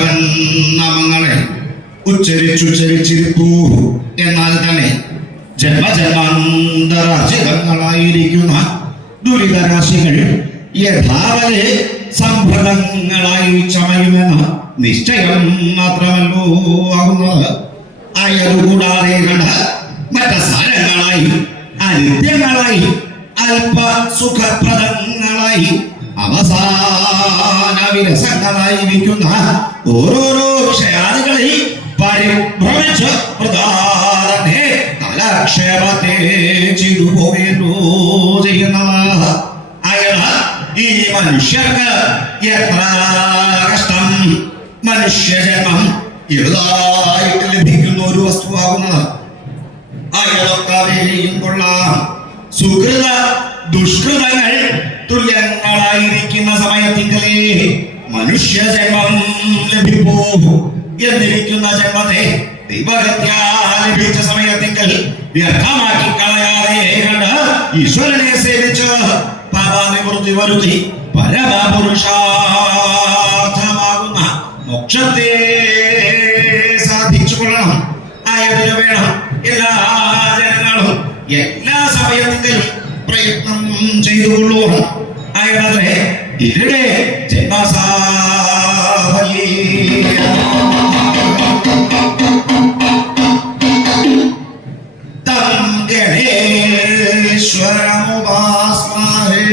ഭഗവൻ നാമങ്ങളെ ഉച്ചരിച്ചിരിപ്പൂ. എന്നാൽ തന്നെ ജന്മജന്മാന്തരാശികളായിരിക്കുന്ന ദുരിതരാശികൾ യഥാവരെ സംഭ്രമങ്ങളായി ചമയുമെന്ന് നിശ്ചയം മാത്രമല്ലോ ആകുന്നത്. ആയതുകൂടാതെ കണ്ട മറ്റ സാരങ്ങളായി അനിത്യങ്ങളായി അല്പ സുഖപ്രദങ്ങളായി അവസാന വിരസങ്ങളായിരിക്കുന്ന ഓരോരോ വിഷയാദികളിൽ പരിഭ്രമിച്ച് പ്രധാനെ തലക്ഷേമത്തെ ചെയ്തു പോവുകയോ ചെയ്യുന്നത്. അയാൾ ഈ മനുഷ്യർക്ക് എത്ര കഷ്ടം. മനുഷ്യജന്മം എഴുതായിട്ട് ലഭിക്കുന്ന ഒരു വസ്തുവാകുന്നത്. അയാളൊക്കെയും കൊള്ളാം. സുഹൃത ദുഷ്കൃതങ്ങൾ തുല്യങ്ങളായിരിക്കുന്ന സമയത്തിങ്കലേ മനുഷ്യജന്മം ലഭിപ്പോ. എന്നിരിക്കുന്ന ജന്മത്തെ ദൈവഹത്യ ലഭിച്ച സമയത്തിങ്കൽ വ്യർത്ഥമാക്കി കളയാതെ കണ്ട് ഈശ്വരനെ സേവിച്ച് പാപനിവൃത്തി വരുത്തി പരമപുരുഷാർത്ഥമാകുന്ന മോക്ഷത്തെ സാധിച്ചു കൊള്ളണം. ആയതിനു വേണം എല്ലാ ജനങ്ങളും എല്ലാ സമയത്തിലും പ്രയത്നം ചെയ്തുകൊള്ളൂ. ആയതേ ഇവിടെ ജന്മസാഫല്യ തം ഗണേശ്വരമുപാസ്മഹേ.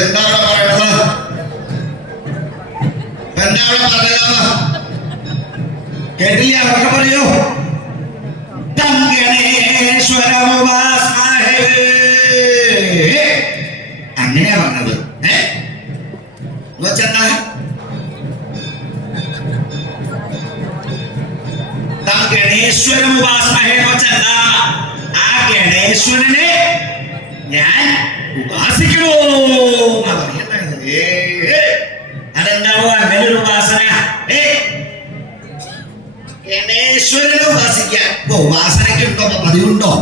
എന്താണ് പറയുന്നത്? എന്താണ് പറയുന്നത്? കേട്ടില്ല? അവർക്ക് പറയൂ. തം ഗണേശ്വരമുപാസ്മഹേ. അങ്ങനെയാ പറഞ്ഞത്. എന്താ ഗണേശ്വരം ഉപാസന? ആ ഗണേശ്വരനെ ഞാൻ ഉപാസിക്കണോ? അതെന്താണോ അങ്ങനെ ഒരു ഉപാസന? ഗണേശ്വരനെ ഉപാസിക്കാൻ ഉപാസനയ്ക്ക് ഉണ്ടോ? പതിവുണ്ടോ?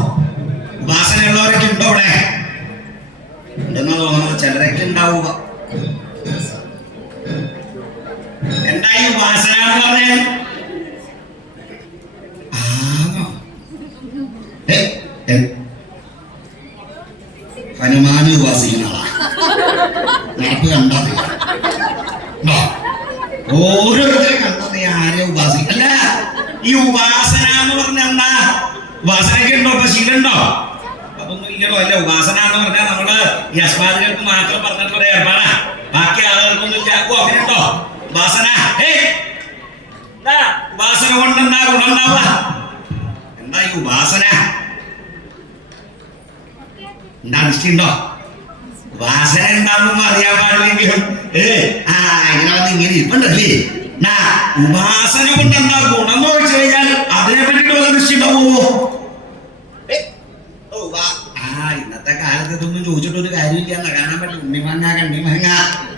ഉപാസന ഉള്ളവരൊക്കെ ഉണ്ടോ അവിടെ? ഉണ്ടെന്ന് തോന്നുന്നു. ചിലരൊക്കെ ഉണ്ടാവുക. എന്തായി ഉപാസന എന്ന് പറഞ്ഞാൽ? ഹനുമാനെ ഉപാസിക്കുന്ന ആളാ. നടപ്പ് കണ്ടാൽ ഓരോരുത്തരെ കണ്ടത് ആരെ ഉപാസിക്കും. അല്ല, ഈ ഉപാസന എന്ന് പറഞ്ഞാൽ എന്താ? ഉപാസനയ്ക്ക് ഉണ്ടോ? അപ്പൊ ശീലമുണ്ടോ? അതൊന്നും ഇല്ലടോ. അല്ല, ഉപാസന എന്ന് പറഞ്ഞാൽ നമ്മള് ഈ അസ്മാദികൾക്ക് മാത്രം പറഞ്ഞിട്ടുള്ള ഏർപ്പാടാ. ബാക്കി ആളുകൾക്കൊന്നും ഇല്ലാക്കോ? അങ്ങനെയുണ്ടോ ഉപാസന? ഉപാസന കൊണ്ട് എന്താ ഗുണം ഉണ്ടാവുക? എന്താ ഈ ഉപാസന? എന്താ നിശ്ചയുണ്ടോ? ഉപാസന എന്താണെന്ന് അറിയാൻ പാടില്ലെങ്കിലും ഇങ്ങനെ വന്ന് ഇങ്ങനെ ഇരിപ്പുണ്ടല്ലേ. ഉപാസന കൊണ്ട് എന്താ ഗുണം എന്ന് ചോദിച്ചു കഴിഞ്ഞാൽ അതിനെ പറ്റിട്ട് വല്ല നിശ്ചയുണ്ടാവുമോ? ഇന്നത്തെ കാലത്ത് ഇതൊന്നും ചോദിച്ചിട്ടൊരു കാര്യമില്ല. കാണാൻ പറ്റില്ല. ഉണ്ണിമാങ്ങ കണ്ണിമാങ്ങ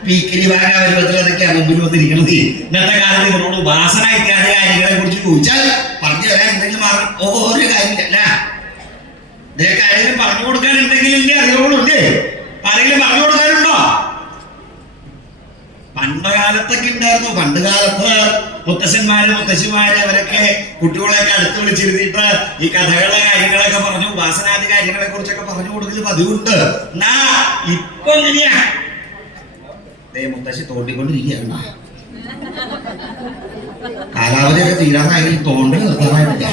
പീക്കിരി വാങ്ങ പരുവത്തിലതൊക്കെയാണ് മുമ്പിൽ വന്നിരിക്കുന്നത്. ഇന്നത്തെ കാലത്ത് ഇതിനോട് ഉപാസന ഇത്യാദി കാര്യങ്ങളെ കുറിച്ച് ചോദിച്ചാൽ പറഞ്ഞു തരാൻ എന്തെങ്കിലും ഓരോ കാര്യമില്ല. ഇതേ കാര്യങ്ങൾ പറഞ്ഞു കൊടുക്കാനുണ്ടെങ്കിലല്ലേ അറിയുള്ളൂല്ലേ? ആരെങ്കിലും പറഞ്ഞു കൊടുക്കാനുണ്ടോ? പണ്ട് കാലത്തൊക്കെ ഉണ്ടായിരുന്നു. പണ്ട് കാലത്ത് മുത്തശ്ശന്മാര് മുത്തശ്ശിമാര് അവരൊക്കെ കുട്ടികളെയൊക്കെ അടുത്ത് വിളിച്ചിരുത്തിയിട്ട് ഈ കഥകളുടെ കാര്യങ്ങളൊക്കെ പറഞ്ഞു ഉപാസനാദി കാര്യങ്ങളെ കുറിച്ചൊക്കെ പറഞ്ഞു കൊടുക്കൽ പതിവുണ്ട്. എന്നാ ഇപ്പൊ എങ്ങനെയാ? മുത്തശ്ശി തോണ്ടിക്കൊണ്ടിരിക്കുകയാണ്. കാലാവധിയൊക്കെ തീരാനായി തോണ്ടി നിർത്താനായിട്ടില്ല.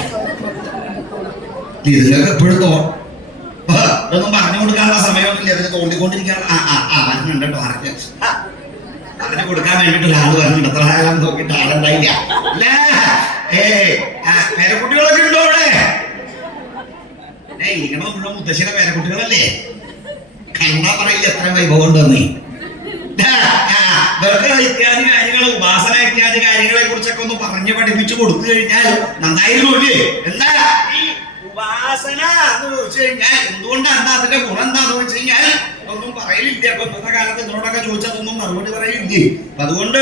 ഇതിലൊക്കെ എപ്പോഴും ഇതൊന്നും പറഞ്ഞു കൊടുക്കാനുള്ള സമയമൊന്നുമില്ല. അതിന് തോണ്ടിക്കൊണ്ടിരിക്കാൻ വരുന്നുണ്ട് കേട്ടോ. ആർക്ക് പറഞ്ഞു കൊടുക്കാൻ വേണ്ടിട്ട് ഒരാൾ വരുന്നുണ്ട്. എത്ര കാലം നോക്കിയിട്ട് ആളുണ്ടായില്ല. പേരക്കുട്ടികളൊക്കെ ഉണ്ടോ അവിടെ? ഇരിക്കണത് മുഴുവൻ മുത്തശ്ശിയുടെ പേരക്കുട്ടികളല്ലേ? കണ്ടാ പറയില്ല എത്ര വൈഭവം ഉണ്ടെന്നേ. ഇത്യാദി കാര്യങ്ങൾ ഉപാസന ഇത്യാദി കാര്യങ്ങളെ കുറിച്ചൊക്കെ ഒന്ന് പറഞ്ഞു പഠിപ്പിച്ചു കൊടുത്തു കഴിഞ്ഞാൽ നന്നായിരുന്നല്ലേ? എന്താ ഈ ഉപാസന എന്ന് ചോദിച്ചു കഴിഞ്ഞാൽ എന്തുകൊണ്ടാണ്? എന്താ അതിന്റെ ഗുണം എന്താന്ന് വെച്ച് കഴിഞ്ഞാൽ ഒന്നും പറയലില്ല. അപ്പൊ ഇന്നത്തെ കാലത്ത് എന്നോടൊക്കെ ചോദിച്ചാൽ ഒന്നും മറുപടി പറയില്ലേ. അതുകൊണ്ട്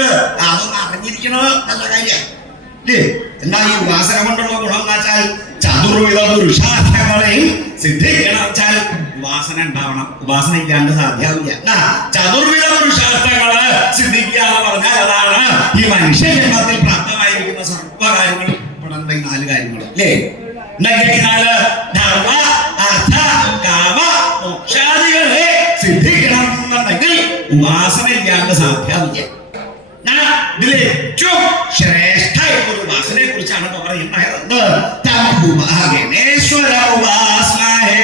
അതൊന്നും അറിഞ്ഞിരിക്കണത് നല്ല കാര്യം അല്ലേ? എന്താ ഈ ഉപാസന കൊണ്ടുള്ള ഗുണം എന്ന് വെച്ചാൽ ചതുർവിധ പുരുഷാർത്ഥങ്ങളെയും സിദ്ധിക്കണം വെച്ചാൽ ഉപാസന ഉണ്ടാവണം. ഉപാസന ഇല്ലാണ്ട് സാധ്യമാവില്ല. ചതുർവിധ പുരുഷാർത്ഥങ്ങള് സിദ്ധിക്കുക എന്ന് പറഞ്ഞാൽ അതാണ് ഈ മനുഷ്യ ജന്മത്തിൽ പ്രാപ്തമായിരിക്കുന്ന സർവകാര്യങ്ങളും. ഇവിടെ 4 കാര്യങ്ങൾ അല്ലേ? ധർമ്മ അർത്ഥ കാമ മോക്ഷാദികളെ സിദ്ധിക്കണം എന്നുണ്ടെങ്കിൽ ഉപാസന ഇല്ലാണ്ട് സാധ്യമാവില്ല. ഇതിൽ ഏറ്റവും ശ്രേഷ്ഠമായിട്ടുള്ള ഒരു ഉപാസനയെ കുറിച്ചാണ് പറയുന്നത്. ഗണേശ്വര ഉപാസനേ.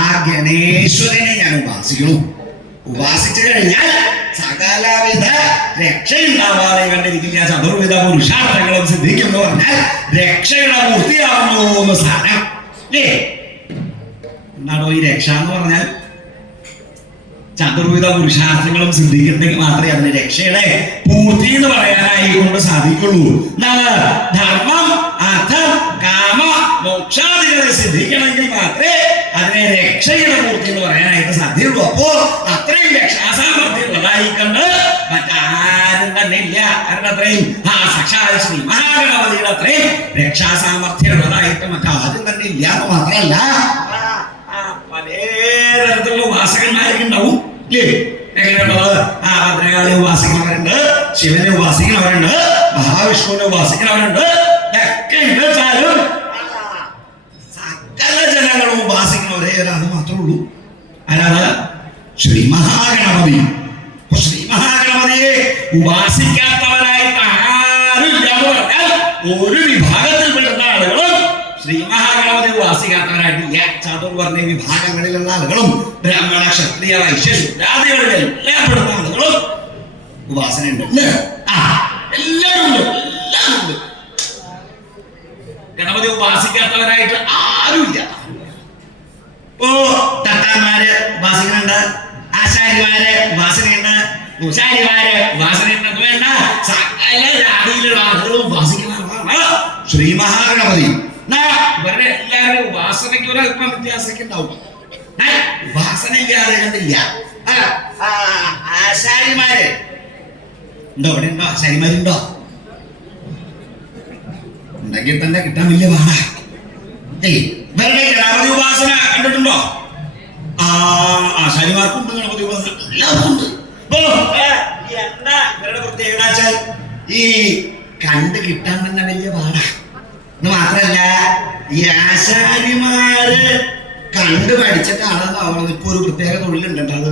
ആ ഗണേശ്വരനെ ഞാൻ ഉപാസിക്കുന്നു. ഉപാസിച്ചു കഴിഞ്ഞാൽ സകലവിധ രക്ഷയുണ്ടാവാതെ കണ്ടിരിക്കില്ല. ചതുർവിധ പുരുഷാർത്ഥങ്ങളും സിദ്ധിക്കുന്നു പറഞ്ഞാൽ രക്ഷയുടെ പൂർത്തിയാവുന്നു സാധനം അല്ലേ? എന്താണോ ഈ രക്ഷ എന്ന് പറഞ്ഞാൽ? ചതുർവിധ പുരുഷാർത്ഥങ്ങളും സിദ്ധിക്കുന്നെങ്കിൽ മാത്രമേ അതിന് രക്ഷയുടെ പൂർത്തി എന്ന് പറയാനായി കൊണ്ട് സാധിക്കുള്ളൂ. എന്താണ്? ധർമ്മം അർത്ഥം കാമ മോക്ഷാദികളെ സിദ്ധിക്കണമെങ്കിൽ മാത്രമേ അതിനെ രക്ഷയുടെ പൂർത്തി എന്ന് പറയാനായിട്ട് സാധ്യമുള്ളൂ. അപ്പോ അത്രയും രക്ഷാസാമർഥ്യമുള്ളതായിക്കൊണ്ട് മറ്റാരും തന്നെ ഇല്ല. കാരണം അത്രയും സാക്ഷാൽ ശ്രീ മഹാഗണപതിയുടെ അത്രയും രക്ഷാസാമർഥ്യമുള്ളതായിട്ട് മറ്റാരും തന്നെ ഇല്ല എന്ന് മാത്രമല്ല പലതരത്തിലുള്ള ഉപാസകന്മാരൊക്കെ ഉണ്ടാവും ഇല്ലേ? എങ്ങനെയുള്ളത്? ഭദ്രകാളി ഉപാസിക്കുന്നവരുണ്ട്, ശിവനെ ഉപാസിക്കുന്നവരുണ്ട്, മഹാവിഷ്ണുവിനെ ഉപാസിക്കുന്നവരുണ്ട്, ഒക്കെ ഉണ്ടാലും സകല ജനങ്ങളും ഉപാസിക്കുന്നവരെ അത് മാത്രമേ ഉള്ളൂ. അല്ലാതെ ശ്രീ മഹാഗണപതി. ശ്രീ മഹാഗണപതിയെ ഉപാസിക്കാത്തവരായിട്ട് ആരുമില്ല എന്ന് പറഞ്ഞാൽ ഒരു വിഭാഗത്തിൽപ്പെടുന്ന ആളുകളും ശ്രീ മഹാഗണപതി ഉപാസിക്കാത്തവരായിട്ടില്ല. ചതുർവർണ്ണ വിഭാഗങ്ങളിലുള്ള ആളുകളും ബ്രാഹ്മണ ക്ഷത്രിയ വൈശ്യ ശൂദ്രാദികളിലെല്ലാം പെടുന്ന ആളുകളും ഉപാസന ഉണ്ട്. എല്ലാവരും ഉണ്ട്, എല്ലാം ഉണ്ട്. ഗണപതി ഉപാസിക്കാത്തവരായിട്ട് ആരുമില്ല. ഇപ്പോ തട്ടാന്മാര് ഉപാസിക്കുന്നുണ്ട്, ആശാരിമാര് ഉപാസനയുണ്ട്, പൂശാരിമാര് ഉപാസനയുണ്ടെന്ന് വേണ്ട സകല ജാതിയിലുള്ള ആളുകളും ഉപാസിക്കുന്ന ആളാണ് ശ്രീ മഹാഗണപതി. ഇവരുടെ എല്ലാവരും ഉപാസനയ്ക്ക് ഒരല്പം വ്യത്യാസമൊക്കെ ഉണ്ടാവും. ഉപാസന ഇല്ലാതെ കണ്ടില്ല. ആശാരിമാര് ഉണ്ടോ? ഇവിടെ ഉണ്ടോ? ആശാരിമാരുണ്ടോ? ഉണ്ടെങ്കിൽ തന്നെ കിട്ടാൻ വലിയ പാടാ. ഇവരുടെ ഗണപതി ഉപാസന കണ്ടിട്ടുണ്ടോ? ആശാരിമാർക്കുണ്ട് ഗണപതി ഉപാസന, എല്ലാവർക്കും ഉണ്ട്. എന്താ ഇവരുടെ പ്രത്യേകത വെച്ചാൽ ഈ കണ്ട് കിട്ടാൻ തന്നെ വലിയ പാടാ. എന്ന് മാത്രല്ല ഈ ആശാരിമാര് കണ്ട് പഠിച്ചിട്ടാണെന്ന് അവർക്ക് ഇപ്പൊ ഒരു പ്രത്യേക തൊഴിലുണ്ട്. അത്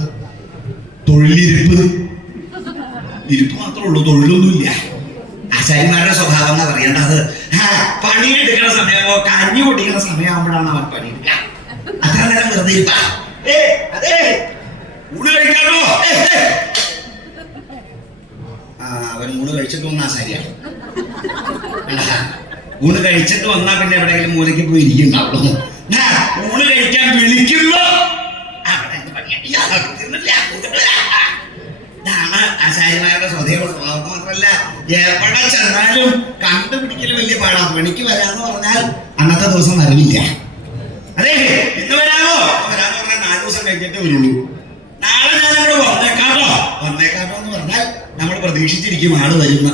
തൊഴിലിരിപ്പ്. ഇരിപ്പ് മാത്രമേ ഉള്ളൂ, തൊഴിലൊന്നുമില്ല. ആശാരിമാരുടെ സ്വഭാവം എന്നാ പറയേണ്ടത്. പണിയെടുക്കുന്ന സമയമോ കഞ്ഞി പൊട്ടിക്കുന്ന സമയമാകുമ്പോഴാണ് അവൻ പണിയെടുക്കുക. അത്ര നേരം വെറുതെ ഇരിപ്പാ. അതെ ഊണ് കഴിക്കാമോ? അവൻ ഊണ് കഴിച്ചിട്ട് വന്ന ആശാരിയാണ്. ഊണ് കഴിച്ചിട്ട് വന്നാൽ പിന്നെ എവിടെയെങ്കിലും മൂലയ്ക്ക് പോയി ഇരിക്കുന്നുണ്ടാവുള്ളൂ. ഊണ് കഴിക്കാൻ വിളിക്കുമ്പോ ഇതാണ് ആശാരിമാരുടെ സ്വതേവ സ്വഭാവം. മാത്രമല്ല എവിടെ ചെന്നാലും കണ്ടുപിടിക്കൽ വലിയ പാടാണ്. പണിക്ക് വരാന്ന് പറഞ്ഞാൽ അന്നത്തെ ദിവസം വരവില്ല. അതെ ഇന്ന് വരാമോ? വരാന്ന് പറഞ്ഞാൽ 4 ദിവസം കഴിഞ്ഞിട്ടേ വരുള്ളൂ. നാളെ ഞാനവിടെ വന്നേക്കാട്ടോ എന്ന് പറഞ്ഞാൽ നമ്മൾ പ്രതീക്ഷിച്ചിരിക്കും ആള് വരുന്ന.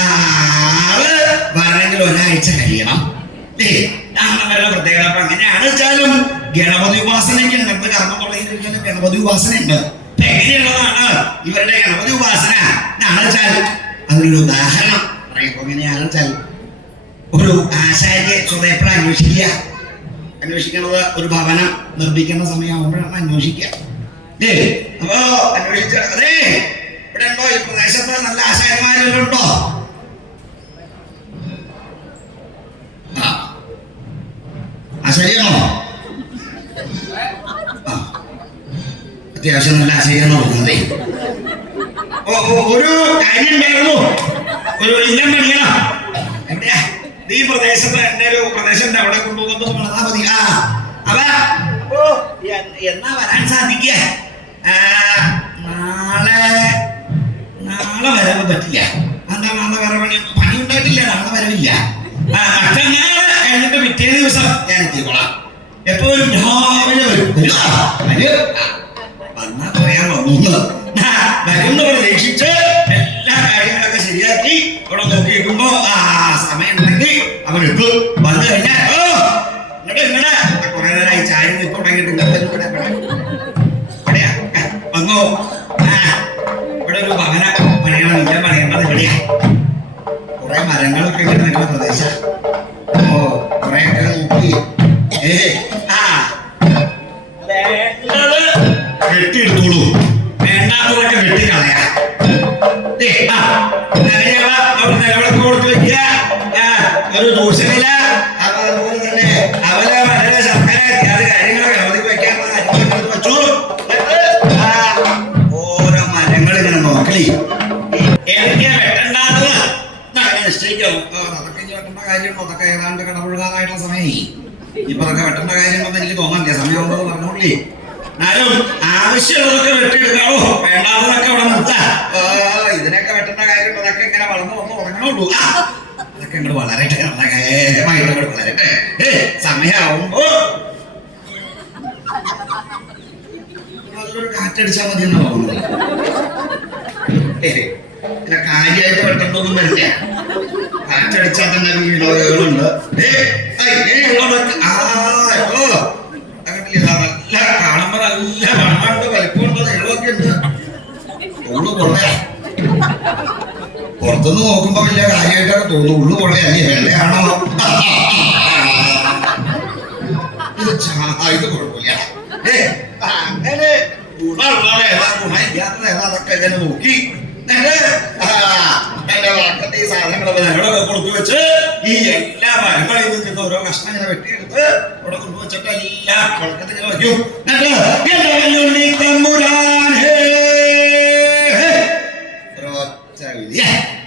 ആള് വരണമെങ്കിൽ ഒരാഴ്ച കഴിയണം. അവരുടെ പ്രത്യേകത. അപ്പൊ അങ്ങനെയാണ് വെച്ചാലും ഗണപതി ഉപാസനയ്ക്ക് ഇന്നത്തെ കർമ്മം തുടങ്ങിയിരിക്കുന്ന ഗണപതി ഉപാസന ഉണ്ട്. അപ്പൊ എങ്ങനെയുള്ളതാണ് ഇവരുടെ ഗണപതി ഉപാസന എന്നാണ് വെച്ചാൽ അതിനൊരു ഉദാഹരണം പറയുമ്പോ എങ്ങനെയാണ് വെച്ചാൽ ഒരു ആശാരിയെ സ്വതേപ്പോഴും അന്വേഷിക്കണത് ഒരു ഭവനം നിർമ്മിക്കുന്ന സമയമാകുമ്പോഴാണ് അന്വേഷിക്കുക. അപ്പോ അന്വേഷിച്ച അതെ ഇവിടെ ഉണ്ടോ ഈ പ്രദേശത്ത് നല്ല ആശാരിമാരെല്ലാം ഉണ്ടോ? ആശാരിയാണോ? അത്യാവശ്യം നല്ല ആശാരിയാണോ പറഞ്ഞത്? ഒരു കാര്യം ഉണ്ടായിരുന്നു, ഒരു ഇല്ലം പണിയണം. എവിടെയാ? ഈ പ്രദേശത്ത് എന്റെ ഒരു പ്രദേശം അവിടെ കൊണ്ടുപോകുന്നത് പറഞ്ഞാൽ മതി. അവ എന്നാ വരാൻ സാധിക്കുക? നാളെ വരാൻ പറ്റില്ല. എന്താ നാളെ വേറെ പണി ഉണ്ടായിട്ടില്ല, നാളെ വരവില്ല. മറ്റന്നാള് കഴിഞ്ഞിട്ട് പിറ്റേ ദിവസം ഞാൻ എത്തിക്കോളാം. എപ്പോഴും രാവിലെ വന്നാ പറയാൻ വന്നു വരുന്ന പ്രതീക്ഷിച്ച് എല്ലാ കാര്യങ്ങളൊക്കെ ശരിയാക്കി ഇവിടെ നോക്കി വെക്കുമ്പോ സമയം ഉണ്ടെങ്കിൽ അവരെടുത്തു വന്നു കഴിഞ്ഞാൽ ഇങ്ങനെ കുറെ നേരമായി ചായ തുടങ്ങിയിട്ടുണ്ട്. ഇവിടെയാ വന്നോ. ഇവിടെ ഒരു ഭവന പണിയണം. ഇല്ല പണിയേണ്ടത് ഇവിടെയാ. കുറെ മരങ്ങളൊക്കെ ഇങ്ങനെ നിൽക്കുന്ന പ്രദേശ. ഓ കുറെയൊക്കെ നോക്കി വെട്ടിയെടുത്തോളൂ. വേണ്ടാത്തതൊക്കെ വെട്ടിക്കളയാ. നിലവിളക്ക് കൊടുത്ത് വെക്കുക. ഒരു ട്യൂഷനില്ല. അതുപോലെ തന്നെ അവലെ മരല ശർക്കര ഇത്യാദി കാര്യങ്ങളൊക്കെ അവധിക്ക് വെക്കാനുള്ള കാര്യങ്ങളൊക്കെ വെച്ചു. ഓരോ മരങ്ങൾ ഇങ്ങനെ നോക്കി ഏതൊക്കെയാ വെട്ടണ്ടാന്ന് നിശ്ചയിക്കാം. അതൊക്കെ ഇനി വെട്ടേണ്ട കാര്യമുണ്ടോ? അതൊക്കെ ഏതാണ്ട് കടപുഴുകാനായിട്ടുള്ള സമയമായി. ഇപ്പൊ അതൊക്കെ വെട്ടേണ്ട കാര്യമുണ്ടെന്ന് എനിക്ക് തോന്നണ്ടേ? സമയമുണ്ടെന്ന് പറഞ്ഞോളേ. എന്നാലും ആവശ്യമുള്ളതൊക്കെ വെട്ടിയെടുക്കാവോ, വേണ്ടാത്തതൊക്കെ അവിടെ നിർത്താം. ഇതിനൊക്കെ വെട്ടേണ്ട കാര്യമുണ്ടോ? അതൊക്കെ ഇങ്ങനെ വളർന്നു വന്ന് ഉറങ്ങണോളൂ. അതൊക്കെ ഇങ്ങോട്ട് വളരട്ടെ, നന്നായിട്ട് വളരട്ടെ. സമയമാവുമ്പോ നല്ലൊരു കാറ്റടിച്ചാൽ മതി എന്ന് തോന്നുന്നു. പിന്നെ കാര്യമായിട്ട് വെട്ടേണ്ടൊന്നും വരില്ല. കാറ്റടിച്ചാൽ തന്നെ വീടുകളുണ്ട്. നല്ല കാണുമ്പോ നല്ല മണ്ണുണ്ട്, വലിപ്പമുണ്ട്, നീളമൊക്കെ ഉണ്ട്. ഉള്ളു കൊള്ളേ. പുറത്തുനിന്ന് നോക്കുമ്പോ വലിയ കാര്യമായിട്ടൊക്കെ തോന്നും. ഉള്ളു കൊള്ളേ അല്ലേ, വെള്ളയാണോ? ഇത് കുഴപ്പമില്ല. അങ്ങനെ ഗുണമുള്ളത് ഏതാ, ഗുണമില്ലാത്തത് ഏതാ, അതൊക്കെ ഇങ്ങനെ നോക്കി എന്റെ വാക്കത്തെ ഈ സാധനങ്ങളൊക്കെ ഞങ്ങളൊക്കെ കൊടുത്തു വെച്ച് ഈ എല്ലാ മരങ്ങളിൽ നിന്ന് ഓരോ കഷ്ണം ഇങ്ങനെ വെട്ടിയെടുത്ത് ഇവിടെ കൊണ്ടുവച്ചിട്ട് എല്ലാ കുളക്കത്തിൽ ഇങ്ങനെ വയ്ക്കും.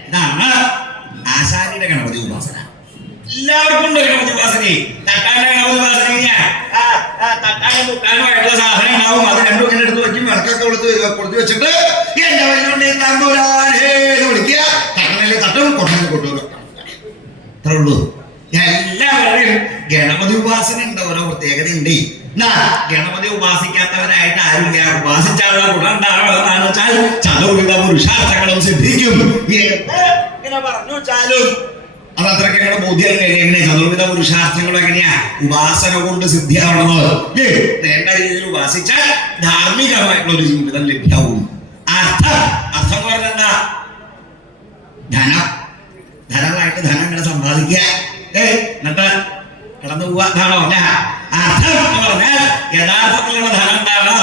ഇതാണ് ആശാരിയുടെ ഗണപതി ഉപാസന. എല്ലാവർക്കും ഉണ്ട് ഗണപതി ഉപാസന. തട്ടാന്റെ ഗണപതി ഉപാസന തട്ടാനും മുട്ടാനുമായിട്ടുള്ള സാധനം ഉണ്ടാവും. അത് രണ്ടും ഇങ്ങനെ എടുത്ത് വയ്ക്കും. വിളക്കൊക്കെ കൊടുത്തു വെച്ചിട്ട് എന്റെ വല്ലുണ്ണി തമ്പുരാനേന്ന് വിളിക്കുക. തട്ടണല്ലേ തട്ടും, കൊട്ടനെ കൊണ്ടുവരും. അത്രേ ഉള്ളൂ. എല്ലാവരുടെയും ഗണപതി ഉപാസന ഉണ്ട്. ഓരോ പ്രത്യേകത ഉണ്ട്. ഗണപതി ഉപാസിക്കാത്തവരായിട്ട് ആരുമില്ല. ഉപാസിച്ചാലുള്ള ഗുണം എന്താണെന്ന് വെച്ചാൽ ചതുർവിധ പുരുഷാർത്ഥങ്ങളും സിദ്ധിക്കും. ഇങ്ങനെ പറഞ്ഞു വെച്ചാലും അത് അത്രയ്ക്ക് ഞങ്ങളുടെ ബോധ്യം എങ്ങനെ ചതുർവിധ പുരുഷാർത്ഥങ്ങളും എങ്ങനെയാ ഉപാസന കൊണ്ട് സിദ്ധിയാവണത്. വേണ്ട രീതിയിൽ ഉപാസിച്ചാൽ ധാർമ്മികമായിട്ടുള്ള ഒരു ജീവിതം ലഭ്യമാവും. അർത്ഥം എന്ന് പറഞ്ഞാൽ എന്താ? ധാരാളമായിട്ട് ധനം ഇങ്ങനെ സമ്പാദിക്കുക, എന്നിട്ട് കടന്നു പോവാ. അതാണോ? അല്ല. അർത്ഥം എന്ന് പറഞ്ഞാൽ യഥാർത്ഥത്തിലുള്ള ധനം എന്താണോ?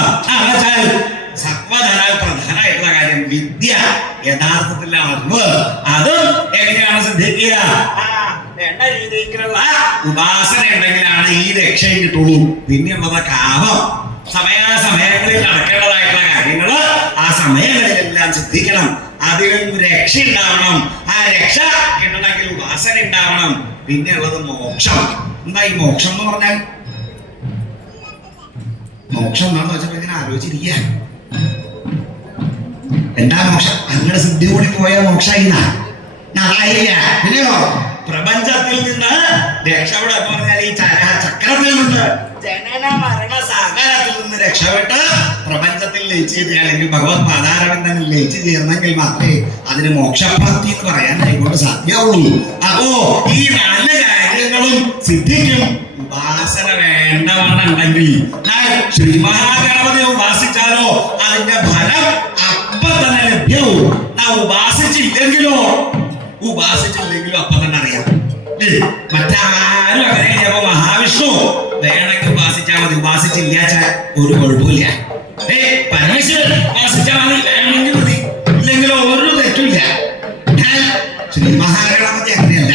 വെച്ചാൽ സത്വധനാൽ പ്രധാനമായിട്ടുള്ള കാര്യം വിദ്യ, യഥാർത്ഥത്തിലുള്ള അറിവ്. അതും എങ്ങനെയാണ് സിദ്ധിക്കുക? വേണ്ട രീതിക്കുള്ള ഉപാസന ഉണ്ടെങ്കിലാണ് ഈ രക്ഷയും കിട്ടുള്ളൂ. പിന്നെയുള്ളത് കാമം. സമയാസമയങ്ങളിൽ നടക്കേണ്ടതായിട്ടുള്ള കാര്യങ്ങള് ആ സമയങ്ങളിലെല്ലാം സിദ്ധിക്കണം. അതിലും രക്ഷ ഉണ്ടാവണം. ആ രക്ഷ കിട്ടണമെങ്കിൽ ഉപാസന ഉണ്ടാവണം. പിന്നെയുള്ളത് മോക്ഷം. എന്താ ഈ മോക്ഷം എന്ന് പറഞ്ഞാൽ? മോക്ഷം എന്താന്ന് വെച്ചപ്പോ ഇങ്ങനെ ആലോചിച്ചിരിക്കുക. എന്താ മോക്ഷം? അങ്ങനെ സിദ്ധി കൂടി പോയ മോക്ഷായില്ല. പിന്നെയോ പ്രപഞ്ചത്തിൽ നിന്ന് രക്ഷപ്പെടാ എന്ന് പറഞ്ഞാൽ ഈ ചക്രത്തിൽ നിന്ന്, ജനന മരണ സാഗരത്തിൽ നിന്ന് രക്ഷപ്പെട്ട് പ്രപഞ്ചത്തിൽ ലയിച്ചു അല്ലെങ്കിൽ ഭഗവത് പാതാരവിന്ദങ്ങളിൽ ലയിച്ചു ചേർന്നെങ്കിൽ മാത്രമേ അതിന് മോക്ഷപ്രാപ്തി എന്ന് പറയാൻ കൈകൊണ്ട് സാധ്യമുള്ളൂ. അപ്പോ ഈ നാല് കാര്യങ്ങളും സിദ്ധിക്കും ഉപാസന വേണ്ടവണ്ണുണ്ടെങ്കിൽ. ശ്രീ മഹാഗണപതിയെ ഉപാസിച്ചാലോ അതിന്റെ ഫലം അപ്പൊ തന്നെ ലഭ്യവും. ഉപാസിച്ചില്ലെങ്കിലോ അപ്പൊ തന്നെ അറിയാം. മറ്റാരും അങ്ങനെ. അപ്പൊ മഹാവിഷ്ണു വേണമെങ്കിൽ ഉപാസിച്ചാൽ മതി, ഉപാസിച്ചില്ലാച്ചാൽ ഒരു കുഴപ്പമില്ല. പരമേശ്വരൻ ഉപാസിച്ചാൽ മതി, വേണമെങ്കിൽ മതി, ഇല്ലെങ്കിലോ ഒരു തെറ്റില്ല. ശ്രീ മഹാഗണപതി അങ്ങനെയല്ല.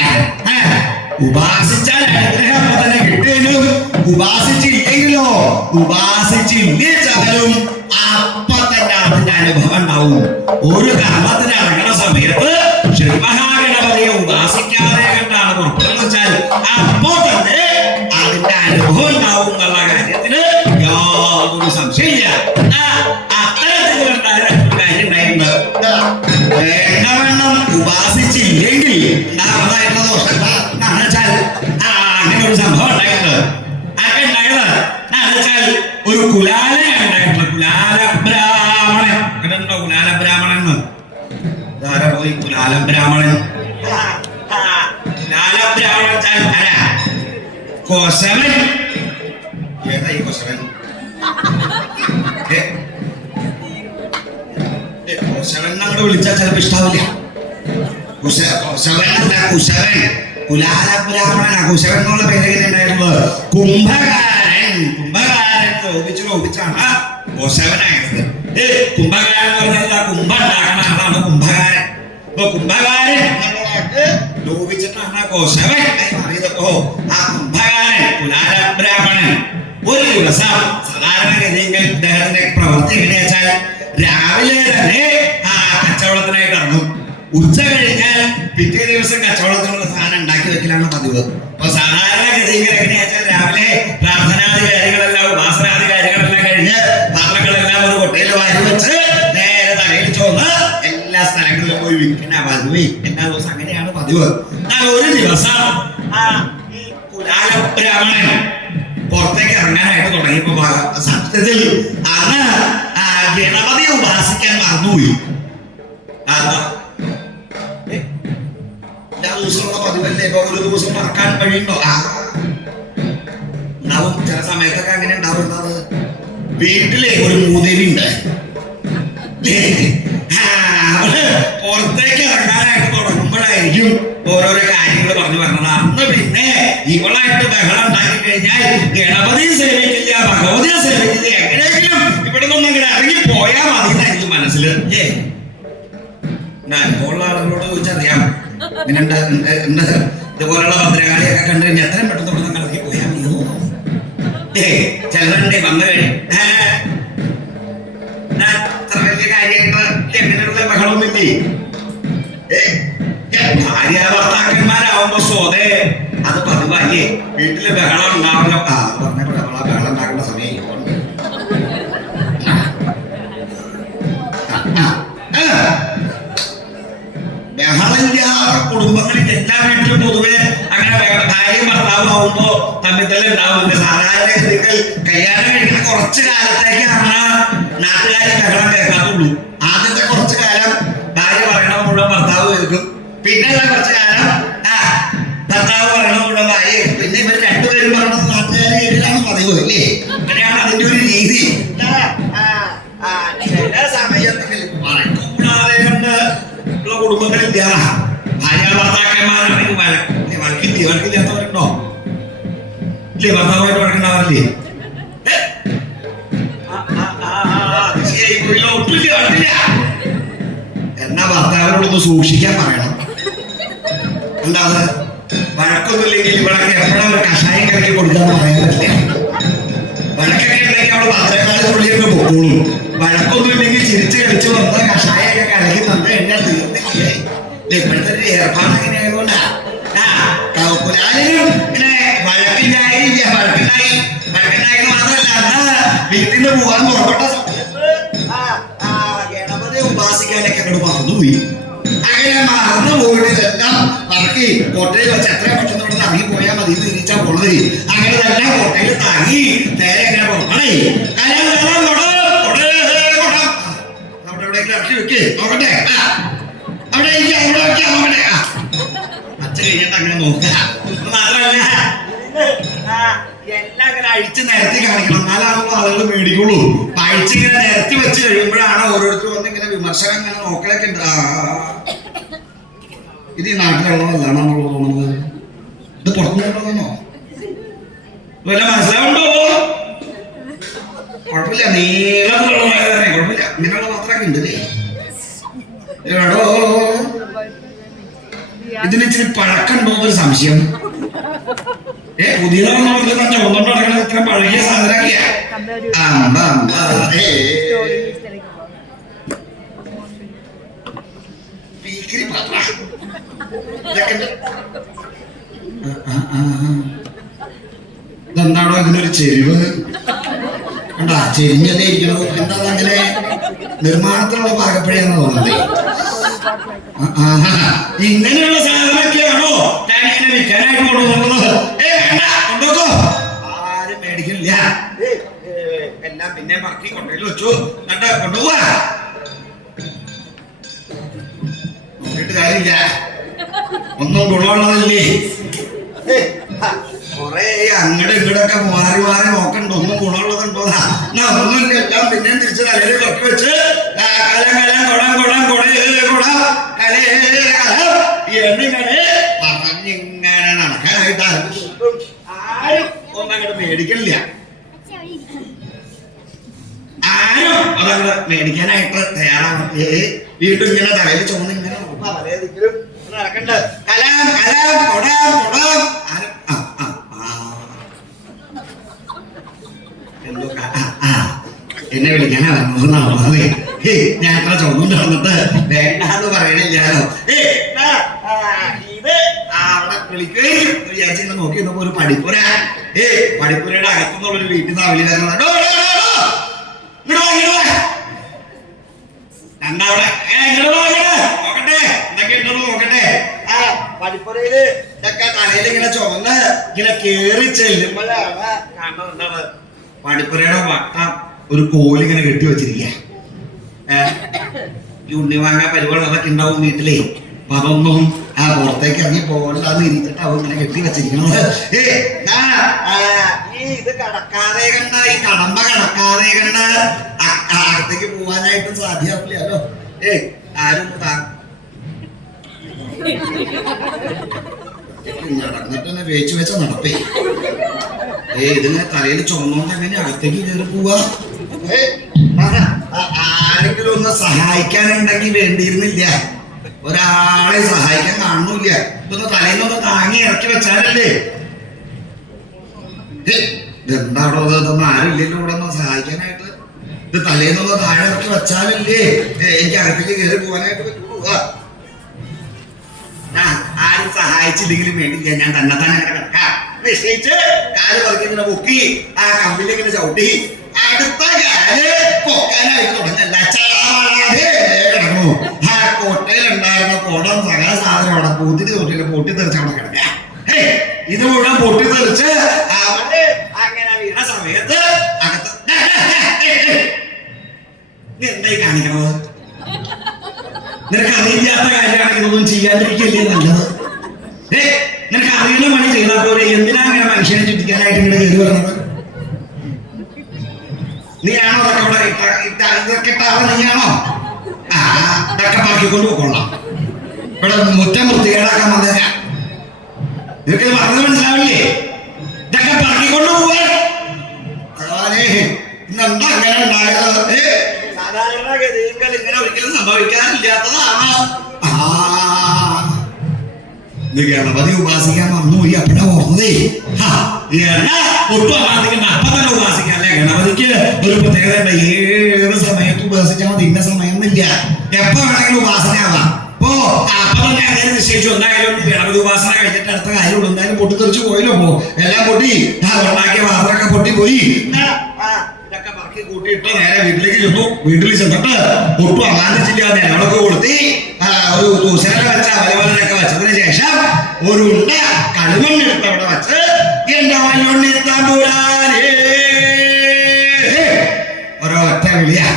ഉപാസിച്ചാൽ അനുഗ്രഹം അപ്പൊ തന്നെ കിട്ടിയെങ്കിലും ഉപാസിച്ചില്ലെങ്കിലോ ഉപാസിച്ചില്ലാച്ചാലും അപ്പൊ തന്നെ അതിന്റെ അനുഭവം ഉണ്ടാവും. ഒരു കർമ്മത്തിന് ഇറങ്ങുന്ന സമയത്ത് ശ്രീ മഹാഗണപതിയെ ഉപാസിക്കാതെ കണ്ടാണ് പുറപ്പെടുന്ന വെച്ചാൽ അപ്പോ തന്നെ അതിന്റെ അനുഭവം ഉണ്ടാവും എന്നുള്ള കാര്യത്തിന് യാതൊരു സംശയമില്ല. അത്തരത്തിൽ കാര്യം ഉണ്ടായിട്ടുണ്ട്. വേണ്ടവണ്ണം ഉപാസിച്ചില്ലെങ്കിൽ ഉണ്ടാവുന്നതായിട്ടുള്ള ദോഷം എന്താണെന്ന് വെച്ചാൽ അങ്ങനെ ഒരു സംഭവം ഉണ്ടായിട്ടുണ്ട്. ആകെ ഉണ്ടായത് എന്താണെന്ന് വെച്ചാൽ ഒരു കുലാലയാണ് ഉണ്ടായിട്ടുള്ളത്. കുലാലബ്രാഹ്മണൻ. കേട്ടിട്ടുണ്ടോ കുലാലബ്രാഹ്മണൻ എന്ന്? ധാരാ പോയി കുലാലബ്രാഹ്മണൻ. കുലാലബ്രാഹ്മണൻ ആരാ? കൊശവൻ. ഏതാ ഈ കൊശവൻ? കുശവൻ അങ്ങോട്ട് വിളിച്ചാൽ ചിലപ്പോ ഇഷ്ടാവില്ല. കുശവൻ കുലാലബ്രാഹ്മണനാ. കുശവൻ എന്നുള്ള പേര് എങ്ങനെ ഉണ്ടായിരുന്നത്? കുംഭകാരൻ. കുംഭകാരൻ ലോപിച്ചാണ് കുശവനായത്. കുംഭകാരൻ എന്ന് പറഞ്ഞാൽ കുംഭം ഉണ്ടാക്കണ ആളാണ് കുംഭകാരൻ. അപ്പൊ കുംഭകാരൻ ലോപിച്ചിട്ടാണ് കുശവൻ മാറിയത്. ആ കുംഭകാരൻ കുലാലബ്രാഹ്മണൻ ഒരു ദിവസം സാധാരണഗതിയിൽ ഇദ്ദേഹത്തിന്റെ പ്രവൃത്തി എങ്ങനെയാ വെച്ചാൽ രാവിലെ തന്നെ ആ കച്ചവടത്തിനായിട്ട് ഇറങ്ങും. ഉച്ച കഴിഞ്ഞാൽ പിറ്റേ ദിവസം കച്ചവടത്തിനുള്ള സാധനം ഉണ്ടാക്കി വെക്കലാണ് പതിവ്. അപ്പൊ സാധാരണഗതിയിൽ എങ്ങനെയാ വെച്ചാൽ രാവിലെ പ്രാർത്ഥനാദി കാര്യങ്ങളെല്ലാം ഉപാസനാദി കാര്യങ്ങളെല്ലാം കഴിഞ്ഞ് പാത്രങ്ങളെല്ലാം ഒരു കൊട്ടയിൽ വാരി വെച്ച് നേരെ തലയിൽ ചോന്ന് എല്ലാ സ്ഥലങ്ങളിലും പോയി വിൽക്കുന്ന പതിവ്. എല്ലാ ദിവസം അങ്ങനെയാണ് പതിവ്. എന്നാൽ ഒരു ദിവസം ആ ഈ കുലാലബ്രാഹ്മണൻ പുറത്തേക്ക് ഇറങ്ങാനായിട്ട് തുടങ്ങിയപ്പോ സത്യത്തിൽ അന്ന് ഗണപതിയെ ഉപാസിക്കാൻ മറന്നുപോയി. എല്ലാ ദിവസമുള്ള പതിവല്ലേ, ഇപ്പൊ ഒരു ദിവസം മറക്കാൻ കഴിയുണ്ടോ? ഉണ്ടാവും, ചില സമയത്തൊക്കെ അങ്ങനെ ഉണ്ടാവും. വീട്ടിലെ ഒരു മൂദേവി ഉണ്ട്, പുറത്തേക്ക് ഇറങ്ങാനായിട്ട് തുടങ്ങുമ്പോഴായിരിക്കും ഓരോരോ കാര്യങ്ങൾ പറഞ്ഞു പറഞ്ഞത്. അന്ന് പിന്നെ ഇവളായിട്ട് ബഹളം ഉണ്ടാക്കി കഴിഞ്ഞാൽ ഗണപതിയെ സേവിക്കില്ല, ഭഗവതിയെ സേവിക്കില്ല, എങ്ങനെയെങ്കിലും ഇവിടെ നിന്നും ഇങ്ങനെ ഇറങ്ങി പോയാ മതി എന്നായിരിക്കും മനസ്സിൽ. അനുഭവമുള്ള ആളുകളോട് ചോദിച്ചറിയാം, ഇങ്ങനെ ഇതുപോലുള്ള ഭദ്രകാളിയൊക്കെ കണ്ടു കഴിഞ്ഞാൽ എത്രയും പെട്ടെന്ന് ഇവിടെ നിന്ന് ഇറങ്ങി പോയാൽ മതിയോ? ചിലരുണ്ട് വന്നു കഴിഞ്ഞു അത്ര വലിയ കാര്യമായിട്ട് എങ്ങനെയുള്ള ബഹളമൊന്നുമില്ലേ? ഭാര്യ ഭർത്താക്കന്മാരാവുമ്പോ സ്വതേ അത് പതിവായി വീട്ടില് ബഹളം ഉണ്ടാവല്ലോ. പറഞ്ഞപ്പോഴെ ബഹളം ഉണ്ടാക്കേണ്ട സമയം ബഹളമില്ലാത്ത കുടുംബങ്ങളിൽ എല്ലാ വീട്ടിലും പൊതുവെ അങ്ങനെ ഭാര്യയും ഭർത്താവും ആവുമ്പോ തമ്മിൽ തന്നെ ഉണ്ടാവും. സാധാരണഗതികൾ കല്യാണം കഴിക്കുന്ന കുറച്ചു കാലത്തേക്കാണ് നാട്ടുകാരെ ബഹളം കേൾക്കാത്തുള്ളൂ. ആദ്യത്തെ കുറച്ചു കാലം ഭാര്യ പറയണ മുഴുവൻ ഭർത്താവ് കേൾക്കും, പിന്നെയുള്ള കുറച്ചു കാലം ഭർത്താവ് പറയണ മുഴുവൻ ഭാര്യ കേൾക്കും. പിന്നെ ഇവർ രണ്ടുപേരും പറയണത് നാട്ടുകാരെ കേൾക്കലാണ് പതിവ് അല്ലേ? അങ്ങനെയാണ് അതിന്റെ ഒരു രീതി. ചില സമയത്തിൽ വഴക്കൂടാതെ കൊണ്ട് ഉള്ള കുടുംബങ്ങളില്ല. ഭാര്യ ഭർത്താക്കന്മാരാണെങ്കിൽ വഴക്കില്ലാത്തവരുണ്ടോ? ഇല്ലേ? ഭർത്താവായിട്ട് വഴക്കുണ്ടാവാറില്ലേ? എന്നാ ഭർത്താവിനോടൊന്ന് സൂക്ഷിക്കാൻ പറയണം. എന്താത് വഴക്കൊന്നുമില്ലെങ്കിൽ ഇവളൊക്കെ എപ്പോഴാ ഒരു കഷായം കലക്കി കൊടുക്കാന്ന് പറയാൻ പറ്റില്ല. വഴക്കൊക്കെ ഉണ്ടെങ്കിൽ അവള് ഭദ്രകാളി തുള്ളിയൊക്കെ പൊക്കോളൂ. വഴക്കൊന്നും ഇല്ലെങ്കിൽ ചിരിച്ച് കളിച്ച് വന്ന കഷായൊക്കെ കലക്കി തന്നു കഴിഞ്ഞാൽ തീർന്നില്ലേ? ഇപ്പോഴത്തെ ഒരു ഏർപ്പാട് അങ്ങനെ ആയതുകൊണ്ടാ കുലാലിനും ഇങ്ങനെ വഴക്കുണ്ടായില്ല. വഴക്കുണ്ടായി മാത്രമല്ല, അന്ന് വീട്ടിൽ നിന്ന് പോകാൻ പുറപ്പെട്ട ഗണപതിയെ ഉപാസിക്കാനൊക്കെ അങ്ങോട്ട് മറന്നുപോയി. അങ്ങനെ മറന്നു പോയിട്ട് ഇതെല്ലാം പറക്കി കോട്ടയിൽ വെച്ച് എത്രയും പെട്ടെന്ന് ഇവിടെ ഇറങ്ങി പോയാൽ മതി തിരിച്ചാ പോണത്. അങ്ങനെ തന്നെ കോട്ടയിൽ താങ്ങി നേരെ എങ്ങനെ പോകണേ അവിടെ എവിടെയെങ്കിലും ഇറക്കി വെക്ക് നോക്കട്ടെ. അവിടെ അവിടെ നോക്കട്ടെ. അച്ഛൻ കഴിഞ്ഞിട്ട് അങ്ങനെ നോക്കുക. മാത്രമല്ല എല്ലാം ഇങ്ങനെ അഴിച്ച് നിരത്തി കാണിക്കണം, എന്നാലാണല്ലോ ആളുകൾ മേടിക്കുള്ളൂ. അഴിച്ചിങ്ങനെ നിരത്തി വെച്ച് കഴിയുമ്പോഴാണ് ഓരോരുത്തർ വന്ന് ഇങ്ങനെ വിമർശനം ഇങ്ങനെ നോക്കലൊക്കെ ഉണ്ട്. ഇത് ഈ നാട്ടിലുള്ളതല്ലാണെന്നുള്ളത് തോന്നുന്നത്. ഇത് പുറത്തുനിന്നുള്ളതാണോ? വല്ല മനസ്സിലാവുണ്ടോ? കുഴപ്പമില്ല, നീളത്തിലുള്ളതായ തന്നെ കുഴപ്പമില്ല. ഇങ്ങനെയുള്ള മാത്രമൊക്കെ ഉണ്ട്. എടോ ഇതിന് ഇച്ചിരി പഴക്കമുണ്ടോന്നൊരു സംശയം. പുതിയതാണെന്ന് പറഞ്ഞാൽ ചുവന്നോണ്ട് നടക്കണത് ഇത്ര പഴകിയ സാധനമൊക്കെയാ. ഇതെന്താണോ ഇതിനൊരു ചെരിവ് കണ്ടാ? ചെരിഞ്ഞതേ ഇരിക്കണോ? എന്താ അങ്ങനെ നിർമ്മാണത്തിലുള്ള പാകപ്പഴയാന്ന് തോന്നുന്നത്. ഇങ്ങനെയുള്ള സാധനമൊക്കെയാണോ ഞാനിങ്ങനെ വിൽക്കാനായിട്ട് കൊണ്ടുവന്നത്? കൊണ്ടുപോക്കോ, ആരും മേടിക്കില്ല. എല്ലാം പിന്നെ പറക്കി കൊണ്ടയിൽ വെച്ചു എന്നിട്ട് കൊണ്ടുപോവാ. നോക്കിയിട്ട് കാര്യമില്ല, ഒന്നും ഗുണമുള്ളതല്ലേ. കൊറേ അങ്ങടെ ഇങ്ങടൊക്കെ മാറി മാറി നോക്കണ്ട, ഒന്നും ഗുണമുള്ളതുണ്ടോ? ഒന്നുമില്ല, എല്ലാം പിന്നെ അയാളെ മേടിക്കാനായിട്ട് തയ്യാറാണ്. വീണ്ടും ഇങ്ങനെ തലയിൽ ചുമന്ന് ഇങ്ങനെ നടക്കണ്ട. കലാം കലാം തൊടാം തൊടാം എന്തോ എന്നെ വിളിക്കാനാ വന്നതെന്നാണോ? ഞാൻ അത്ര ചുമന്നുകൊണ്ട് വന്നിട്ട് വേണ്ടാന്ന് പറയണില്ലാലോ. ഇത് അവിടെ വിളിക്കുകയും വിചാരിച്ചിങ്ങനെ നോക്കി നോക്കുമ്പോ ഒരു പഠിപ്പുര, പഠിപ്പുരയുടെ അകത്തുനിന്നുള്ളൊരു വീട്ടിൽ നിന്ന് അവലി വരുന്നത് രണ്ടവിടെ നോക്കട്ടെ എന്തൊക്കെ ഉണ്ടോ നോക്കട്ടെ. ആ പഠിപ്പുരയില് ഇതൊക്കെ തലയിൽ ഇങ്ങനെ ചുമന്ന് ഇങ്ങനെ കേറി ചെല്ലുമ്പോഴാണ് കാണുന്നത് പഠിപ്പുരയുടെ വട്ടം ഒരു കോലിങ്ങനെ കെട്ടി വെച്ചിരിക്കുക. ഉണ്ണിവാങ്ങ പരിപാടി അതൊക്കെ ഉണ്ടാവും വീട്ടിലേ. അപ്പൊ അതൊന്നും പുറത്തേക്ക് ഇറങ്ങി പോകണ്ടെന്ന് ഇരിച്ചിട്ടാവും ഇങ്ങനെ കെട്ടി വെച്ചിരിക്കുന്നത്. ഇത് കടക്കാതെ കണ്ട ഈ കടമ്പ കടക്കാതെ കണ്ട അകത്തേക്ക് പോവാനായിട്ട് സാധ്യമാവില്ലല്ലോ. ആരും നടന്നിട്ട് വേച്ചു വെച്ച നടപ്പേ. ഇതിനെ തലയിൽ ചുമന്നോണ്ട് എങ്ങനെ അകത്തേക്ക് കയറി പോവാ? ആരെങ്കിലും ഒന്ന് സഹായിക്കാനുണ്ടെങ്കിൽ വേണ്ടിയിരുന്നില്ല. ഒരാളെ സഹായിക്കാൻ കാണുന്നില്ല. ഇതൊന്ന് തലയിലൊന്ന് താങ്ങി ഇറക്കി വെച്ചാലല്ലേ. ഇതെന്താണോ ഇതൊന്നും ആരുമില്ലല്ലോ ഇവിടെ ഒന്ന് സഹായിക്കാനായിട്ട്. ഇത് തലേന്നൊന്ന് താഴെ ഇറക്കി വെച്ചാലല്ലേ എനിക്ക് അകത്തേക്ക് കയറി പോകാനായിട്ട് പറ്റുള്ളൂ. ആരും സഹായിച്ചില്ലെങ്കിലും വേണ്ടില്ല, ഞാൻ തന്നെ തന്നെ കിടക്കാം. നിശ്ചയിച്ച് കാല് പറിക്കിങ്ങനെ പൊക്കി ആ കമ്പിലിങ്ങനെ ചവിട്ടി അടുത്ത കാല് പൊക്കാനായിട്ട് തുടങ്ങല്ല. കിടക്കണു. ആ കോട്ടയിലുണ്ടായിരുന്ന കുടം സകല സാധനം അവിടെ പൂത്തിരി തൊട്ടില്ല പൊട്ടിത്തെറിച്ച് അവിടെ കിടക്കാം. ഇത് മുഴുവൻ പൊട്ടിത്തെറിച്ച് അവിടെ അങ്ങനെ വീണ സമയത്ത് അകത്ത് എന്തായി കാണിക്കണത്? നിനക്ക് അറിയില്ലാത്ത കാര്യമാണെങ്കിൽ ഇതൊന്നും ചെയ്യാതിരിക്കല്ലേ നല്ലത്. നിനക്ക് അറിയുന്ന പണി ചെയ്താൽ പോലെ എന്തിനാ അങ്ങനെ മനുഷ്യനെ ചുറ്റിക്കാനായിട്ട് ഇങ്ങനെ കയറി വരുന്നത്? നീയാണോ അതൊക്കെ ഇവിടെ ഇതൊക്കെ ഇട്ടാളെ നീയാണോ? ഇതൊക്കെ പാക്കിക്കൊണ്ട് പോയിക്കൊള്ളാം. ഇവിടെ മുറ്റം വൃത്തികേടാക്കാൻ വന്നേരാ. നിനക്ക് പറഞ്ഞത് മനസ്സിലാവില്ലേ? ഇതൊക്കെ പാക്കിക്കൊണ്ട് പോവാൻ ഇന്നെന്താ അങ്ങനെ ഉണ്ടായത്? സാധാരണ ഗതികൾ ഇങ്ങനെ ഒരിക്കലും സംഭവിക്കാറില്ലാത്തതാണ്. ഗണപതി ഉപാസിക്കാൻ വന്നു പോയി അപ്പഴാ ഓർത്തതേ. ഒട്ടും അല്ലാതിരിക്കണ്ട, അപ്പൊ തന്നെ ഉപാസിക്കാം അല്ലെ. ഗണപതിക്ക് ഒരു പ്രത്യേകത, ഏത് സമയത്ത് ഉപാസിച്ചാൽ മതി, ഇന്ന സമയം എന്നില്ല, എപ്പോ വേണമെങ്കിലും ഉപാസനയാവാം. അപ്പൊ അപ്പൊ തന്നെ അങ്ങനെ നിശ്ചയിച്ചു. എന്തായാലും ഗണപതി ഉപാസന കഴിഞ്ഞിട്ട് അടുത്ത കാര്യമുള്ളൂ. എന്തായാലും പൊട്ടിത്തെറിച്ച് പോയല്ലോ. എല്ലാം പൊട്ടി, ഉണ്ടാക്കിയ പാത്രമൊക്കെ പൊട്ടിപ്പോയി. ഇതൊക്കെ പറക്കി കൂട്ടിയിട്ട് നേരെ വീട്ടിലേക്ക് ചെന്നു. വീട്ടിൽ ചെന്നിട്ട് ഒട്ടും അമാനിച്ചില്ല, നിലവിളക്ക് കൊളുത്തി ഒരു തൂശാല വെച്ച അവലവലൊക്കെ വെച്ചതിന് ശേഷം ഒരു ഉണ്ട കളിമണ്ണെടുത്ത് അവിടെ വെച്ച് എന്റെ വല്ലുണ്ണി തമ്പുരാനേ ഒരൊറ്റ വിളിയാ.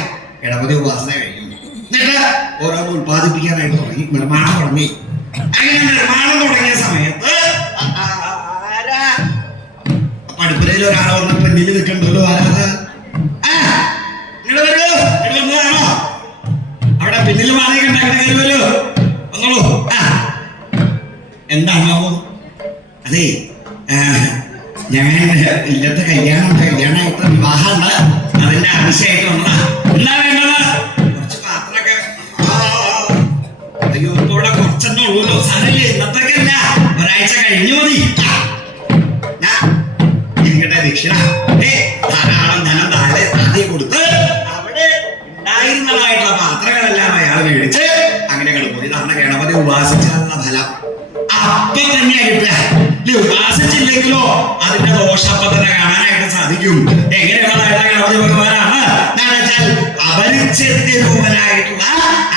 ഗണപതി ഉപാസന കഴിഞ്ഞു. എന്നിട്ട് ഓരോന്ന് ഉത്പാദിപ്പിക്കാനായിട്ട് തുടങ്ങി, നിർമ്മാണം തുടങ്ങി. അങ്ങനെ നിർമ്മാണം തുടങ്ങിയ സമയത്ത് പഠിപ്പുരയിൽ ഒരാൾ വന്ന പെണ്ണിൽ നിൽക്കണ്ടല്ലോ. ആരാത്? അവിടെ പിന്നിൽ മാറിയിട്ടുണ്ടാക്കി വരൂ, വന്നോളൂ. എന്താണാവോ? അതെ, ഞാൻ ഇല്ലത്തെ കല്യാണമായിട്ട് വിവാഹമുണ്ട്, അതിന്റെ ആവശ്യമായിട്ട് വന്നതാ. എന്താ വേണ്ടത്? കുറച്ച് പാത്രമൊക്കെ. അയ്യോ, ഇവിടെ കുറച്ചെന്നെ ഉള്ളൂല്ലോ. സാരല്ലേ, ഇന്നത്തൊക്കെ അല്ല, ഒരാഴ്ച കഴിഞ്ഞു മതി. ഇരിക്കട്ടെ ദക്ഷിണ. ധാരാളം ധനം താഴെ താഴെ കൊടുത്ത് അവിടെ ഉണ്ടായിരുന്നതായിട്ടുള്ള പാത്രങ്ങളെല്ലാം അയാൾ മേടിച്ച് അങ്ങനെ കിടന്നു. ഇതാണ് ഗണപതി ഉപാസിച്ചാലുള്ള ഫലം. അപ്പൊ തന്നെ കിട്ടുക. ഉപാസിച്ചില്ലെങ്കിലോ അതിന്റെ ദോഷം അപ്പൊ തന്നെ കാണാനായിട്ട് സാധിക്കും. എങ്ങനെയുള്ളതായിട്ടുള്ള ഗണപതി ഭഗവാനാണ് വെച്ചാൽ അപരിച്ഛേദ്യരൂപനായിട്ടുള്ള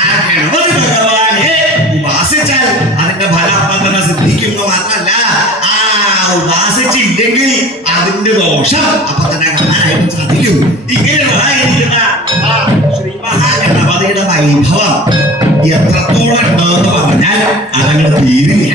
ആ ഗണപതി ഭഗവാനെ ഉപാസിച്ചാൽ അതിന്റെ ഫലം അപ്പൊ തന്നെ സിദ്ധിക്കുന്നു. മാത്രമല്ല, ആ ഉപാസിച്ചില്ലെങ്കിൽ അതിന്റെ ദോഷം അപ്പൊ തന്നെ കാണാനായിട്ട് സാധിക്കും. ഇങ്ങനെയുള്ളതായിരിക്കുന്ന ശ്രീ മഹാഗണപതിയുടെ വൈഭവം എത്രത്തോളം ഉണ്ടെന്ന് പറഞ്ഞാൽ അതങ്ങോട്ട് തീരില്ല.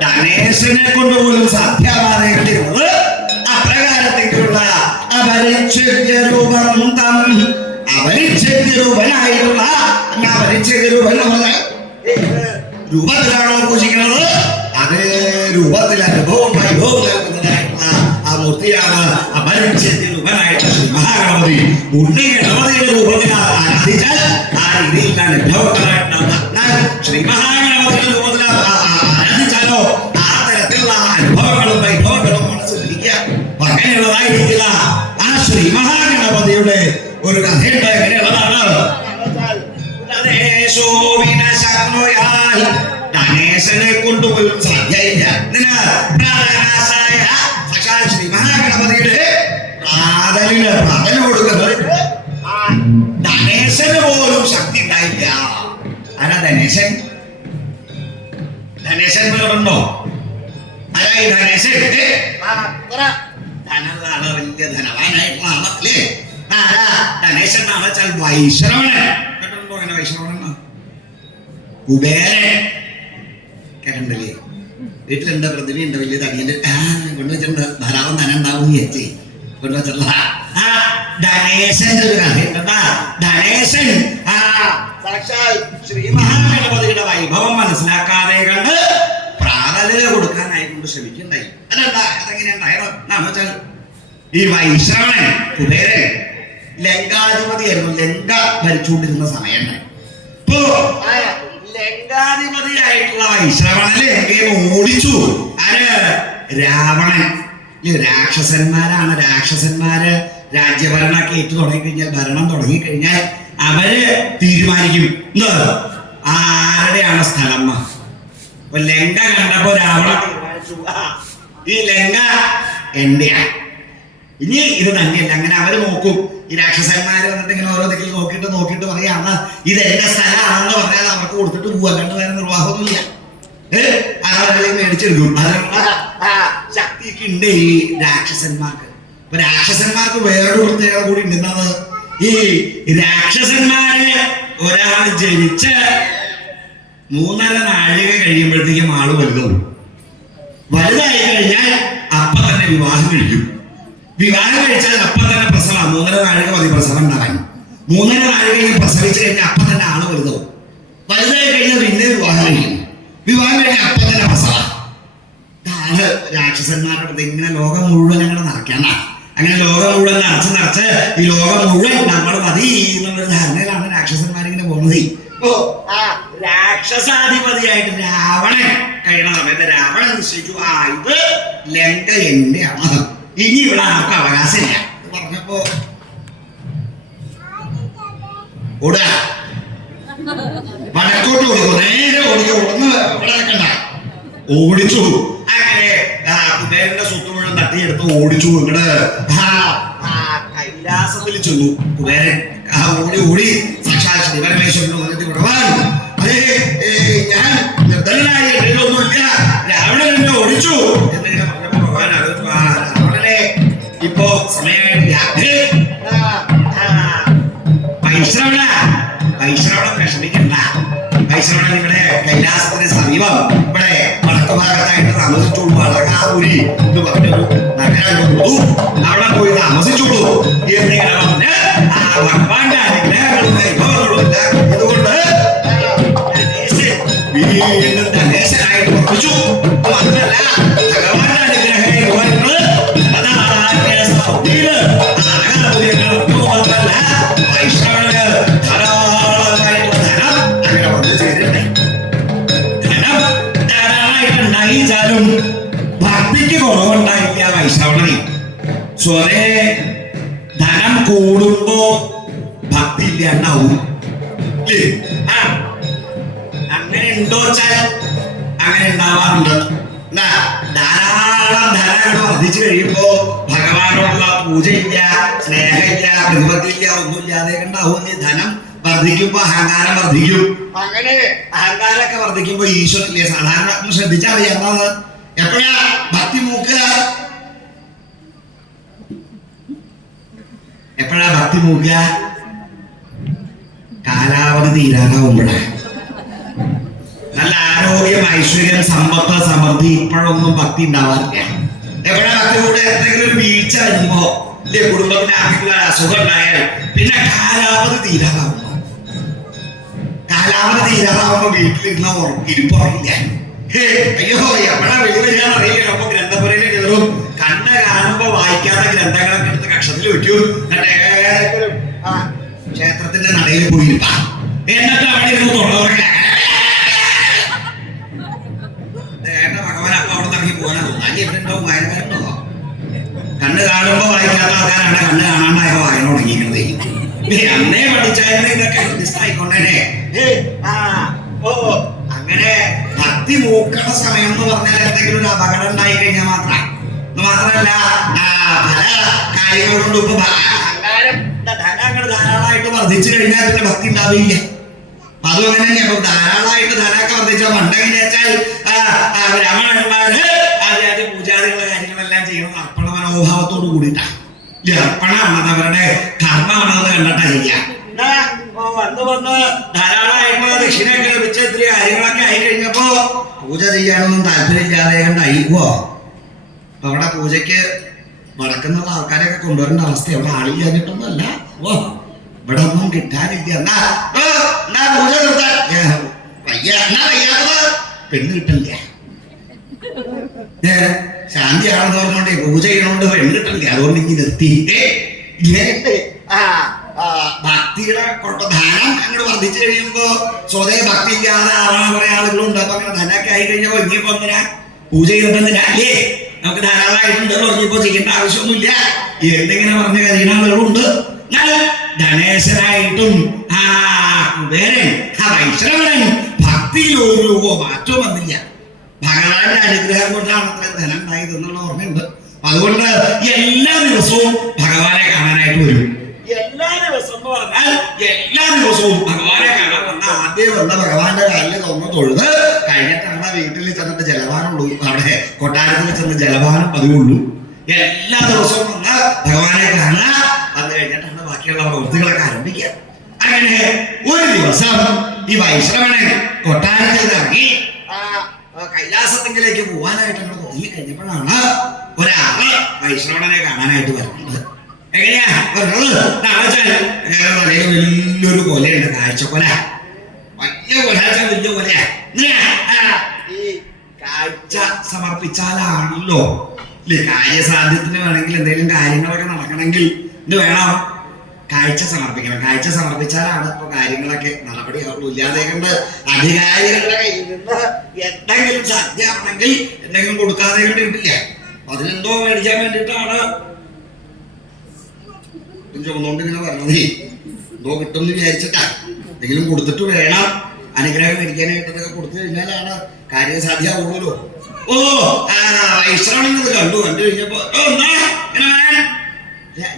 ഗണേശനെ കൊണ്ടുപോലും സാധ്യമാകേണ്ടിരുന്നത് അപ്രകാരത്തേക്കുള്ള അപരിച്ഛേദ്യരൂപം അപരിച്ഛേദ്യരൂപനായിട്ടുള്ള അപരിച്ഛേദ്യരൂപൻ നമ്മളെ രൂപത്തിലാണോ പൂജിക്കുന്നത്? അതേ രൂപത്തിൽ അനുഭവം വൈഭവം നൽകുന്നതായിട്ടുള്ള ആ മൂർത്തിയാണ് അപരിച്ഛേദ്യരൂപനായിട്ട് ശ്രീ മഹാഗണപതി. ഉണ്ണി ഗണപതിയുടെ രൂപത്തിൽ ആരാധിച്ചാൽ ആ രീതിയിൽ അനുഭവങ്ങളായിട്ടുണ്ടാവുന്ന ശ്രീ മഹാഗണപതിയുടെ രൂപത്തിൽ ആരാധിച്ചാലോ ആ തരത്തിലുള്ള അനുഭവങ്ങളും വൈഭവങ്ങളും മനസ്സിലിരിക്കുക. അങ്ങനെയുള്ളതായിരിക്കില്ല ആ ശ്രീ മഹാഗണപതിയുടെ ഒരു കഥയുണ്ട്. എങ്ങനെയുള്ളതാണ്? ഗണേശനെ കൊണ്ടുപോലും സാധ്യയില്ല. ശ്രീ മഹാഗണപതിയുടെ പ്രാതലിന് കൊടുക്കുന്നത് ഗണേശന് പോലും ശക്തി ഉണ്ടായില്ല. ആരാ ധനേശൻ? ധനേശൻ ഉണ്ടോ? ആരാ ഈ ധനേശൻ? ധനമുള്ള ആള്, വലിയ ധനവാനായിട്ടുള്ള ആള് അല്ലേ? ആരാ ധനേശൻ എന്ന് വെച്ചാൽ വൈശ്രവണൻ. കേട്ടിട്ടുണ്ടോ? അങ്ങനെ വൈശ്രവണൻ കുബേരൻ കേട്ടിട്ടില്ലേ? വീട്ടിലുണ്ട്, പ്രതിമ ഉണ്ട്, വലിയ തടിയുണ്ട്, കൊണ്ടുവച്ചിട്ടുണ്ട്, ധാരാളം ധനം ഉണ്ടാവും ചേച്ചി കൊണ്ടുവച്ചിട്ടുള്ള ധനേശന്റെ ഒരു കഥ. ധനേശൻ ശ്രീ മഹാഗണപതിയുടെ വൈഭവം മനസ്സിലാക്കാതെ കണ്ട് പ്രാതലിന് കൊടുക്കാനായിക്കൊണ്ട് ശ്രമിക്കണ്ടായി. അതെന്താ? അതെങ്ങനെയുണ്ടായത്? ഈ വൈശ്രവണൻ കുബേരൻ ലങ്കാധിപതിയായിരുന്നു. ലങ്ക ഭരിച്ചുകൊണ്ടിരുന്ന സമയം ഉണ്ടായി. ഇപ്പോ ലങ്കാധിപതിയായിട്ടുള്ള വൈശ്രവണനെ ലങ്കയെ ഓടിച്ചു. ആര്? രാവണൻ. രാക്ഷസന്മാരാണ്. രാക്ഷസന്മാര് രാജ്യഭരണമൊക്കെ ഏറ്റു തുടങ്ങിക്കഴിഞ്ഞാൽ, ഭരണം തുടങ്ങിക്കഴിഞ്ഞാൽ അവര് തീരുമാനിക്കും എന്താ ആരുടെയാണ് സ്ഥലം. അപ്പൊ ലങ്ക കണ്ടപ്പോ രാവണ തീരുമാനിച്ചു ഈ ലങ്ക എന്റെയാണ്, ഇനി ഇത് തന്നെയല്ല. അങ്ങനെ അവര് നോക്കും. ഈ രാക്ഷസന്മാര് വന്നിട്ട് ഇങ്ങനെ ഓരോ ദിക്കിൽ നോക്കിയിട്ട് പറയാന്ന് ഇത് എന്റെ സ്ഥലമാണെന്ന് പറഞ്ഞാൽ അവർക്ക് കൊടുത്തിട്ട് പോവാ. അല്ലാണ്ട് വേറെ നിർവാഹമൊന്നുമില്ല. അവരെ മേടിച്ചെടുക്കും. അതിനുള്ള ശക്തിയൊക്കെ ഉണ്ട് ഈ രാക്ഷസന്മാർക്ക്. അപ്പൊ രാക്ഷസന്മാർക്ക് വേറൊരു പ്രത്യേകത കൂടി ഉണ്ടെന്നത്, ഈ രാക്ഷസന്മാര് ഒരാൾ ജനിച്ച് 3.5 നാഴിക കഴിയുമ്പോഴത്തേക്കും ആള് വലുതാവും. വലുതായി കഴിഞ്ഞാൽ അപ്പൊ തന്നെ വിവാഹം കഴിക്കും. വിവാഹം കഴിച്ചാൽ അപ്പൊ തന്നെ പ്രസവം. 3.5 നാഴിക മതി പ്രസവം ഉണ്ടാവാൻ. 3.5 നാഴിക പ്രസവിച്ചു കഴിഞ്ഞാൽ അപ്പൊ തന്നെ ആള് വലുതാവും. വലുതായി കഴിഞ്ഞാൽ പിന്നെ വിവാഹം കഴിക്കും. വിവാഹം കഴിഞ്ഞാൽ അപ്പൊ തന്നെ പ്രസവം. ഇതാണ് രാക്ഷസന്മാരുടെ പ്രതി. ഇങ്ങനെ ലോകം മുഴുവൻ അങ്ങനെ നടക്കേണ്ട. അങ്ങനെ ലോകം മുഴുവൻ നിറച്ച് ഈ ലോകം മുഴുവൻ നമ്മൾ മതി എന്നുള്ളൊരു ധാരണയിലാണ് രാക്ഷസന്മാരിങ്ങനെ പോകുന്നത്. ഇപ്പോ ആ രാക്ഷസാധിപതിയായിട്ട് രാവണൻ കഴിയണ സമയത്ത് രാവണൻ നിശ്ചയിച്ചു, ഇത് ലങ്ക എന്റെയാണ്, ഇനി ഇവിടെ ആർക്കും അവകാശമില്ല പറഞ്ഞപ്പോ ഓടുക, വടക്കോട്ട് ഓടിക്കോ, നേരെ ഓടിക്കോ, ഒന്ന് ഇവിടെ നിൽക്കണ്ട, ഓടിച്ചു. അങ്ങനെ കുബേരന്റെ സ്വത്ത് മുഴുവൻ തട്ടിയെടുത്ത് ഓടിച്ചു. ഇങ്ങട് കൈലാസത്തിൽ ചെന്നു കുബേരൻ. ഓടി സാക്ഷാൽ ശ്രീ പരമേശ്വരന് വന്നിട്ട് വിടവാൻ, അതെ ഞാൻ നിർദ്ധനായി എഴുതൊന്നുമില്ല, രാവണൻ എന്നെ ഓടിച്ചു എന്നിങ്ങനെ പറഞ്ഞപ്പോ ഭഗവാൻ ആലോചിച്ചു, രാവണനെ ഇപ്പോ സമയമായിട്ടില്ല. വൈശ്രവണ വിഷമിക്കണ്ട. വൈശ്രവണൻ ഇവിടെ കൈലാസത്തിന് സമീപം ഇവിടെ വടക്കു ഭാഗത്തായിട്ട് താമസിച്ചോളൂ. അളകാപുരി എന്ന് പറഞ്ഞൊരു നഗരം കൊടുത്തു, അവിടെ പോയി താമസിച്ചോളൂ എന്നിങ്ങനെ പറഞ്ഞ് ഭഗവാന്റെ അനുഗ്രഹങ്ങളും വൈഭവങ്ങളും ഇതുകൊണ്ട് വീണ്ടും ധനേശനായിട്ട് ഉറപ്പിച്ചു. മാത്രമല്ല ഭഗവാന്റെ അനുഗ്രഹങ്ങൾ വൈഷ്ണവന് ധാരാളമായിട്ടുള്ള ധനം അങ്ങനെ വന്നു ചേരുന്നുണ്ട്. ധനം ധാരാളമായിട്ടുണ്ടായിച്ചാലും ഭക്തിക്ക് കുറവുണ്ടായില്ല വൈഷ്ണവന്. സ്വരേ ധനം കൂടുമ്പോ ഭക്തി ഇല്ലാണ്ടാവും. അങ്ങനെ ഉണ്ടോ വെച്ചാൽ അങ്ങനെ ഉണ്ടാവാറുണ്ട്. ധാരാളം ധനം വർദ്ധിച്ചു കഴിയുമ്പോ ഭഗവാനോടുള്ള പൂജയില്ല, സ്നേഹമില്ല, പ്രതിപത്തിയില്ല, ഒന്നുമില്ലാതെ ഉണ്ടാവും. ധനം വർദ്ധിക്കുമ്പോ അഹങ്കാരം വർദ്ധിക്കും. അങ്ങനെ അഹങ്കാരമൊക്കെ വർദ്ധിക്കുമ്പോ ഈശ്വരല്ലേ സാധാരണ ശ്രദ്ധിച്ചാൽ അറിയാവുന്നത് എപ്പോഴാ ഭക്തി മൂക്കുക, എപ്പോഴാ ഭക്തി മൂക്കുക? കാലാവധി തീരാനാവുമ്പോഴാണ്. ഐശ്വര്യം, സമ്പത്ത്, സമൃദ്ധി ഇപ്പോഴൊന്നും ഭക്തി ഉണ്ടാവാറില്ല. എപ്പോഴാ ഭക്തി കൂടെ എന്തെങ്കിലും ഒരു വീഴ്ച വരുമ്പോ, ഇല്ലേ, കുടുംബത്തിന് ആർക്കെങ്കിലും അസുഖം ഉണ്ടായാൽ, പിന്നെ കാലാവധി തീരാറാവുമ്പോ വീട്ടിലിരുന്ന ഇരിപ്പുറക്കില്ല. അയ്യോ എപ്പോഴാ വെളി വരികയെന്ന് അറിയില്ല. അപ്പൊ ഗ്രന്ഥപുരയിൽ കയറും, കണ്ണ് കാണുമ്പോ വായിക്കാത്ത ഗ്രന്ഥങ്ങളൊക്കെ എടുത്ത് കക്ഷത്തിൽ വെച്ചു, എന്നിട്ട് ഏതെങ്കിലും ക്ഷേത്രത്തിന്റെ നടയിൽ പോയിരിക്കാം. എന്നിട്ട് അവിടെ ഇരുന്ന് തൊള്ളവർക്ക് ഭഗവാൻ അപ്പൊ അവിടെ ഇറങ്ങി പോകാനാ തോന്നുന്നു. അല്ലെ ഇവിടെ ഉണ്ടാവും വായനക്കാരുണ്ടോ? കണ്ണ് കാണുമ്പോ വായിക്കാത്ത ആൾക്കാരാണ് കണ്ണ് കാണാണ്ടായപ്പോ വായന തുടങ്ങിയിരുന്നത്. അന്നേ പഠിച്ചായിരുന്നു ഇതൊക്കെ ആയിക്കൊണ്ടേ. അങ്ങനെ ഭക്തി മൂക്കണ സമയം എന്ന് പറഞ്ഞാൽ എന്തെങ്കിലും ഒരു അപകടം ഉണ്ടായി കഴിഞ്ഞാൽ മാത്രമല്ല പല കാര്യങ്ങൾ കൊണ്ട് ഇപ്പൊ ധനങ്ങൾ ധാരാളമായിട്ട് വർദ്ധിച്ചു കഴിഞ്ഞാൽ പിന്നെ ഭക്തി ഉണ്ടാവില്ല. അതും അങ്ങനെ തന്നെയാ. ധാരാളമായിട്ട് ധനമൊക്കെ വർദ്ധിച്ചാൽ പണ്ടെങ്ങനെ വെച്ചാൽ ബ്രാഹ്മണന്മാര് ആദ്യ പൂജാതികളുടെ കാര്യങ്ങളെല്ലാം ചെയ്യുന്നത് അർപ്പണ മനോഭാവത്തോട് കൂടിയിട്ടാണ്. അർപ്പണമാണത്, അവരുടെ കർമ്മമാണത് കണ്ടിട്ടാ ചെയ്യാം. വന്ന് ധാരാളമായിട്ട് ദക്ഷിണയൊക്കെ ലഭിച്ച ഇത്തിരി കാര്യങ്ങളൊക്കെ ആയി കഴിഞ്ഞപ്പോ പൂജ ചെയ്യാനൊന്നും താല്പര്യമില്ലാതെ കണ്ടായിപ്പോ അവിടെ പൂജയ്ക്ക് വടക്കുന്നുള്ള ആൾക്കാരെയൊക്കെ കൊണ്ടുവരേണ്ട അവസ്ഥ. അവിടെ ആളില്ലാഞ്ഞിട്ടൊന്നുമല്ല, ഇവിടെ ഒന്നും കിട്ടാനില്ല. എന്നാ പൂജ നിർത്താൻ വയ്യാത്തത് പെണ്ണ് കിട്ടില്ല. ശാന്തിയാണെന്ന് പറഞ്ഞോണ്ടേ പൂജ ചെയ്യണോണ്ട് പെണ്ണ് കിട്ടില്ല, അതുകൊണ്ട് ഇങ്ങനെ നിർത്തി. ഭക്തിയുടെ കൊണ്ട് ധനം അങ്ങോട്ട് വർദ്ധിച്ചു കഴിയുമ്പോ സ്വതേ ഭക്തി ഇല്ലാതെ ആവണം കുറെ ആളുകളുണ്ട്. അപ്പൊ അങ്ങനെ ധനമൊക്കെ ആയി കഴിഞ്ഞപ്പോ ഇനിയിപ്പോ എന്തിനാ പൂജ ചെയ്തിട്ടെന്തിനാ? അല്ലേ, നമുക്ക് ധാരാളമായിട്ടുണ്ടല്ലോ, ഇനിയിപ്പോ ചെയ്യേണ്ട ആവശ്യമൊന്നുമില്ല എന്തെങ്കിലും പറഞ്ഞ കഴിയുന്ന ആളുകളുണ്ട്. ധനേശനായിട്ടും കുബേരൻ വൈശ്രവണൻ ഭക്തിയിൽ ഒരു മാറ്റവും വന്നില്ല. ഭഗവാന്റെ അനുഗ്രഹം കൊണ്ടാണ് അത്ര ധനം ഉണ്ടായത് എന്നുള്ള ഓർമ്മയുണ്ട്. അതുകൊണ്ട് എല്ലാ ദിവസവും ഭഗവാനെ കാണാനായിട്ട് വരും. എല്ലാ ദിവസം എന്ന് പറഞ്ഞാൽ എല്ലാ ദിവസവും ഭഗവാനെ കാണാൻ വന്ന ആദ്യം വന്ന ഭഗവാന്റെ കാലിൽ തൊന്ന് തൊഴുത് കഴിഞ്ഞിട്ടാണ് വീട്ടിൽ ചെന്നിട്ട് ജലപാനമുള്ളൂ. അവിടെ കൊട്ടാരത്തിൽ ചെന്ന് ജലപാനം പതിവുള്ളൂ. എല്ലാ ദിവസവും വന്ന് ഭഗവാനെ കാണുക, അത് കഴിഞ്ഞിട്ടാണ് ബാക്കിയുള്ള പ്രവൃത്തികളൊക്കെ ആരംഭിക്കുക. അങ്ങനെ ഒരു ദിവസം ഈ വൈശ്രവണൻ കൊട്ടാരത്തിൽ ഇറങ്ങി കൈലാസത്തിലേക്ക് പോവാനായിട്ട് അങ്ങോട്ട് തുടങ്ങി കഴിഞ്ഞപ്പോഴാണ് ഒരാള് വൈശ്രവണനെ കാണാനായിട്ട് വരുന്നത്. എങ്ങനെയാ വലിയൊരു കൊലയുണ്ട്, കാഴ്ചക്കൊല. വലിയ കൊലാച്ച, വലിയ കൊലയാ. ഈ കാഴ്ച സമർപ്പിച്ചാലാണല്ലോ ഇല്ലേ കാര്യസാധ്യത്തിന് വേണമെങ്കിൽ എന്തെങ്കിലും കാര്യങ്ങളൊക്കെ നടക്കണമെങ്കിൽ ഇത് വേണം, കാഴ്ച സമർപ്പിക്കണം. കാഴ്ച സമർപ്പിച്ചാലാണ് ഇപ്പൊ കാര്യങ്ങളൊക്കെ നടപടിയാവുള്ളൂ. ഇല്ലാതെ കൊണ്ട് അധികാരികളുടെ കയ്യിൽ നിന്ന് എന്തെങ്കിലും സാധ്യമാണെങ്കിൽ എന്തെങ്കിലും കൊടുക്കാതെ കൊണ്ട് കിട്ടില്ല. അതിനെന്തോ മേടിക്കാൻ വേണ്ടിയിട്ടാണ് ചുമന്നുകൊണ്ട് ഇങ്ങനെ പറഞ്ഞത്. എന്തോ കിട്ടുമെന്ന് വിചാരിച്ചിട്ടാ എന്തെങ്കിലും കൊടുത്തിട്ട് വേണം അനുഗ്രഹം മേടിക്കാനായിട്ടൊക്കെ കൊടുത്തു കഴിഞ്ഞാലാണ് കാര്യസാധ്യമാവുള്ളൂ. വൈശ്രവണത് കണ്ടു കഴിഞ്ഞപ്പോ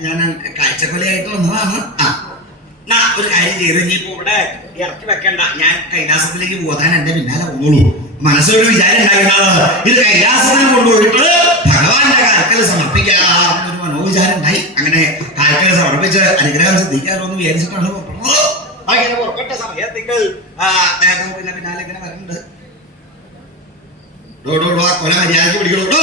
ഞാൻ കാഴ്ചക്കൊലയായിട്ട് വന്നതാണ്. ഒരു കാര്യം ചെയ്ത് ഇനിയിപ്പോ ഇവിടെ ഇറക്കി വെക്കണ്ട, ഞാൻ കൈലാസത്തിലേക്ക് പോകാൻ എന്റെ പിന്നാലെ വന്നോളൂ. മനസ്സിലൊരു വിചാരം ഉണ്ടായിരുന്നത് ഇത് കൈലാസത്തിൽ കൊണ്ടുപോയിട്ട് ഭഗവാന്റെ കാൽക്കൽ സമർപ്പിക്കാമെന്നൊരു മനോവിചാരം ഉണ്ടായി. അങ്ങനെ കാൽക്കൽ സമർപ്പിച്ച് അനുഗ്രഹം സിദ്ധിക്കാമല്ലോ എന്ന് വിചാരിച്ചിട്ടാണ് പുറപ്പെടുന്നത്. അങ്ങനെ പുറപ്പെട്ട സമയത്തേക്ക് അദ്ദേഹം പിന്നെ പിന്നാലെ ഇങ്ങനെ വരുന്നുണ്ട്. കൊല മര്യാദക്ക് പിടിക്കണോ,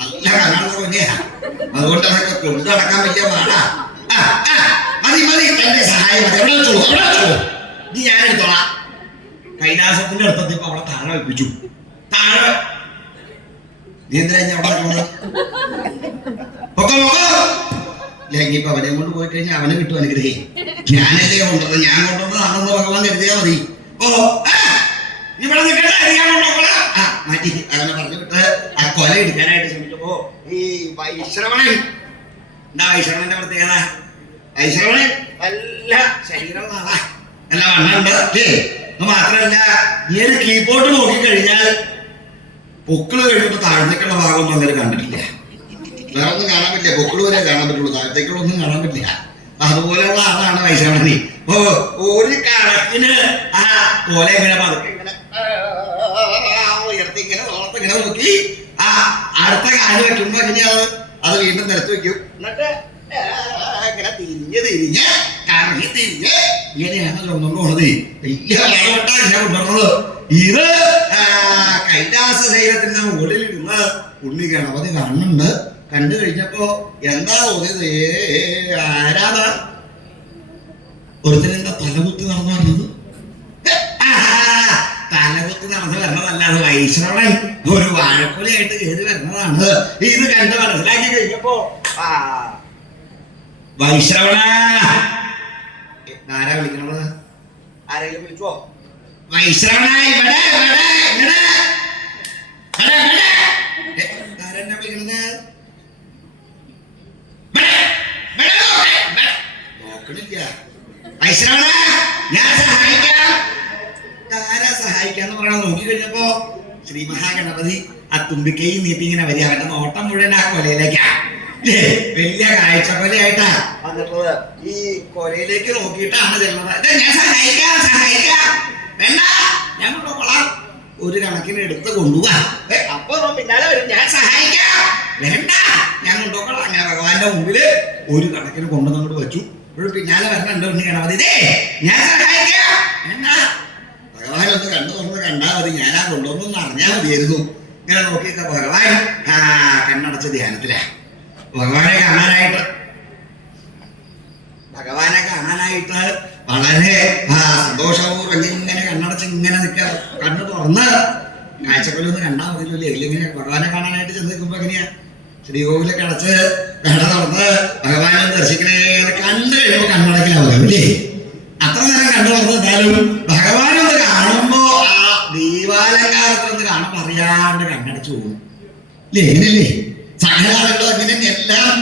നല്ല കനാള കൊന്നെയാ. അതുകൊണ്ട് അതൊക്കെ കൊണ്ടു നടക്കാൻ വലിയ പാടാ. മതി മതി, എന്റെ സഹായം മതി. എവിടെ വെച്ചോളൂ, എവിടെ വെച്ചോളൂ, നീ ഞാൻ എടുത്തോളാം. കൈലാസത്തിന്റെ അടുത്തെത്തിയപ്പോ അവിടെ താഴെ വെപ്പിച്ചു. താഴെ നീ എന്തിനാ അവിടെ നിൽക്കുന്നത്? ഇപ്പൊ അവനെ കൊണ്ട് പോയി കഴിഞ്ഞാൽ അവനെ കിട്ടും അനുഗ്രഹം. ഞാനല്ലേ കൊണ്ടുവന്നത്, ഞാൻ കൊണ്ടുവന്നതാണെന്ന് ഭഗവാൻ കരുതിയാ മതി. ഇവിടെ മാറ്റി അങ്ങനെ പറഞ്ഞിട്ട് ആ കൊല എടുക്കാനായിട്ട് ശ്രമിച്ചപ്പോ ഈ വൈശ്രവണൻ എന്താ വൈശ്രവണന്റെ പ്രത്യേകത? വൈശ്രവണൻ നല്ല ശരീരമുള്ള ആളാ, നല്ല വണ്ണുണ്ട് അല്ലേ. അത് മാത്രമല്ല ഈ ഒരു കീബോർഡ് നോക്കിക്കഴിഞ്ഞാൽ പൊക്കിള് കഴിഞ്ഞിട്ട് താഴ്ത്തേക്കുള്ള ഭാഗമൊന്നും അങ്ങനെ കണ്ടിട്ടില്ല. വേറെ ഒന്നും കാണാൻ പറ്റില്ല, പൊക്കിള് വരെ കാണാൻ പറ്റുള്ളൂ, താഴത്തേക്കുള്ളൊന്നും കാണാൻ പറ്റില്ല. അതുപോലെയുള്ള ആളാണ് വൈശ്രവണി. ഒരു കണക്കിന് ആ കോല ഇങ്ങനെ പതുക്കെ ഇങ്ങനെ ഉയർത്തി ഇങ്ങനെ ഓളത്തിങ്ങനെ നോക്കി അടുത്ത കാല് വെക്കുമ്പോ ഇനി അത് വീണ്ടും നിരത്തി വെക്കും. എന്നിട്ട് ഇങ്ങനെ തിരിഞ്ഞ് തിരിഞ്ഞ് കറങ്ങി തിരിഞ്ഞ് ഇങ്ങനെയാണ് ചുമന്നുകൊണ്ടുപോണത്. വലിയ വളവട്ടാണ് ഞാൻ കൊണ്ടുവന്നത്. ഇത് കൈലാസ ശൈലത്തിന്റെ മുകളിലിരുന്ന് ഉണ്ണി ഗണപതി കാണുന്നുണ്ട്. കണ്ടു കഴിഞ്ഞപ്പോ എന്താ തോന്നിയത്? ആരാണ് ഒരുത്തനെന്താ തലകുത്തി നടന്നു പറഞ്ഞത്? തലകുത്തി നടന്ന് വരണതല്ല, അത് വൈഷ്ണവൻ ഒരു വാഴക്കൊലയായിട്ട് കയറി വരുന്നതാണ്. ഇത് കണ്ട് മനസ്സിലാക്കി കഴിഞ്ഞപ്പോ വൈഷ്ണവന ആരാ വിളിക്കണത്? ആരെങ്കിലും വിളിച്ചോ? വൈഷ്ണവന ഇവിടെ ആരെന്നെ വിളിക്കണത്? നോക്കണില്ല. വൈഷ്ണവന ഞാൻ സഹായിക്കാം. ആരാ സഹായിക്കാന്ന് പറയാൻ നോക്കി കഴിഞ്ഞപ്പോ ശ്രീ മഹാഗണപതി ആ തുമ്പിക്കൈ നീട്ടി ഇങ്ങനെ വരിക. അവന്റെ നോട്ടം മുഴുവൻ ആ കൊലയിലേക്കാ. വലിയ കാഴ്ചക്കൊലയായിട്ടാ വന്നിട്ടുള്ളത്. ഈ കൊലയിലേക്ക് നോക്കിയിട്ടാണ് ചെല്ലുന്നത്. ഞാൻ സഹായിക്കാം വേണ്ട, ഞാൻ കൊള്ളാം, ഒരു കണക്കിന് എടുത്ത് കൊണ്ടുപോവാ. അപ്പൊ പിന്നാലെ വരും, ഞാൻ സഹായിക്കാം വേണ്ട, ഞാൻ കൊണ്ടുപോക്കണം. അങ്ങനെ ഭഗവാന്റെ മുമ്പില് ഒരു കണക്കിന് കൊണ്ടുവന്നങ്ങോട്ട് വെച്ചു. ഒരു പിന്നാലെ വരണുണ്ട് ഉണ്ണി ഗണപതി. ഞാൻ സഹായിക്കാം വേണ്ട, ഭഗവാനൊന്ന് കണ്ടു തുറന്ന് കണ്ടാ മതി, ഞാനാ കൊണ്ടുവന്നൊന്ന് അറിഞ്ഞാൽ മതിയായിരുന്നു. ഇങ്ങനെ നോക്കിയൊക്കെ ഭഗവാൻ കണ്ണടച്ച ധ്യാനത്തിലാ. ഭഗവാനെ കാണാനായിട്ട് വളരെ സന്തോഷപൂർവ്വം ഇങ്ങനെ കണ്ണടച്ച് ഇങ്ങനെ നിൽക്കുക. കണ്ണു തുറന്ന് കാഴ്ചക്കൊല്ലൊന്ന് കണ്ടാൽ മതിയല്ലോ. ഇല്ലെങ്കിൽ ഭഗവാനെ കാണാനായിട്ട് ചെന്ന് നിൽക്കുമ്പോ എങ്ങനെയാ? ശ്രീകോവിലൊക്കെ അടച്ച് കട തുറന്ന് ഭഗവാനെ ദർശിക്കണേ കണ്ടു കഴിയുമ്പോ കണ്ണടക്കിലാവുക അല്ലേ? അത്ര നേരം കണ്ടു തുറന്നിട്ടാലും ഭഗവാനൊന്ന് കാണുമ്പോ ആ ദീപാലങ്കാരത്തിലൊന്ന് കാണുമ്പോ അറിയാണ്ട് കണ്ണടച്ചു പോകും അല്ലേ? എങ്ങനെയല്ലേ സകലാളുകളും അങ്ങനെ എല്ലാം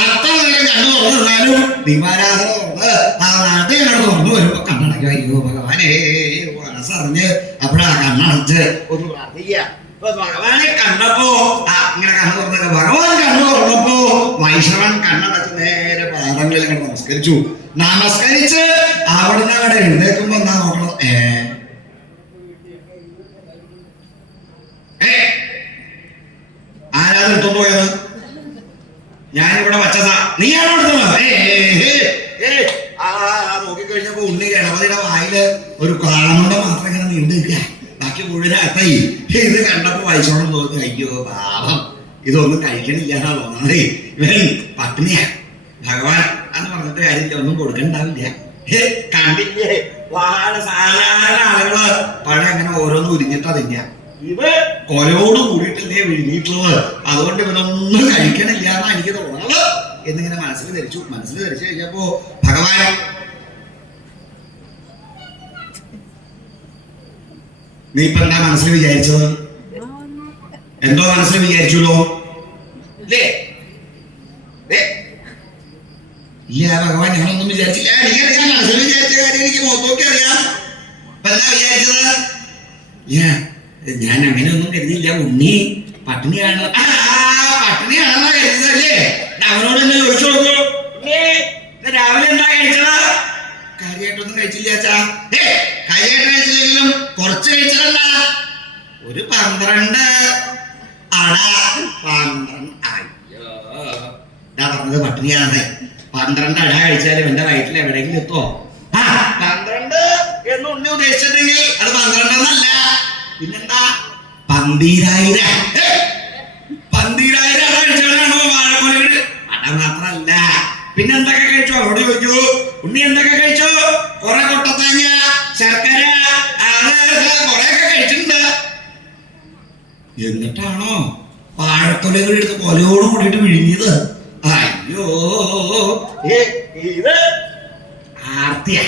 അത്ര നേരം കണ്ടു തുറന്നിരുന്നാലും ദീപാരാധന തുറന്ന് ആ നാട്ടിൽ കണ്ടു തുറന്നു വരുമ്പോ കണ്ണടയ്ക്കുക. അയ്യോ ഭഗവാനേ മനസ്സറിഞ്ഞ് അപ്പോഴാ കണ്ണടച്ച് ഒന്ന് പ്രാർത്ഥിക്കുക. ഭഗവാനെ കണ്ടപ്പോ ഇങ്ങനെ കണ്ണു തുറന്നൊക്കെ ഭഗവാൻ കണ്ണു തുറന്നപ്പോ വൈഷ്ണവൻ കണ്ണടച്ച് നേരെ പാദങ്ങളിൽ ഇങ്ങനെ നമസ്കരിച്ചു. നമസ്കരിച്ച് അവിടുന്ന് അവിടെ എഴുന്നേൽക്കുമ്പോ എന്താ നോക്കണം? ആരാത് എടുത്തോണ്ട് പോയത്? ഞാനിവിടെ വച്ചതാ, നീയാണോ എടുത്തത്? നോക്കിക്കഴിഞ്ഞപ്പോ ഉണ്ണി ഗണപതിയുടെ വായില് ഒരു കാമുണ്ട മാത്രം ഇങ്ങനെ നീണ്ടു നിൽക്കുക, ബാക്കി മുഴുവൻ അകത്തായി. ഇത് കണ്ടപ്പോ വൈശോണം തോന്നി, അയ്യോ പാപം, ഇതൊന്നും കഴിക്കണില്ലാന്നാ തോന്നണേ, ഇവൻ പട്ടിണിയാ. ഭഗവാൻ എന്ന് പറഞ്ഞിട്ട് കാര്യമില്ല, ഒന്നും കൊടുക്കണ്ടാവില്ല. കണ്ടില്ലേ സാധാരണ ആളുകള് പഴം അങ്ങനെ ഓരോന്നും ഉരിഞ്ഞിട്ടാ തിന്നാ. ഇത് കൊലയോട് കൂടിയിട്ടല്ലേ വിഴുങ്ങിയിട്ടുള്ളത്, അതുകൊണ്ട് ഇവനൊന്നും കഴിക്കണില്ല എന്നാ എനിക്ക് തോന്നുന്നത് എന്നിങ്ങനെ മനസ്സിൽ ധരിച്ചു കഴിഞ്ഞപ്പോ ഭഗവാൻ നീ ഇപ്പൊ എന്താ മനസ്സിൽ വിചാരിച്ചത്? എന്തോ മനസ്സിൽ വിചാരിച്ചല്ലോ അല്ലേ? ഇല്ല ഭഗവാൻ ഞാനൊന്നും വിചാരിച്ചില്ല. എനിക്കറിയാം മനസ്സിൽ വിചാരിച്ച കാര്യം എനിക്ക് മുഖത്തോക്കി അറിയാം. ഇപ്പൊ എന്താ വിചാരിച്ചത്? ഞാൻ അങ്ങനെയൊന്നും കരുതിയില്ല. ഉണ്ണി പട്ടിണിയാണ് പട്ടിണിയാണെന്നാ കരുതുന്നല്ലേ? അവനോട് തന്നെ ചോദിച്ചു നോക്കൂ, രാവിലെ എന്താ കഴിച്ചത്? കാര്യമായിട്ടൊന്നും കഴിച്ചില്ല അച്ഛാ. കാര്യമായിട്ട് കഴിച്ചില്ലെങ്കിലും കുറച്ച് കഴിച്ചതല്ല, ഒരു 12 അട. 12 അയ്യോ ഞാൻ പറഞ്ഞത് പട്ടിണിയാണ്. 12 അട കഴിച്ചാലും എന്റെ വയറ്റിൽ എവിടെയെങ്കിലും എത്തുമോ? 12 എന്ന് ഉണ്ണി ഉദ്ദേശിച്ചിട്ടുണ്ടെങ്കിൽ അത് 12 എന്നല്ല, പിന്നെന്താ 12,000 12,000 അട കഴിച്ചാലാണോ വാഴക്കൊലകള്? അട മാത്രല്ല പിന്നെന്തൊക്കെ കഴിച്ചോ? അവരോട് ചോദിക്കൂ. ഉണ്ണി എന്തൊക്കെ കഴിച്ചു? കുറെ കൊട്ടത്തേങ്ങ, ശർക്കര, കൊറെയൊക്കെ കഴിച്ചിട്ടുണ്ട്. എന്നിട്ടാണോ വാഴക്കൊലകൾ എടുത്ത് കൊലയോട് കൂടിയിട്ട് വിഴുങ്ങിയത്? അയ്യോ ഇത് ആർത്തിയ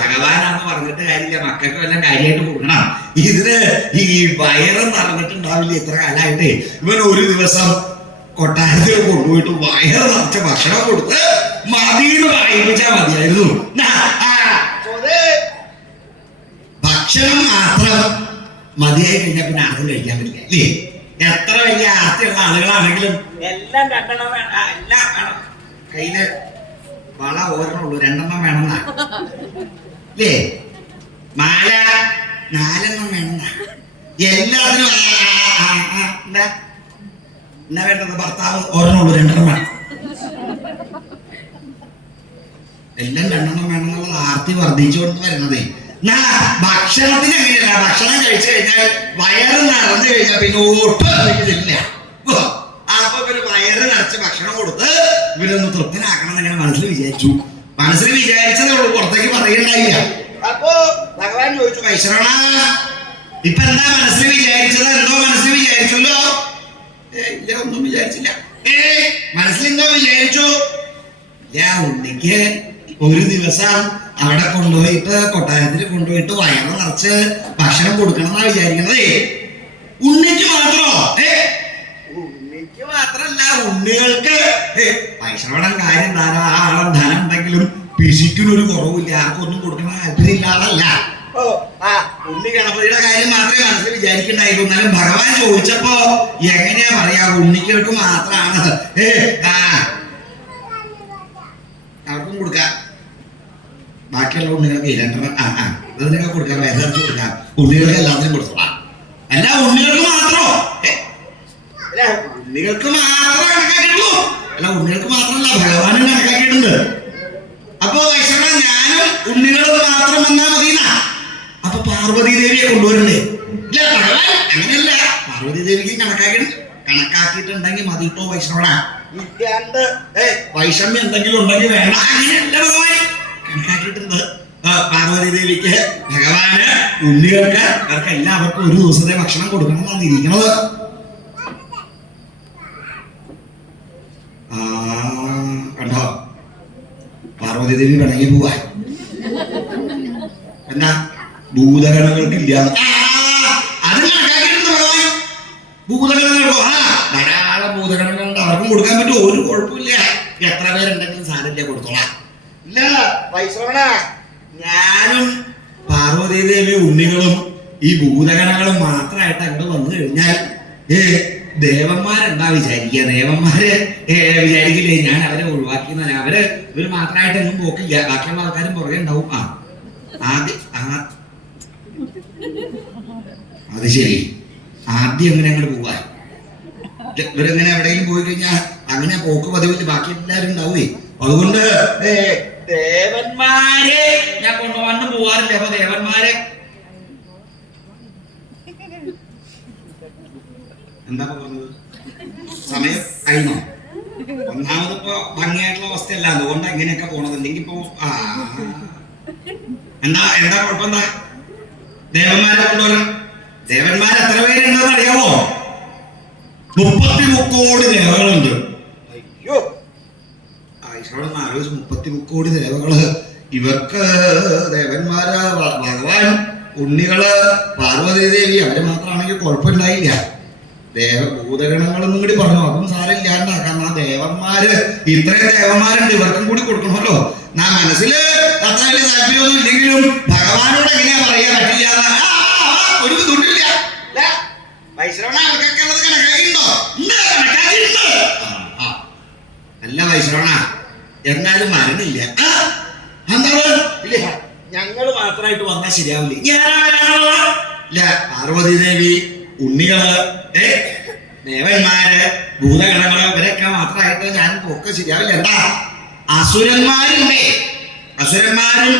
ഭഗവാനാന്ന് പറഞ്ഞിട്ട് കാര്യമില്ല, മക്കൾക്ക് വല്ല കാര്യമായിട്ട് കൊടുക്കണം. ഇതിന് ഈ വയറ് നിറഞ്ഞിട്ടുണ്ടാവില്ല. ഇത്ര കാലമായിട്ട് ഇവൻ ഒരു ദിവസം കൊട്ടാരത്തിൽ കൊണ്ടുപോയിട്ട് വയറ് നിറച്ച ഭക്ഷണം കൊടുത്ത് മതിന്ന് വായിപ്പിച്ചാ മതിയായിരുന്നു. ഭക്ഷണം മാത്രം മതിയായി കഴിഞ്ഞാൽ പിന്നെ ആർക്കും കഴിക്കാൻ പറ്റില്ല അല്ലേ? എത്ര വലിയ ആസ്തിയുള്ള ആളുകളാണെങ്കിലും എല്ലാം 2 വേണം, എല്ലാം വേണം. കയ്യില് വള ഒരെണ്ണുള്ളൂ, 2 വേണമെന്നാ അല്ലേ? മാല 4 വേണമെന്നാ. എല്ലാത്തിനും എന്നാ വേണ്ടത്? ഭർത്താവ് ഒരെണ്ണുള്ളൂ, 2 വേണം. എല്ലാം രണ്ടെണ്ണം വേണമെന്നുള്ള ആർത്തി വർദ്ധിച്ചുകൊണ്ട് വരുന്നതേ. ഭക്ഷണത്തിന് എങ്ങനെയല്ല, ഭക്ഷണം കഴിച്ചു കഴിഞ്ഞാൽ വയറ് നിറഞ്ഞു കഴിഞ്ഞാൽ പിന്നെ ഒട്ടും ഇല്ല. അപ്പൊ ഇവര് വയറ് നിറച്ച് ഭക്ഷണം കൊടുത്ത് ഇവരൊന്ന് തൃപ്തനാക്കണം എന്നിങ്ങനെ മനസ്സിൽ വിചാരിച്ചു. മനസ്സിൽ വിചാരിച്ചതേ ഉള്ളൂ, പുറത്തേക്ക് പറയണ്ടായില്ല. അപ്പോ ഭഗവാൻ ചോദിച്ചു, വൈശ്രവണ ഇപ്പൊ എന്താ മനസ്സിൽ വിചാരിച്ചത്? എന്തോ മനസ്സിൽ വിചാരിച്ചല്ലോ? ഇല്ല, ഒന്നും വിചാരിച്ചില്ല. മനസ്സിൽ എന്തോ വിചാരിച്ചു? ഇല്ല, ഉണ്ണിക്ക് ഒരു ദിവസം അവിടെ കൊണ്ടുപോയിട്ട് കൊട്ടാരത്തിൽ കൊണ്ടുപോയിട്ട് വയറ് നിറച്ച് ഭക്ഷണം കൊടുക്കണം എന്നാ വിചാരിക്കണതേ. ഉണ്ണിക്ക് മാത്രോ? ഉണ്ണിക്ക് മാത്രല്ല, ഉണ്ണികൾക്ക്. വൈശ്രവണൻ കാര്യം ധാരാളം ധനം ഉണ്ടെങ്കിലും പിശിക്കിനൊരു കുറവില്ല, ആർക്കൊന്നും കൊടുക്കണ താല്പര്യമില്ല ആളല്ല. ഉണ്ണി ഗണപതിയുടെ കാര്യം മാത്രമേ മനസ്സിൽ വിചാരിക്കണ്ടായിരുന്നു. എന്നാലും ഭഗവാൻ ചോദിച്ചപ്പോ എങ്ങനെയാ പറയാ, ഉണ്ണികൾക്ക് മാത്രമാണ്. അവർക്കും കൊടുക്കാം, ബാക്കിയുള്ള ഉണ്ണികൾക്ക് രണ്ടെണ്ണം കൊടുക്കാം, വേദനക്ക് കൊടുക്കാം, ഉണ്ണികൾക്ക് എല്ലാത്തിനും കൊടുത്തോളാം. അല്ല, ഉണ്ണികൾക്ക് മാത്രോ? ഉണ്ണികൾക്ക് മാത്രമേ കണക്കാക്കിയിട്ടുള്ളൂ. അല്ല, ഉണ്ണികൾക്ക് മാത്രമല്ല, ഭഗവാനും കണക്കാക്കിയിട്ടുണ്ട്. അപ്പോ വൈഷ്ണവ ഞാനും ഉണ്ണികളും മാത്രം വന്നാ മതിയെന്നാ. അപ്പൊ പാർവതി ദേവിയെ കൊണ്ടുവരണ്ടേ? ഇല്ല ഭഗവാൻ അങ്ങനെയല്ല, പാർവതി ദേവിക്ക് കണക്കാക്കിയിട്ടുണ്ടെങ്കിൽ മതിട്ടോ വൈഷ്ണവന. വൈഷമ്യം എന്തെങ്കിലും ഉണ്ടെങ്കിൽ വേണ്ട, അങ്ങനെയല്ല ഭഗവാൻ കണക്കാക്കിയിട്ടുണ്ട്. പാർവതി ദേവിക്ക്, ഭഗവാന്, ഉണ്ണികൾക്ക്, അവർക്ക് എല്ലാവർക്കും ഒരു ദിവസത്തെ ഭക്ഷണം കൊടുക്കണം എന്നാണ് ഇരിക്കുന്നത്. കണ്ടോ, പാർവതി ദേവി പിണങ്ങി പോവാ. എന്താ? ഭൂതഗണങ്ങൾക്കില്ല, അത് കണക്കാക്കിയിട്ടുണ്ട് ഭഗവാൻ. ഭൂതഗണങ്ങൾക്കോ? ധാരാളം ഭൂതഗണങ്ങളുണ്ട്, അവർക്കും കൊടുക്കാൻ പറ്റും, ഒരു കുഴപ്പമില്ല. എത്ര പേരുണ്ടെങ്കിലും സാരമില്ല, കൊടുത്തോളാം. ഇല്ല വൈശ്രവണ, ഞാനും പാർവതി ദേവി ഉണ്ണികളും ഈ ഭൂതഗണങ്ങളും മാത്രമായിട്ട് അങ്ങോട്ട് വന്നു കഴിഞ്ഞാൽ ദേവന്മാരെന്താ വിചാരിക്കുക? ദേവന്മാര് വിചാരിക്കില്ലേ ഞാൻ അവരെ ഒഴിവാക്കിയെന്നല്ല. ഇവര് മാത്രമായിട്ട് എങ്ങും പോക്കില്ല, ബാക്കിയുള്ള ആൾക്കാരും പുറകെ ഉണ്ടാവും. അത് ശരി, ആദ്യം എങ്ങനെ അങ്ങോട്ട് പോവാ? ഇവരെങ്ങനെ എവിടെയെങ്കിലും പോയി കഴിഞ്ഞാൽ അങ്ങനെ പോക്ക് പതിവില്ല, ബാക്കി എല്ലാവരും ഉണ്ടാവേ. അതുകൊണ്ട് ദേവന്മാരെ ഞാൻ കൊണ്ടുപോകാണ്ട് പോവാറില്ല. അപ്പൊ ദേവന്മാരെ എന്താ പറഞ്ഞത്? സമയം കഴിഞ്ഞോ? ഒന്നാമതിപ്പോ ഭംഗിയായിട്ടുള്ള അവസ്ഥയല്ല, അതുകൊണ്ട് എങ്ങനെയൊക്കെ പോണത്. അല്ലെങ്കിൽ ഇപ്പോ എന്താ കുഴപ്പം? എന്താ ദേവന്മാരെ കൊണ്ടുവരണം? ദേവന്മാർ എത്ര പേരുണ്ടെന്ന് അറിയാമോ? 33 കോടി ദേവകളുണ്ട്. അയ്യോ, ഈശ്വരൻ ആലോചിച്ച് 33 കോടി ദേവകള്. ഇവർക്ക് ദേവന്മാര്, ഭഗവാൻ, ഉണ്ണികള്, പാർവതി ദേവി, അവര് മാത്രമാണെങ്കിൽ കുഴപ്പമുണ്ടായില്ല. ഭൂതഗണങ്ങളെന്നും കൂടി പറഞ്ഞു, അതും സാരമില്ലാണ്ടാക്കാം. ആ ദേവന്മാര്, ഇത്രയും ദേവന്മാരുണ്ട്, ഇവർക്കും കൂടി കൊടുക്കണമല്ലോ. ഞാൻ മനസ്സില് അത്ര വലിയ താല്പര്യമൊന്നും ഇല്ലെങ്കിലും ഭഗവാനോട് എങ്ങനെയാ പറയാ പറ്റില്ല. ഒരു ബുദ്ധിമുട്ടില്ല. വൈശ്രവണ അവർക്കൊക്കെ ഉള്ളത് കണക്കാക്കിയിട്ടുണ്ടോ? കണക്കാക്കിയിട്ടുണ്ട്. അല്ല വൈശ്രവണ, എന്നാലും മരണില്ല. എന്താണ്? ഇല്ല, ഞങ്ങള് മാത്രമായിട്ട് വന്നാൽ ശരിയാവില്ല. ഇല്ല, പാർവതി ദേവി, ഉണ്ണികള്, ദേവന്മാര്, ഭൂതഗണങ്ങള്, ഇവരൊക്കെ മാത്രമായിട്ട് ഞാൻ പോക്ക് ശരിയാവില്ല. എന്താ? അസുരന്മാരുണ്ടേ, അസുരന്മാരും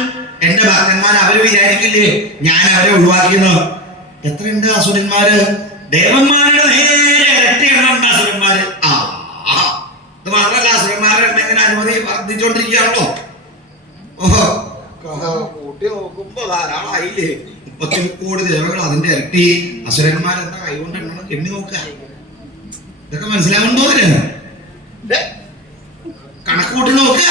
എന്റെ ഭക്തന്മാർ, അവര് വിചാരിക്കില്ലേ ഞാൻ അവരെ ഒഴിവാക്കുന്നു. എത്രയുണ്ട് അസുരന്മാര്? ദേവന്മാരുടെ നേരെ ഇരട്ടി എണ്ണമുണ്ട് അസുരന്മാര്. ഇത് മാത്രമല്ല, അസുരന്മാരുണ്ടെങ്കിൽ അനുമതി വർദ്ധിച്ചോണ്ടിരിക്കുകയാണല്ലോ. ഓഹോ, കൂട്ടി നോക്കുമ്പോ ധാരാളമായില്ലേ? 30 കോടി ദേവകൾ, അതിന്റെ ഇരട്ടി അസുരന്മാരെന്താ കൈകൊണ്ട് എണ്ണി നോക്കുക. ഇതൊക്കെ മനസ്സിലാവുണ്ടോ? കണക്ക് കൂട്ടി നോക്കുക.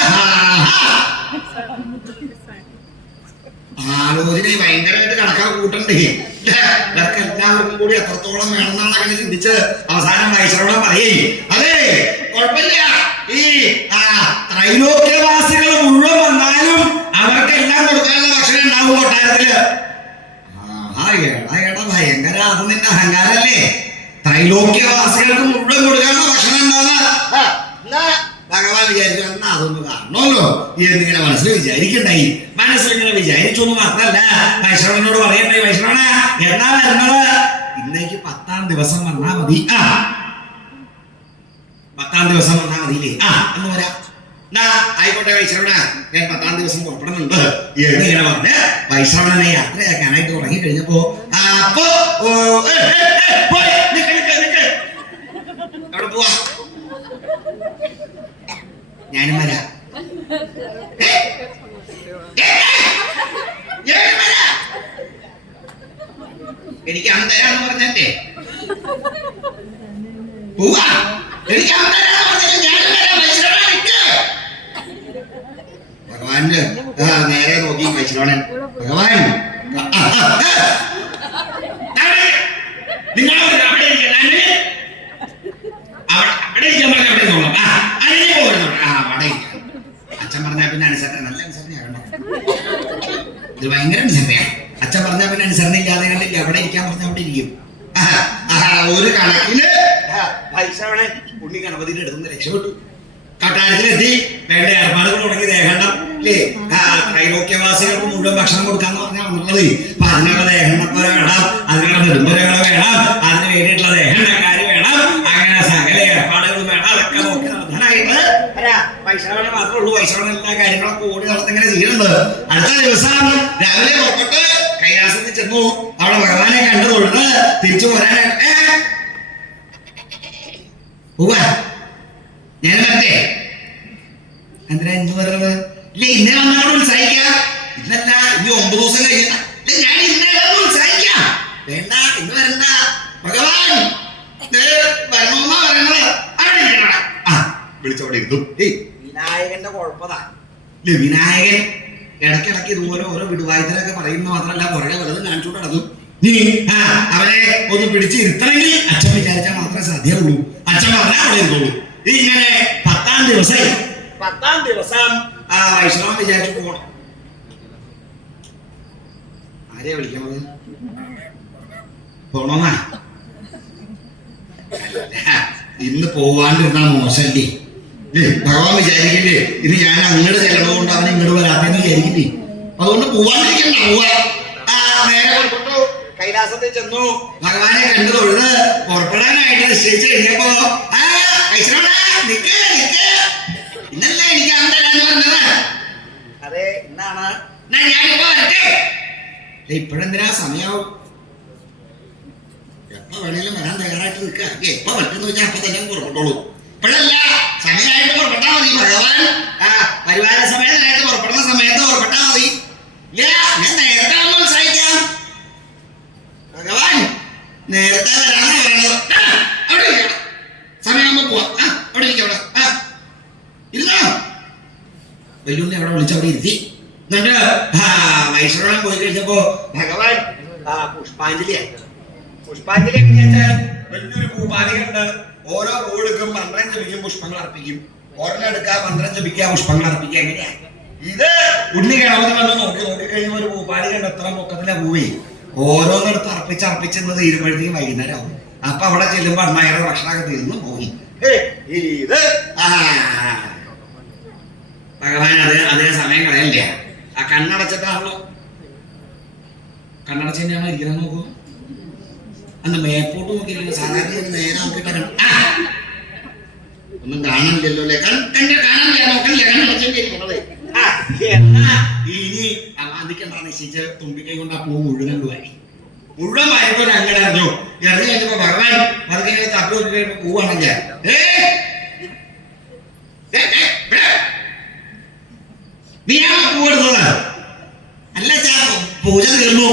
ആലോചന ഭയങ്കരമായിട്ട് കണക്കാ കൂട്ടണ്ടേ? ഇവർക്ക് എല്ലാവർക്കും കൂടി എത്രത്തോളം വേണമെന്നാണ് അങ്ങനെ ചിന്തിച്ച് അവസാനം വൈശ്രവണ പറയേ, അതെ കുഴപ്പമില്ല, ഈ ത്രൈലോക്യവാസികൾ മുഴുവൻ വന്നാലും അവർക്കെല്ലാം കൊടുക്കാനുള്ള ഭക്ഷണം ഉണ്ടാവും കൊട്ടാരത്തില്. എടാ ഭയങ്കര, അത് നിന്റെ അഹങ്കാരല്ലേ? ത്രൈലോക്യവാസികൾക്ക് മുഴുവൻ കൊടുക്കാനുള്ള ഭക്ഷണം ഉണ്ടാവുന്ന ഭഗവാൻ വിചാരിച്ചു, എന്നാ അതൊന്ന് കാണണമല്ലോ എന്നിങ്ങനെ മനസ്സിൽ വിചാരിക്കണ്ടായി. മനസ്സിലിങ്ങനെ വിചാരിച്ചൊന്നും മാത്രല്ല, വൈശ്രവനോട് പറയണ്ടായി, വൈശ്രവണ എന്നാ വരുന്നത്? ഇന്നേക്ക് 10ാം ദിവസം വന്നാ മതി. 10ാം ദിവസം വന്നാ മതിയില്ലേ? എന്ന് വരാം. ആയിക്കോട്ടെ വൈശ്രവണ, ഞാൻ 10-ാം ദിവസം പുറപ്പെടുന്നുണ്ട് എന്നിങ്ങനെ പറഞ്ഞ് വൈശ്രവണനെ യാത്രയാക്കാനായിട്ട് തുടങ്ങി കഴിഞ്ഞപ്പോ അപ്പോ അവിടെ പോവാ, ഞാനും വരാം. എനിക്ക് അന്തരാന്ന് പറഞ്ഞേ പോവാ, എനിക്ക് അന്തരാന്ന് പറഞ്ഞില്ല, ഞാനും വരാം. ഭഗവാന്റെ നേരെ നോക്കി വൈശ്രവണൻ, ഭഗവാൻ നിങ്ങൾ അവിടെ അച്ഛൻ പറഞ്ഞാൽ പിന്നെ അനുസരണ, നല്ല അനുസരണയാകണ്ട, ഇത് ഭയങ്കര അനുസരണയാ. അച്ഛൻ പറഞ്ഞാൽ പിന്നെ അനുസരണ ഇല്ലാതെ കണ്ടില്ല, അവിടെ ഇരിക്കാൻ പറഞ്ഞാൽ അവിടെ ഇരിക്കും. ഒരു കണക്കിന് വൈശ്രവണൻ ഉണ്ണി ഗണപതിയുടെ അടുത്തുനിന്ന് രക്ഷപ്പെട്ടു. കൊട്ടാരത്തിലെത്തി വേണ്ട ഏർപ്പാടുകൾ തുടങ്ങി ദേഹണ്ണം അല്ലേ, ത്രൈലോക്യവാസികൾക്ക് മുഴുവൻ ഭക്ഷണം കൊടുക്കാന്ന് പറഞ്ഞാൽ വന്നുള്ളത്. അപ്പൊ അതിനുള്ള ദേഹണ്ണപ്പുര വേണം, അതിനുള്ള നെടുമ്പുരകൾ വേണം, അതിന് വേണ്ടിയിട്ടുള്ള ദേഹണ്ണക്കാര് വേണം, അങ്ങനെ സകല ഏർപ്പാടുകളും വേണം. അതൊക്കെ നോക്കി നടത്താനായിട്ട് വൈശ്രവണ മാത്രമേ ഉള്ളൂ. വൈശ്രവണ എല്ലാ കാര്യങ്ങളൊക്കെ ഓടി നടന്നിങ്ങനെ ചെയ്യുന്നുണ്ട്. അടുത്ത ദിവസം രാവിലെ പുറപ്പെട്ട് കൈലാസത്തിൽ ചെന്നു. അവിടെ ഭഗവാനെ കണ്ടു തൊഴുത് തിരിച്ചു പോരാനായിട്ട് പോവാ. ഞാൻ മറ്റേ എന്തിനാ ഇന്ന് പറയുന്നത്? ഇല്ല, ഇന്നേ വന്നാണ് ഉത്സാഹിക്കാം. ഇന്നല്ല, ഇനി 9 ദിവസം കഴിഞ്ഞ ഞാൻ ഇന്നേ ഉത്സാഹിക്കാം. വേണ്ട, ഇന്ന് വരണ്ട, ഭഗവാൻ വരണമെന്നാ പറയണത്. വിളിച്ചോടെ ഇരുന്നു. വിനായകന്റെ കുഴപ്പതാ ഇല്ലേ, വിനായകൻ ഇടയ്ക്കിടയ്ക്ക് ഇതുപോലെ ഓരോ വിടുവായുധനൊക്കെ പറയുന്ന മാത്രമല്ല പുറകെ വല്ലതും കാണിച്ചോണ്ട് നടക്കും. നീ അവരെ ഒന്ന് പിടിച്ച് ഇരുത്തണമെങ്കിൽ അച്ഛൻ വിചാരിച്ചാൽ മാത്രമേ സാധ്യമുള്ളൂ. അച്ഛൻ പറഞ്ഞാൽ അവിടെ ഇരുന്നുള്ളൂ. ഇങ്ങനെ 10-ാം ദിവസം വൈഷ്ണവൻ വിചാരിച്ചു പോകണം. ആരെയാ വിളിക്കണത്? പോണോന്നാ? ഇന്ന് പോവാണ്ടിരുന്നാ മോശല്ലേ? ഭഗവാൻ വിചാരിക്കില്ലേ ഇത് ഞാൻ അങ്ങോട്ട് ചെല്ലണതുകൊണ്ട് അവൻ ഇങ്ങോട്ട് വരാത്തെന്ന് വിചാരിക്കില്ലേ? അതുകൊണ്ട് പോവാണ്ടിരിക്കണ്ട. നേരെ പുറപ്പെട്ടു, കൈലാസത്തിൽ ചെന്നു. ഭഗവാനെ കണ്ടു തൊഴുത് പുറപ്പെടാനായിട്ട് നിശ്ചയിച്ചു കഴിഞ്ഞപ്പോ ഇന്നല്ലേ എനിക്ക് അന്തരാന്ന് പറഞ്ഞത്? അതെ, ഇന്നാണ്. ഞാനിപ്പോ വരട്ടെ. ഇപ്പോഴെന്തിനാ സമയാവും? എപ്പോ വേണേലും വരാൻ തയ്യാറായിട്ട് നിൽക്കുക. എപ്പോ പറ്റുന്ന വെച്ചാൽ അപ്പൊ തന്നെ പുറപ്പെട്ടോളൂ. ഇപ്പോഴല്ല, സമയമായിട്ട് പുറപ്പെട്ടാ മതി. ഭഗവാൻ പരിവാര സമയത്തായിട്ട് പുറപ്പെടുന്ന സമയത്ത് പുറപ്പെട്ടാ മതി. ഇല്ല, ഞാൻ നേരത്തെ ഒന്ന് ഉത്സാഹിക്കാം. ഭഗവാൻ നേരത്തെ വരാനാ പറയുന്നത്. അവിടെ ഇരിക്കണം, സമയമാകുമ്പോ പോവാം. അവിടെ ഇരിക്കും, അവിടെ ഇരുന്നോ. വെല്ലുണ്ണി അവിടെ വിളിച്ചവിടെ ഇരുത്തി. എന്നിട്ട് വൈശ്രവണൻ പോയി കഴിഞ്ഞപ്പോ ഭഗവാൻ പുഷ്പാഞ്ജലിയായി. പുഷ്പാഞ്ജലി എങ്ങനെയാച്ചാൽ വലിയൊരു ഭൂപാലികയുണ്ട്. ഓരോ പൂവെടുക്കും മന്ത്രം ജപിക്കും, പുഷ്പങ്ങൾ അർപ്പിക്കും. ഒരെണ്ണം എടുക്കുക, മന്ത്രം ജപിക്കുക, പുഷ്പങ്ങൾ അർപ്പിക്കുക. എങ്ങനെയാ ഇത്? ഉണ്ണി ഗണപതി വന്ന് നോക്കി കഴിയുമ്പോൾ ഒരു ഭൂപാലികയുണ്ട്. എത്ര പൊക്കത്തിലെ പൂവേ ഓരോന്നെടുത്ത് അർപ്പിച്ചെന്ന് തീരുമ്പോഴത്തേക്കും വൈകുന്നേരം ആവും. അപ്പൊ അവിടെ ചെല്ലുമ്പോ അണ്ണായിരം ഭക്ഷണമൊക്കെ തീർന്നു പോയി. ഇത് ഭഗവാൻ അതേ സമയം കളയല്ല. ആ കണ്ണടച്ചിട്ടാണല്ലോ, കണ്ണടച്ച് തന്നെയാണോ ഇരിക്കണം? നോക്കൂ, അന്ന് മേപ്പോട്ട് നോക്കിയില്ല, സാധാരണ നേരെ നോക്കിയിട്ടാണ്. ഒന്നും കാണാനില്ലല്ലോ അല്ലേ? കാണാനില്ല, നോക്കണില്ല, കണ്ണടച്ചിരിക്കണത്. ഇനി അന്തിക്കെന്താ നിശ്ചയിച്ച് തുമ്പിക്കൈ കൊണ്ട് ആ പൂ മുഴുവൻ വാരി ഒരു അങ്ങനെ അറിഞ്ഞു. ഇറങ്ങി കഴിഞ്ഞപ്പോ ഭഗവാൻ അത് തപ്പി നോക്കി കഴിയുമ്പോ പൂവാണെങ്കിൽ നീയാണോ പൂവെടുത്തത്? അല്ല, പൂജ തീർന്നു.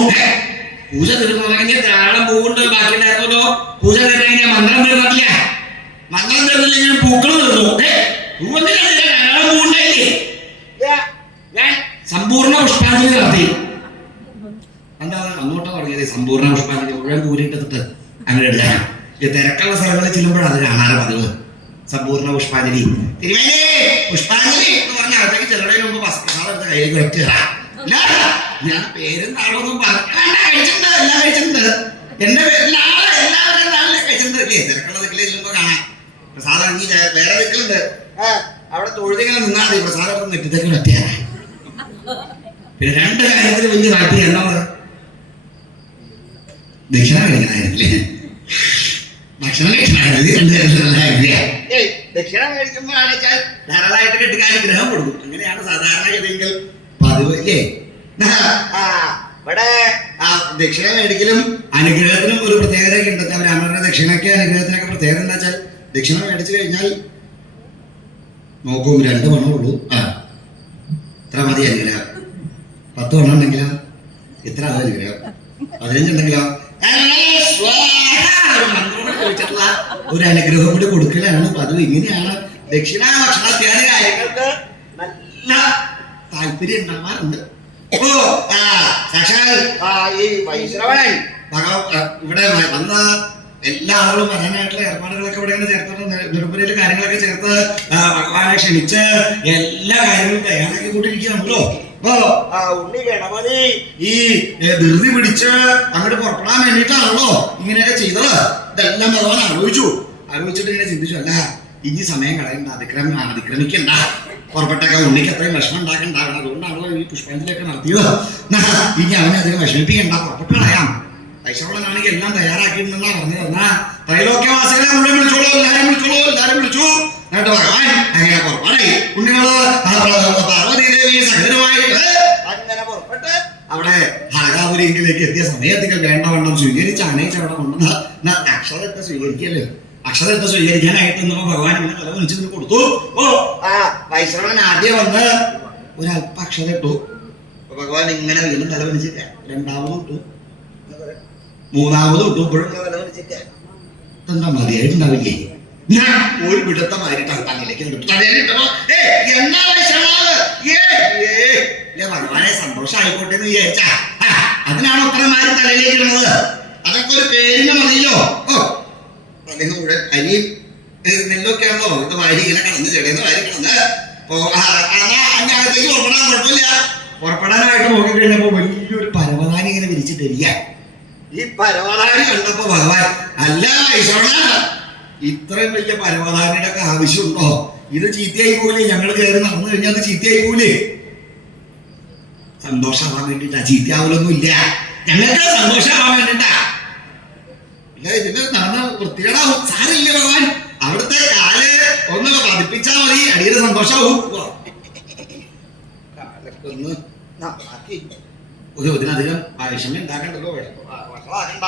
പൂജ തീർന്നു ധാരാളം പൂവുണ്ട്, ബാക്കി ഉണ്ടായിരുന്നല്ലോ. പൂജ തീർന്നെങ്കിൽ മന്ത്രം തീർന്നില്ല. മന്ത്രം തീർന്നില്ലെങ്കിൽ പൂക്കൾ തീർന്നു. ധാരാളം പൂവുണ്ടായില്ലേ? ഞാൻ സമ്പൂർണ്ണ പുഷ്പാഞ്ജലി നടത്തി. എന്താ അങ്ങോട്ടാ തുടങ്ങിയത്? സമ്പൂർണ്ണ പുഷ്പാഞ്ജലി മുഴുവൻ കൂരിയിട്ടിട്ട് അങ്ങനെ എടുക്കാൻ തിരക്കുള്ള സ്ഥലങ്ങളിൽ ചെല്ലുമ്പോൾ അത് കാണാറ് പതിവ്. സമ്പൂർണ്ണ പുഷ്പാഞ്ജലി. തിരുമേനി പുഷ്പാഞ്ജലി എന്ന് പറഞ്ഞ അകത്തേക്ക് ചെല്ലുന്നതിന് മുമ്പ് പ്രസാദം എടുത്ത് കയ്യിലേക്ക് വെക്കുക. ഞാൻ പേരും താളൊന്നും കഴിച്ചിട്ടുണ്ട്, എല്ലാം കഴിച്ചിട്ടുണ്ട്. എന്റെ പേരിൽ എല്ലാവരും താളെ കഴിച്ചിട്ടുണ്ട്. ഇല്ലേ, തിരക്കുള്ള ദിക്കിലേ ചെല്ലുമ്പോ കാണാൻ പ്രസാദം. ഈ വേറെ ദിക്കലുണ്ട്, അവിടെ തൊഴുതിങ്ങനെ നിന്നാൽ മതി. പ്രസാദം എടുത്ത് നെറ്റിത്തേക്ക് പറ്റിയ. പിന്നെ 2 കാര്യത്തിൽ വലിയ താല്പര്യം എന്താണ്? ദക്ഷിണ കഴിക്കണായിരുന്നില്ലേ, ഭക്ഷണം കഴിക്കണായിരുന്നു. 2 കാര്യത്തിലുള്ള ദക്ഷിണ മേടിക്കുമ്പോഴാണ് വെച്ചാൽ ധാരാളമായിട്ട് കെട്ടിക്കാൻ അനുഗ്രഹം കൊടുക്കും. അങ്ങനെയാണ് സാധാരണഗതിയിൽ പതിവ് അല്ലേ? ഇവിടെ ദക്ഷിണ മേടിക്കലും അനുഗ്രഹത്തിനും ഒരു പ്രത്യേകതയൊക്കെ ഉണ്ട്. ബ്രാഹ്മണരുടെ ദക്ഷിണയ്ക്ക് അനുഗ്രഹത്തിനൊക്കെ പ്രത്യേകത എന്താ വെച്ചാൽ ദക്ഷിണ മേടിച്ചു കഴിഞ്ഞാൽ നോക്കും 2 പണമുള്ളൂ. ഇത്ര മതി അനുഗ്രഹം. 10 പണം ഉണ്ടെങ്കിലോ ഇത്ര അത് അനുഗ്രഹം. 15 ഉണ്ടെങ്കിലോ ചോദിച്ചിട്ടുള്ള ഒരു അനുഗ്രഹം കൂടി കൊടുക്കലാണ് പതിവ്. ഇങ്ങനെയാണ് ദക്ഷിണ ഭക്ഷണത്യാദി കാര്യങ്ങൾക്ക് നല്ല താല്പര്യം ഉണ്ടാവാറുണ്ട്. സാക്ഷാൽ ഈ വൈശ്രവണൻ ഇവിടെ വന്ന എല്ലാ ആളുകളും വരാനായിട്ടുള്ള ഏർപ്പാടുകളൊക്കെ ഇവിടെ ചേർത്തിട്ട് നെടുമ്പുരയിലെ കാര്യങ്ങളൊക്കെ ചേർത്ത് ഭഗവാനെ ക്ഷണിച്ച് എല്ലാ കാര്യങ്ങളും തയ്യാറാക്കി കൊണ്ടിരിക്കുകയാണല്ലോ. അപ്പോ ഉണ്ണി ഗണപതി ഈ ധൃതി പിടിച്ച് അങ്ങോട്ട് പുറപ്പെടാൻ വേണ്ടിയിട്ടാണല്ലോ ഇങ്ങനെയൊക്കെ ചെയ്തത്. ഇതെല്ലാം ഭഗവാൻ ആലോചിച്ചിട്ട് ഇങ്ങനെ ചിന്തിച്ചു, അല്ല ഇനി സമയം കളയണ്ട, അതിക്രമിക്കണ്ട, പുറപ്പെട്ടൊക്കെ ഉണ്ണിക്ക് അത്രയും വിഷമം ഉണ്ടാക്കണ്ടാകണം. അതുകൊണ്ടാണല്ലോ ഈ പുഷ്പാഞ്ജലിയൊക്കെ നടത്തിയത്. ഇനി അവനെ അധികം വിഷമിപ്പിക്കണ്ട, പുറപ്പെട്ട് കളയാം. വൈശ്രവണനാണെങ്കിൽ എല്ലാം തയ്യാറാക്കിയിട്ടുണ്ടെന്നാ പറഞ്ഞത്. എന്നാ ത്രൈലോക്യവാസികളെ മുഴുവൻ വിളിച്ചോളൂ, എല്ലാരും വിളിച്ചു. എന്നിട്ട് ഭഗവാൻ അങ്ങനെ പുറപ്പാടായി. കുഞ്ഞുങ്ങള് പാർവതീദേവി സഹിതമായിട്ട് അങ്ങനെ പുറപ്പെട്ട് അവിടെ ഭാഗാപുരിയിലേക്ക് എത്തിയ സമയത്തേക്ക് വേണ്ടവണ്ണം സ്വീകരിച്ച് അണയിച്ച് അവിടെ കൊണ്ടുവന്ന അക്ഷരത്തെ സ്വീകരിക്കല്ലേ. അക്ഷരത്തെ സ്വീകരിക്കാനായിട്ട് ഭഗവാൻ ഇങ്ങനെ തല വിളിച്ചു കൊടുത്തു. വൈശ്രവണൻ ആദ്യം വന്ന് ഒരല്പ അക്ഷരം ഇട്ടു. ഭഗവാൻ ഇങ്ങനെ വീണ്ടും തല വിളിച്ചില്ല. 2ാമതും ഇട്ടു, 3ാമതും ഇട്ടു. ഇപ്പോഴും തല വിളിച്ചില്ല. എന്താ മതിയായിട്ടുണ്ടാവില്ലേ? ഞാൻ ഒരു പിടുത്തമായിട്ടാണ് തലയിലേക്ക് ഭഗവാനെ സന്തോഷമായിക്കോട്ടെ എന്ന് വിചാരിച്ചാ അതിനാണ് ഉത്തരമാര് തലയിലേക്ക് ഇടുന്നത്. അതൊക്കെ ഒരു പേരിന് മതിയല്ലോ. അദ്ദേഹം മുഴുവൻ അരിയും നെല്ലൊക്കെയാണല്ലോ ഇത് വാരി ഇങ്ങനെ കിടന്ന് ചെടന്ന് വാരി കിടന്ന് അങ്ങനത്തേക്ക് പുറപ്പെടാൻ കുഴപ്പമില്ല. പുറപ്പെടാനായിട്ട് നോക്കിക്കഴിഞ്ഞപ്പോ വലിയൊരു പരവതാനി ഇങ്ങനെ വിരിച്ചിട്ടിരിക്ക. ഈ പരവതാനി കണ്ടപ്പോ ഭഗവാൻ അല്ല വൈശ്രവണ, ഇത്രയും വലിയ പരവതാനിയുടെ ഒക്കെ ആവശ്യമുണ്ടോ? ഇത് ചീത്തയായി പോലെ ഞങ്ങൾ കയറി നടന്നു കഴിഞ്ഞാൽ അത് ചീത്തയായി പോലെ. സന്തോഷമാവാൻ വേണ്ടിട്ടാ, ചീത്തയാവലൊന്നും ഇല്ല, ഞങ്ങൾക്ക് സന്തോഷമാവാൻ വേണ്ടിട്ടാ. ഇല്ല ഇതിന്റെ നടന്ന വൃത്തികേടാവും. സാരില്ല ഭഗവാൻ, അവിടുത്തെ കാല് ഒന്ന് പതിപ്പിച്ചാ മതി, അടിയുടെ സന്തോഷമാവും. കാലൊക്കെ ഒന്ന് നന്നാക്കി ഇതിനധികം വിഷമം ഉണ്ടാക്കണ്ടല്ലോ, വഷളാക്കണ്ട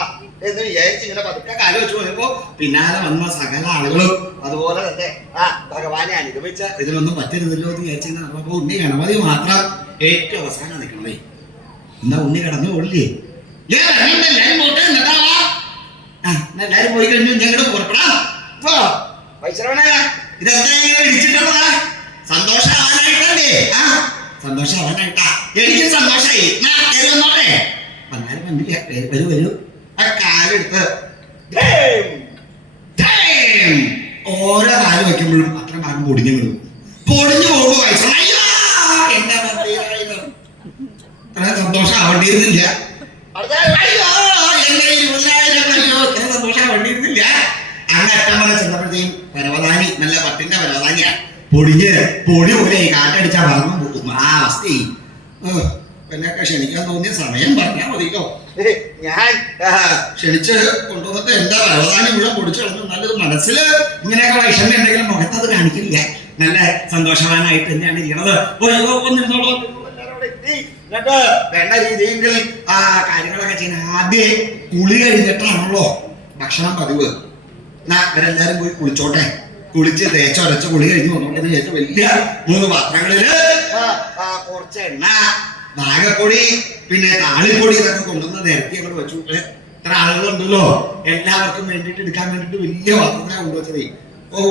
എന്ന് വിചാരിച്ച് ഇങ്ങനെ പതുക്കെ കാലം വെച്ച് പോയപ്പോ പിന്നാലെ വന്ന സകല ആളുകളും അതുപോലെ തന്നെ ഭഗവാനെ അനുഗമിച്ച ഇതിനൊന്നും പറ്റരുതല്ലോ എന്ന് വിചാരിച്ചിങ്ങനെ നടന്നപ്പോ ഉണ്ണി ഗണപതി മാത്രം ഏറ്റവും അവസാനം നിൽക്കണമേ. എന്താ ഉണ്ണി കടന്നു പോളില്ലേ? എല്ലാരും പോയി കഴിഞ്ഞു, ഞങ്ങളുടെ പുറപ്പെടാം. വൈശ്രവണ ഇതെന്താ ഇങ്ങനെ ഇടിച്ചിട്ടുള്ളതാ? സന്തോഷമാവാനായിട്ടല്ലേ? സന്തോഷമാവാനായിട്ടാ. എനിക്ക് സന്തോഷായി. വന്നോട്ടെ. വന്നാലും വന്നില്ല. വരൂ. ആ കാലെടുത്ത് ഓരോ കാല് വയ്ക്കുമ്പോഴും അത്ര ഭാഗം പൊടിഞ്ഞു വിടും. പൊടിഞ്ഞു പോകുമ്പോ വൈശ്രവണ എന്താ അത്ര സന്തോഷം ആവേണ്ടിയിരുന്നില്ല. സന്തോഷം ആവേണ്ടിയിരുന്നില്ല. അങ്ങറ്റം വരെ ചെന്നപ്പോഴത്തേക്കും പരവതാനി നല്ല പട്ടിന്റെ പരവതാനിയാ പൊടിഞ്ഞ് പൊടി പോലെ കാറ്റടിച്ചാ പറഞ്ഞു പോകും. ആ അവസ്ഥയായി. എന്നൊക്കെ ക്ഷണിക്കാൻ തോന്നിയ സമയം പറഞ്ഞാൽ മതിയോ. ഞാൻ ക്ഷണിച്ച് കൊണ്ടുവന്നിട്ട് എന്താ പരവതാനി മുഴുവൻ പൊടിച്ചു കളഞ്ഞു. നല്ലത് മനസ്സില് ഇങ്ങനെയൊക്കെ വൈഷമ്യം ഉണ്ടെങ്കിലും മുഖത്തത് കാണിക്കില്ല. നല്ല സന്തോഷവാനായിട്ട് തന്നെയാണ് ഇരിക്കണത്. വേണ്ട രീതിയെങ്കിൽ ആ കാര്യങ്ങളൊക്കെ ചെയ്യുന്ന ആദ്യം കുളി കഴിഞ്ഞിട്ടാണല്ലോ ഭക്ഷണം പതിവ്. ഇവരെല്ലാരും പോയി കുളിച്ചോട്ടെ. കുളിച്ച് തേച്ചൊരച്ച് കുളി കഴിഞ്ഞ് വന്നോട്ടെന്ന് വിചാരിച്ചു വലിയ 3 പാത്രങ്ങളില് കുറച്ച് എണ്ണ, നാഗപ്പൊടി, പിന്നെ താളിപ്പൊടി ഇതൊക്കെ കൊണ്ടുവന്ന് നിരത്തി അങ്ങോട്ട് വെച്ചു. ഇത്ര ആളുകളുണ്ടല്ലോ, എല്ലാവർക്കും വേണ്ടിയിട്ട് എടുക്കാൻ വേണ്ടിയിട്ട് വലിയ പാത്രത്തിലാണ് കൊണ്ടുവച്ചതേ.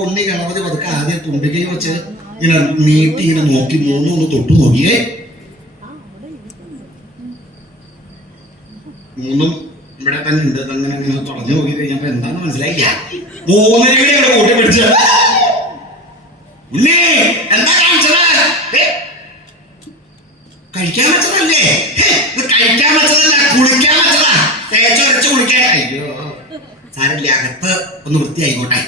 ഉണ്ണി ഗണപതി പതുക്കെ ആദ്യം തുമ്പിക്കൈ വെച്ച് ഇങ്ങനെ നീട്ടി ഇങ്ങനെ നോക്കി 3 ഒന്ന് തൊട്ടു നോക്കിയേ. 3 ഇവിടെ തന്നെ ഉണ്ട്. അങ്ങനെ അങ്ങനെ തുടഞ്ഞു നോക്കി കഴിഞ്ഞപ്പോ എന്താന്ന് മനസ്സിലായില്ല. 3 കൂട്ടി പിടിച്ച് ഉണ്ണി എന്താ കാണിച്ചത്? കഴിക്കാൻ വെച്ചതല്ലേ? കഴിക്കാൻ വെച്ചതല്ല, കുളിക്കാൻ വെച്ചതാ. തേച്ചൊരച്ച് കുളിക്കാൻ. അയ്യോ സാരമില്ല, അകത്ത് ഒന്ന് വൃത്തിയായിക്കോട്ടെ.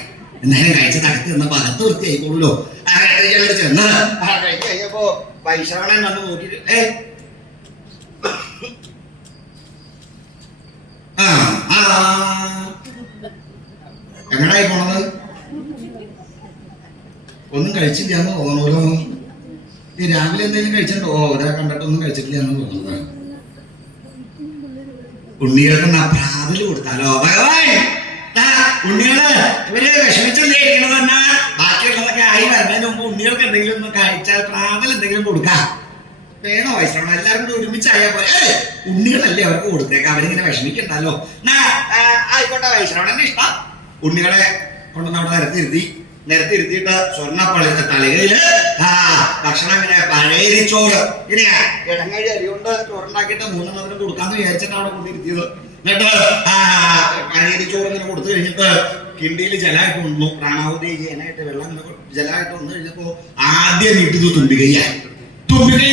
എന്നാലും കഴിച്ചത് അകത്ത് നിന്നപ്പോ അകത്ത് വൃത്തിയായിക്കോളൂല്ലോ. അകത്തേക്ക് ചെന്ന് കഴിച്ച് കഴിഞ്ഞപ്പോ വൈശ്രവണൻ വന്ന് നോക്കിട്ട് എങ്ങടായി പോണത്? ഒന്നും കഴിച്ചില്ല എന്ന് തോന്നണല്ലോ. ഈ രാവിലെ എന്തെങ്കിലും കഴിച്ചിട്ടുണ്ടോ? ഒരാ കണ്ടിട്ടൊന്നും കഴിച്ചിട്ടില്ല എന്ന് തോന്നുന്നത്. ഉണ്ണികൾക്ക് പ്രാതല് കൊടുത്താലോ? ഭഗവാൻ ഉണ്ണികള് ഇവര് വിഷമിച്ചല്ലേ ഇരിക്കണത് തന്നെ. ബാക്കിയുള്ളതൊക്കെ ആയി വരുന്നതിന് മുമ്പ് ഉണ്ണികൾക്ക് എന്തെങ്കിലും ഒന്ന് കഴിച്ചാൽ പ്രാതൽ എന്തെങ്കിലും കൊടുക്കാം. വേണോ വൈശ്രവണ? എല്ലാവരും കൂടി ഒരുമിച്ചായാ പോലെ. ഉണ്ണികളല്ലേ അവർക്ക് കൊടുത്തേക്കാം, അവരിങ്ങനെ വിഷമിക്കണ്ടല്ലോ. ആയിക്കോട്ടെ, വൈശ്രവണന്റെ ഇഷ്ടം. ഉണ്ണികളെ കൊണ്ടുവന്ന് അവിടെ നിരത്തിയിരുത്തിയിട്ട് സ്വർണ്ണപ്പള്ളിയുടെ തലകയില് ഭക്ഷണം ഇങ്ങനെ പഴയരിച്ചോറ് ഇങ്ങനെയാ ഇടങ്ങഴി അരി കൊണ്ട് ചോറുണ്ടാക്കിയിട്ട് 3 കൊടുക്കാന്ന് വിചാരിച്ചിട്ടാണ് അവിടെ കൊണ്ടിരുത്തിയത്. എന്നിട്ട് പഴയരിച്ചോറ് ഇങ്ങനെ കൊടുത്തു കഴിഞ്ഞിട്ട് കിണ്ടിയിൽ ജലമായിട്ട് വന്നു. പ്രാണാവധി ചെയ്യാനായിട്ട് വെള്ളം ജലമായിട്ട് വന്നു കഴിഞ്ഞപ്പോ ആദ്യം നീട്ടിയത് തുമ്പിക്കൈ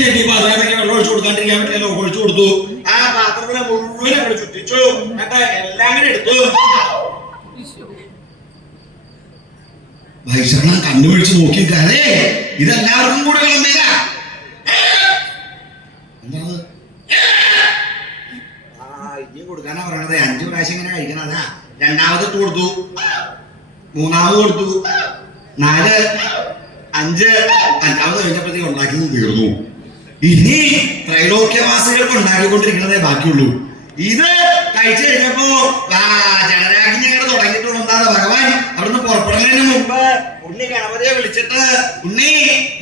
നെട്ടിയപ്പോ അതിനൊക്കെ വെള്ളം ഒഴിച്ചു കൊടുക്കാണ്ടിരിക്കാൻ പറ്റില്ലല്ലോ, ഒഴിച്ചു കൊടുത്തു. ആ പാത്രത്തിനെ മുഴുവൻ അവിടെ ചുറ്റിച്ചു. എന്നിട്ട് എല്ലാം കൂടെ എടുത്തു. വൈശ്രവണൻ കണ്ണുപിടിച്ച് നോക്കിക്കാരേ, ഇതെല്ലാവർക്കും കൂടെ വിളമ്പില്ല. എന്താണ് ഇനിയും കൊടുക്കാനാ പറയണത്? 5 പ്രാവശ്യം ഇങ്ങനെ കഴിക്കണതാ. രണ്ടാമത് ഇട്ട് കൊടുത്തു, 3ാമത് കൊടുത്തു, 4, 5, 5ാമത് കഴിഞ്ഞപ്പോഴത്തേക്ക് ഉണ്ടാക്കി തീർന്നു. ഇനി ത്രൈലോക്യവാസികൾക്ക് ഉണ്ടാക്കിക്കൊണ്ടിരിക്കണതേ ബാക്കിയുള്ളൂ. ഇത് കഴിച്ചു കഴിഞ്ഞപ്പോ ജനരാജ്ഞികൾ തുടങ്ങിയിട്ടുള്ള എന്താണ് ഭഗവാൻ അവിടുന്ന് പുറപ്പെടുന്നതിന് മുമ്പ് ഉണ്ണി ഗണപതിയെ വിളിച്ചിട്ട്, ഉണ്ണി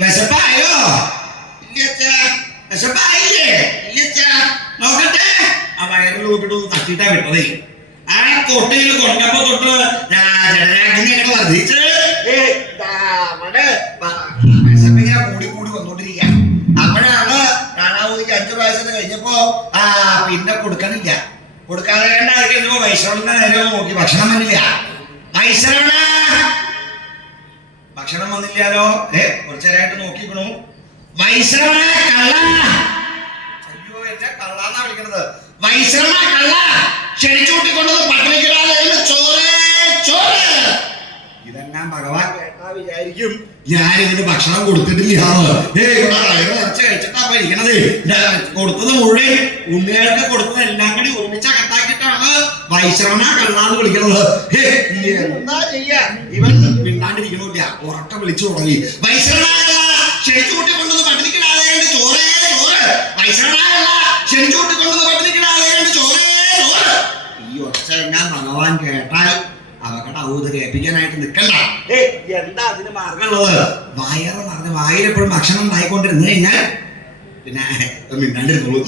വിശപ്പായോ? ഇല്ലച്ചാ. വിശപ്പായില്ലേ? ഇല്ലച്ചാ. നോക്കട്ടെ. ആ വയറിൽ നോക്കിട്ട് തട്ടിട്ടാ വിട്ടതേ. ആ കൊട്ടയിൽ കൊണ്ടപ്പോ തൊട്ട് ജനരാജ്ഞികൾ വർദ്ധിച്ച് വിശപ്പിങ്ങനെ കൂടി വന്നോണ്ടിരിക്കുക. അപ്പോഴാണ് പ്രാണാവധിക്ക് 5 പ്രാവശ്യം കഴിഞ്ഞപ്പോ പിന്നെ കൊടുക്കണില്ല. കൊടുക്കാതെ കഴിഞ്ഞപ്പോ വൈശ്രവണന്റെ നേരെ നോക്കി, ഭക്ഷണം വന്നില്ല. വൈശ്രവണ ഭക്ഷണം വന്നില്ലാലോ. കുറച്ചേരായിട്ട് നോക്കിക്കണു. വൈശ്രവണ കള്ള. അയ്യോ, എന്നെ കള്ളാന്നാ വിളിക്കണത്. വൈശ്രവണ കള്ള, ക്ഷണിച്ചുകൂട്ടിക്കൊണ്ടത് പട്ടിണിക്കിടാതെ ചോറ് ചോറ്. ഇതെല്ലാം ഭഗവാൻ കേട്ടാ വിചാരിക്കും ഞാനിതിന് ഭക്ഷണം കൊടുത്തിട്ടില്ല. കഴിച്ചിട്ടാ ഇരിക്കണത്. കൊടുത്തത് മുഴുവൻ ഉണ്ണികൾക്ക് കൊടുത്തത് എല്ലാം കൂടി ഒരുമിച്ച് കട്ടാക്കിയിട്ടാണ് വൈശ്രവണ കള്ളാന്ന് വിളിക്കണത്. എന്താ ചെയ്യാ? ഇവൻ മിണ്ടാണ്ടിരിക്കണില്ല, ഉറക്ക വിളിച്ചു തുടങ്ങി. വൈശ്രവണ ക്ഷണിച്ചു കൂട്ടിക്കൊണ്ടത് പട്ടിണിക്കിടാതെ ചോറേ ചോറ്. വൈശ്രവണ ക്ഷണിച്ചു കൂട്ടിക്കൊണ്ടത് പട്ടിണിക്കിടാതെ ചോറേ ചോറ്. ഈ ഒച്ച ഞാൻ ഭഗവാൻ കേട്ടാൽ അവക്കടെ ഔദര് ഏൽപ്പിക്കാനായിട്ട് നിൽക്കണ്ട. എന്താ അതിന് മാർഗമുള്ളത്? വയറ് നിറഞ്ഞ് വായിലെപ്പോഴും ഭക്ഷണം ഉണ്ടായിക്കൊണ്ടിരുന്നു കഴിഞ്ഞാൽ പിന്നെ മിണ്ടാണ്ടിരുന്നുള്ളൂ.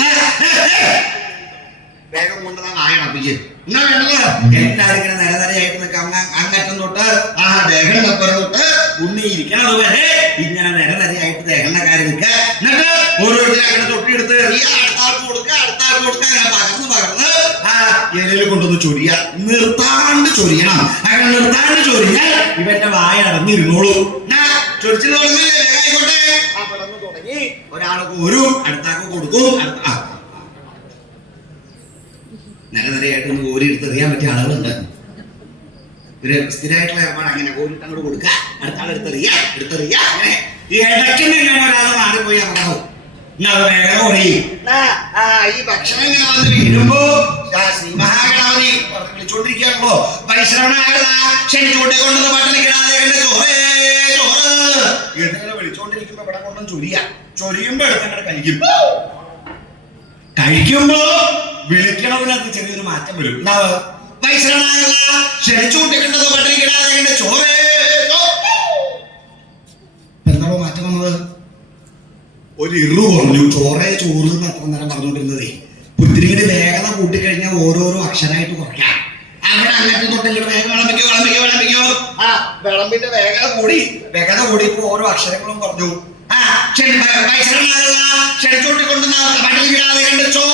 വേഗം കൊണ്ടുവന്നാ വായ അടപ്പിക്കും. എന്നാ വേണ്ടത് എല്ലാരും ഇങ്ങനെ നിരനിരയായിട്ട് നിൽക്കാം. അങ്ങറ്റം തൊട്ട് ദേഹം തൊട്ട് ഉണ്ണി ഇരിക്കണത് വരെ ഇങ്ങനെ നിരനിരയായിട്ട് ദേഹന്റെ കാര്യം നിൽക്കുക. എന്നിട്ട് ഓരോരുത്തരും അങ്ങനെ തൊട്ടിയെടുത്ത് അടുത്താൾക്ക് കൊടുക്കുക, അടുത്താൾക്ക് കൊടുക്കുക. അങ്ങനെ പകർന്ന് ഇലയിൽ കൊണ്ടുവന്ന് ചൊരിയ. നിർത്താണ്ട് ചൊരിയണം. അങ്ങനെ നിർത്താണ്ട് ചൊരിഞ്ഞാൽ ഇവന്റെ വായ അടഞ്ഞിരുന്നോളൂ. ചൊരിച്ചിൽ തുടങ്ങില്ലേ? വേഗമായിക്കോട്ടെ. ആ പടന്ന് തുടങ്ങി. ഒരാൾക്ക് ഒരു അടുത്താൾക്ക് കൊടുക്കും. നിരനിരയായിട്ടൊന്ന് ഓരിയെടുത്ത് എറിയാൻ പറ്റിയ ആളുകളുണ്ട്. ഒരു സ്ഥിരമായിട്ടുള്ള ഏർപ്പാട്. അങ്ങനെ ഓരിട്ട് അങ്ങോട്ട് കൊടുക്കുക, അടുത്ത ആൾ എടുത്തെറിയ. അങ്ങനെ ഈ ഇടയ്ക്കുന്ന എങ്ങനെ ഒരാൾ മാറിപ്പോയി അപകടവും. വേഗം കുറയും. ഈ ഭക്ഷണം ഇങ്ങനെ വന്ന് വീഴുമ്പോ ശ്രീ മഹാഗണപതി വിളിച്ചോണ്ടിരിക്കുകയാണല്ലോ. ക്ഷണിച്ചോട്ടെ കൊണ്ടൊന്ന് പട്ടിണിക്കിടാതെ ചോറേ ചോറ്. ഇങ്ങനെ വിളിച്ചോണ്ടിരിക്കുമ്പോ ഇവിടെ കൊണ്ടും ചൊരിയുമ്പോ എടുത്തങ്ങോട്ട് കഴിക്കുമ്പോ വിളിക്കണതിനകത്ത് ചെറിയൊരു മാറ്റം വരും. ക്ഷണിച്ചുകൂട്ടിക്കേണ്ടത് പട്ടിണിക്കിടാതെ ചോറേ. എന്താണോ മാറ്റം വന്നത്? ഒരു ഇറു കുറഞ്ഞു. ചോറേ ചോറ് എന്ന് അത്ര നേരം പറഞ്ഞുകൊണ്ടിരുന്നതേ പുത്തിരിയുടെ വേഗത കൂട്ടിക്കഴിഞ്ഞാൽ ഓരോരോ അക്ഷരമായിട്ട് കുറയ്ക്കാം. അങ്ങനെ അങ്ങനത്തെ തൊട്ടില്ല. വേഗം വിളമ്പിക്കോ. വിളമ്പിന്റെ വേഗത കൂടിയപ്പോ ഓരോ അക്ഷരങ്ങളും കുറഞ്ഞു. ക്ഷണിച്ചോട്ടിക്കൊണ്ടുന്ന പട്ടിണിക്കിടാതെ കണ്ടോ.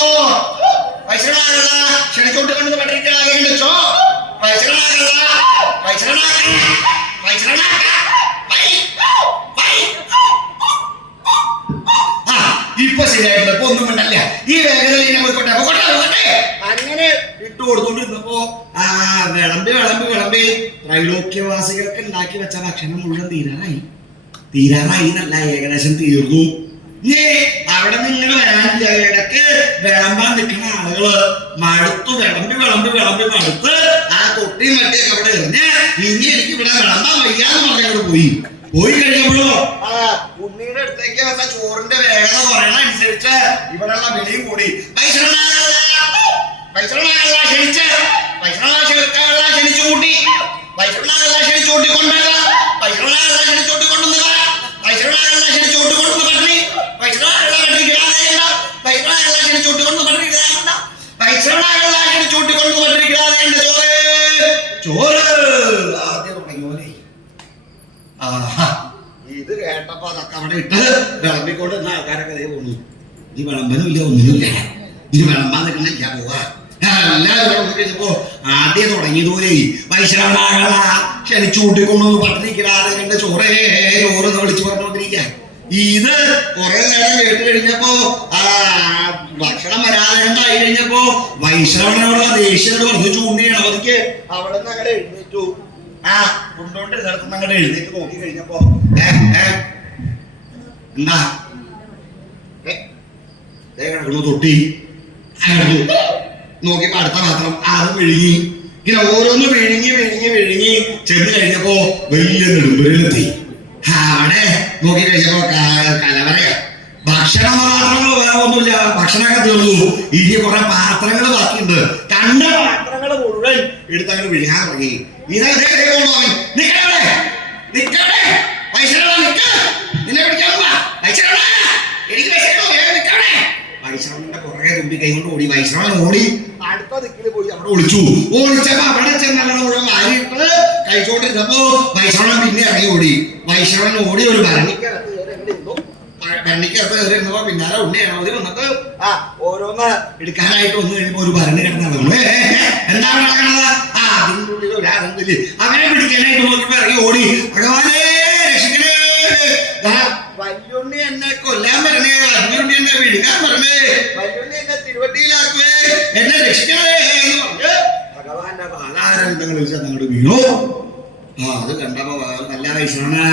ക്ഷണിച്ചോട്ടിക്കൊണ്ടുന്ന പട്ടിണിക്കിടാതെ കണ്ടോ. ഇപ്പൊ ശരിയായിട്ടില്ല. ഇപ്പൊ ഒന്നും വേണ്ടല്ല. ഈ വേഗതയിൽ പോയിക്കോട്ടെ. അങ്ങനെ ഇട്ട് കൊടുത്തോണ്ടിരുന്നപ്പോ വിളമ്പി ത്രൈലോക്യവാസികൾക്ക് ഉണ്ടാക്കി വെച്ച ഭക്ഷണം മുഴുവൻ തീരാറായി എന്നല്ല, ഏകദേശം തീർന്നു. അവിടെ നിന്ന് ഇങ്ങനെ വരാനില്ല. ഇടയ്ക്ക് വിളമ്പാൻ നിൽക്കുന്ന ആളുകള് മടുത്തു. വിളമ്പി മടുത്ത് തൊട്ടിയും മട്ടിയൊക്കെ അവിടെ എറിഞ്ഞ് ഇനി എനിക്ക് ഇവിടെ വിളമ്പാൻ വയ്യാന്ന് പറഞ്ഞങ്ങോട്ട് പോയി കഴിഞ്ഞപ്പോൾ എന്നുള്ള വിളിയും കൂടി ക്ഷണിച്ചു കൂട്ടി ക്ഷണിച്ചു കൂട്ടിക്കൊണ്ടുവരിക ക്ഷണിച്ചു കൂട്ടിക്കൊണ്ടുവന്നില്ല ക്ഷണിച്ചു കൂട്ടിക്കൊണ്ടു പട്ടിണി ക്ഷണിച്ചു കൂട്ടിക്കൊണ്ടു ക്ഷണിച്ചു കൂട്ടിക്കൊണ്ടു പട്ടിണിക്കാതെ ചോറ് ആദ്യം തുടങ്ങി പോലെ. ആഹാ, ഇത് കേട്ടപ്പോ അതൊക്കെ അവിടെ ഇട്ട് വിളമ്പിക്കൊണ്ട് എന്ന ആൾക്കാരൊക്കെ അതേ പോന്നു. ഇത് വിളമ്പനുമില്ല, ഒന്നുമില്ല. ഇത് വിളമ്പാൻ നിൽക്കുന്നില്ല, പോവാ. എല്ലാവരും കഴിഞ്ഞപ്പോ ആദ്യം തുടങ്ങിയതുപോലെ വൈശ്രവണാകള ക്ഷണിച്ചു കൂട്ടിക്കൊണ്ടു പട്ടിണിക്കിടാതെ കണ്ട ചോറ് വിളിച്ചു പറഞ്ഞുകൊണ്ടിരിക്കുക. ഇത് കുറെ നേരം കേട്ട് കഴിഞ്ഞപ്പോ ഭക്ഷണം വരാതെ കണ്ടായി കഴിഞ്ഞപ്പോ വൈശ്രവണോടുള്ള ദേഷ്യം പറഞ്ഞു ചൂണ്ടിയാണ് അവർക്ക്. അവിടെ നിന്ന് അങ്ങനെ എഴുന്നേറ്റു. കൊണ്ടോണ്ടിരുന്നിടത്തുനിന്ന് അങ്ങോട്ട് എഴുന്നേറ്റ് നോക്കി കഴിഞ്ഞപ്പോ എന്താ കിടക്കുന്നു തൊട്ടി നോക്കിയപ്പോ അടുത്ത പാത്രം അതും വിഴുങ്ങി. ഇങ്ങനെ ഓരോന്ന് വിഴുങ്ങി ചെന്ന് കഴിഞ്ഞപ്പോ വലിയ നെടുമ്പലെത്തി. അവിടെ നോക്കി കഴിഞ്ഞപ്പോ കലവറയാ. ഭക്ഷണ പാത്രങ്ങൾ വേറെ ഒന്നുമില്ല, ഭക്ഷണമൊക്കെ തീർന്നു. ഇനി കുറെ പാത്രങ്ങൾ ബാക്കിയുണ്ട്. കണ്ട പാത്രങ്ങൾ മുഴുവൻ എടുത്തങ്ങനെ വിഴുങ്ങാൻ തുടങ്ങി. വൈശ്രവണന്റെ പുറകെ തുമ്പി കൈ കൊണ്ട് ഓടി. വൈശ്രവൺ ഓടി അടുത്ത ദിക്കിൽ പോയി അവിടെ ഒളിച്ചു. ഓടിച്ചപ്പോ അവിടെ ചെന്നല്ല മുഴുവൻ വാരിയിട്ട് കഴിച്ചോണ്ടിരുന്നപ്പോ വൈശ്രവണൻ പിന്നെ ഇറങ്ങി ഓടി. വൈശ്രവൺ ഓടി ഒരു ഭരണിക്കകത്ത് കയറിയിരുന്നപ്പോ പിന്നാലെ ഉണ്ണിയാണോ വന്നിട്ട് ഓരോന്ന് എടുക്കാനായിട്ട് വന്നു കഴിയുമ്പോ ഒരു ഭരണി കിടന്നു. എന്താണ് നടക്കണത്? അതിൻ്റെ ഉള്ളിൽ ഒരാളെന്നില്ലേ അവനെ പിടിക്കാനായിട്ട് നോക്കിയപ്പോ ഇറങ്ങി ഓടി. ഭഗവാനേ രക്ഷിക്കണേ, വല്യുണ്ണി എന്നെ കൊല്ലാൻ പറഞ്ഞേ, വല്യുണ്ണി എന്നെ വിഴുകാൻ പറഞ്ഞേ, വല്യുണ്ണി എന്നെ തിരുവട്ടിയിലാക്കുവേ, എന്നെ രക്ഷിക്കണേ എന്ന് പറഞ്ഞ് ഭഗവാന്റെ പാലാരവിന്ദങ്ങൾ വെച്ച് അങ്ങോട്ട് വീണു. അത് കണ്ടപ്പോ നല്ല വയസ്സാണ്.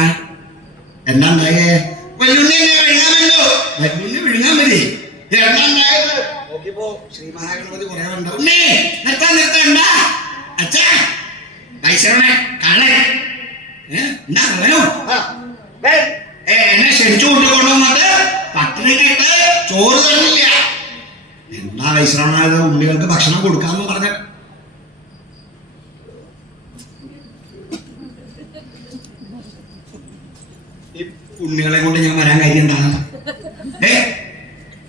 എന്താ ഉണ്ടായേ? വല്യുണ്ണി എന്നെ വിഴുങ്ങാമല്ലോ, വല്യുണ്ണി വിഴുങ്ങാൻ മതി. എന്താ ഉണ്ടായത് നോക്കിയപ്പോ ശ്രീ മഹാഗണപതി കുറെ ഉണ്ട്. ഉണ്ണി നിർത്താൻ അച്ഛാ വൈശ്രവണേ കള്ളൻ എന്താ കള്ളനോ? എന്നെ ക്ഷണിച്ചു കൊണ്ടുകൊണ്ടുവന്നിട്ട് പട്ടിണിക്കിട്ട് ചോറ് തന്നില്ല. എന്താ വൈശ്രവണ ഉണ്ണികൾക്ക് ഭക്ഷണം കൊടുക്കാന്ന് പറഞ്ഞ ഉണ്ണികളെ കൊണ്ട് ഞാൻ വരാൻ കാര്യം എന്താണ്?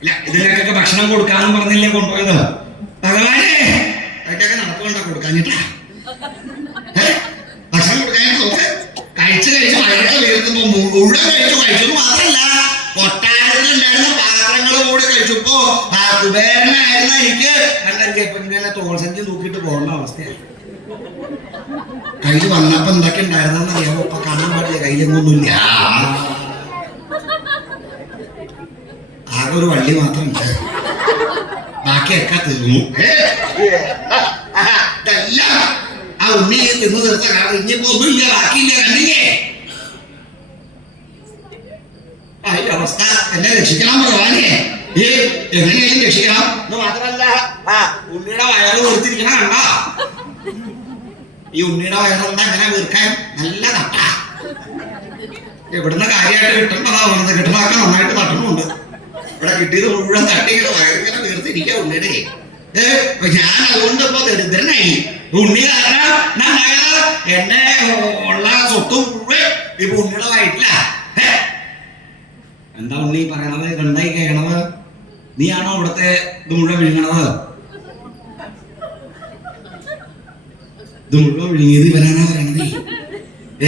ഇല്ല, ഇതിനൊക്കെ ഭക്ഷണം കൊടുക്കാന്ന് പറഞ്ഞില്ലേ കൊണ്ടുപോയത്? ഭഗവാനെ അതൊക്കെ നടക്കുന്നുണ്ടോ കൊടുക്കാഞ്ഞിട്ടാ? ഭക്ഷണം കൊടുക്കാനായിട്ട് കഴിച്ച് വയറൊക്കെ വീർത്തുമ്പോ മുഴുവൻ കഴിച്ചു മാത്രല്ല കൊട്ടാരത്തിലുണ്ടായിരുന്ന പാത്രങ്ങൾ കൂടി കഴിച്ചപ്പോ കുബേരനായിരുന്ന എനിക്ക് കണ്ടെനിക്ക് ഇങ്ങനെ തോൾസഞ്ചി തൂക്കിയിട്ട് പോകേണ്ട അവസ്ഥയാണ്. കയ്യിൽ വന്നപ്പോ എന്തൊക്കെ ഉണ്ടായിരുന്നെന്ന് അറിയാമോ? ഇപ്പൊ കാണാൻ പാടില്ല, കയ്യിലൊന്നുമില്ല. ആകെ ഒരു വള്ളി മാത്രമുണ്ട്, ബാക്കിയൊക്കെ തീർന്നു. ഇതെല്ലാം ആ ഉണ്ണി തിന്നു തീർത്ത കാരണം ഇനിയിപ്പോ ഒന്നുമില്ല, ബാക്കിയില്ല. കണ്ടില്ലേ അതിന്റെ അവസ്ഥ? എന്നെ രക്ഷിക്കണം ഭഗവാനെ, എങ്ങനെയായാലും രക്ഷിക്കണം എന്ന് മാത്രമല്ല ഉണ്ണിയുടെ വയറ് വീർത്തിരിക്കണ കണ്ട. ഈ ഉണ്ണിയുടെ വയറെന്താ അങ്ങനെ വീർക്കാൻ നല്ല തട്ട. എവിടുന്ന കാര്യമായിട്ട് കിട്ടേണ്ടതാ പറഞ്ഞത്, കിട്ടണമൊക്കെ നന്നായിട്ട് തട്ടുന്നുണ്ട്. ഇവിടെ കിട്ടിയത് മുഴുവൻ തട്ടിങ്ങനെ വയറിങ്ങനെ വീർത്തിരിക്കുക ഉണ്ണിയുടെ. ഞാൻ അതുകൊണ്ട് ഇപ്പൊ ദരിദ്രനായി. ഉണ്ണി കാരണം എന്നെ ഉള്ള സ്വത്തും മുഴുവൻ ഇപ്പൊ ഉണ്ണിയുടെ വയറ്റില്ല. എന്താ ഉണ്ണി പറയണത്? കണ്ടായി കേൾക്കണത്? നീയാണോ ഇവിടത്തെ ഇത് മുഴുവൻ വിഴുങ്ങണത്? ഇത് മുഴുവൻ വിഴുങ്ങിയത് ഇവരാണോ പറയണത്?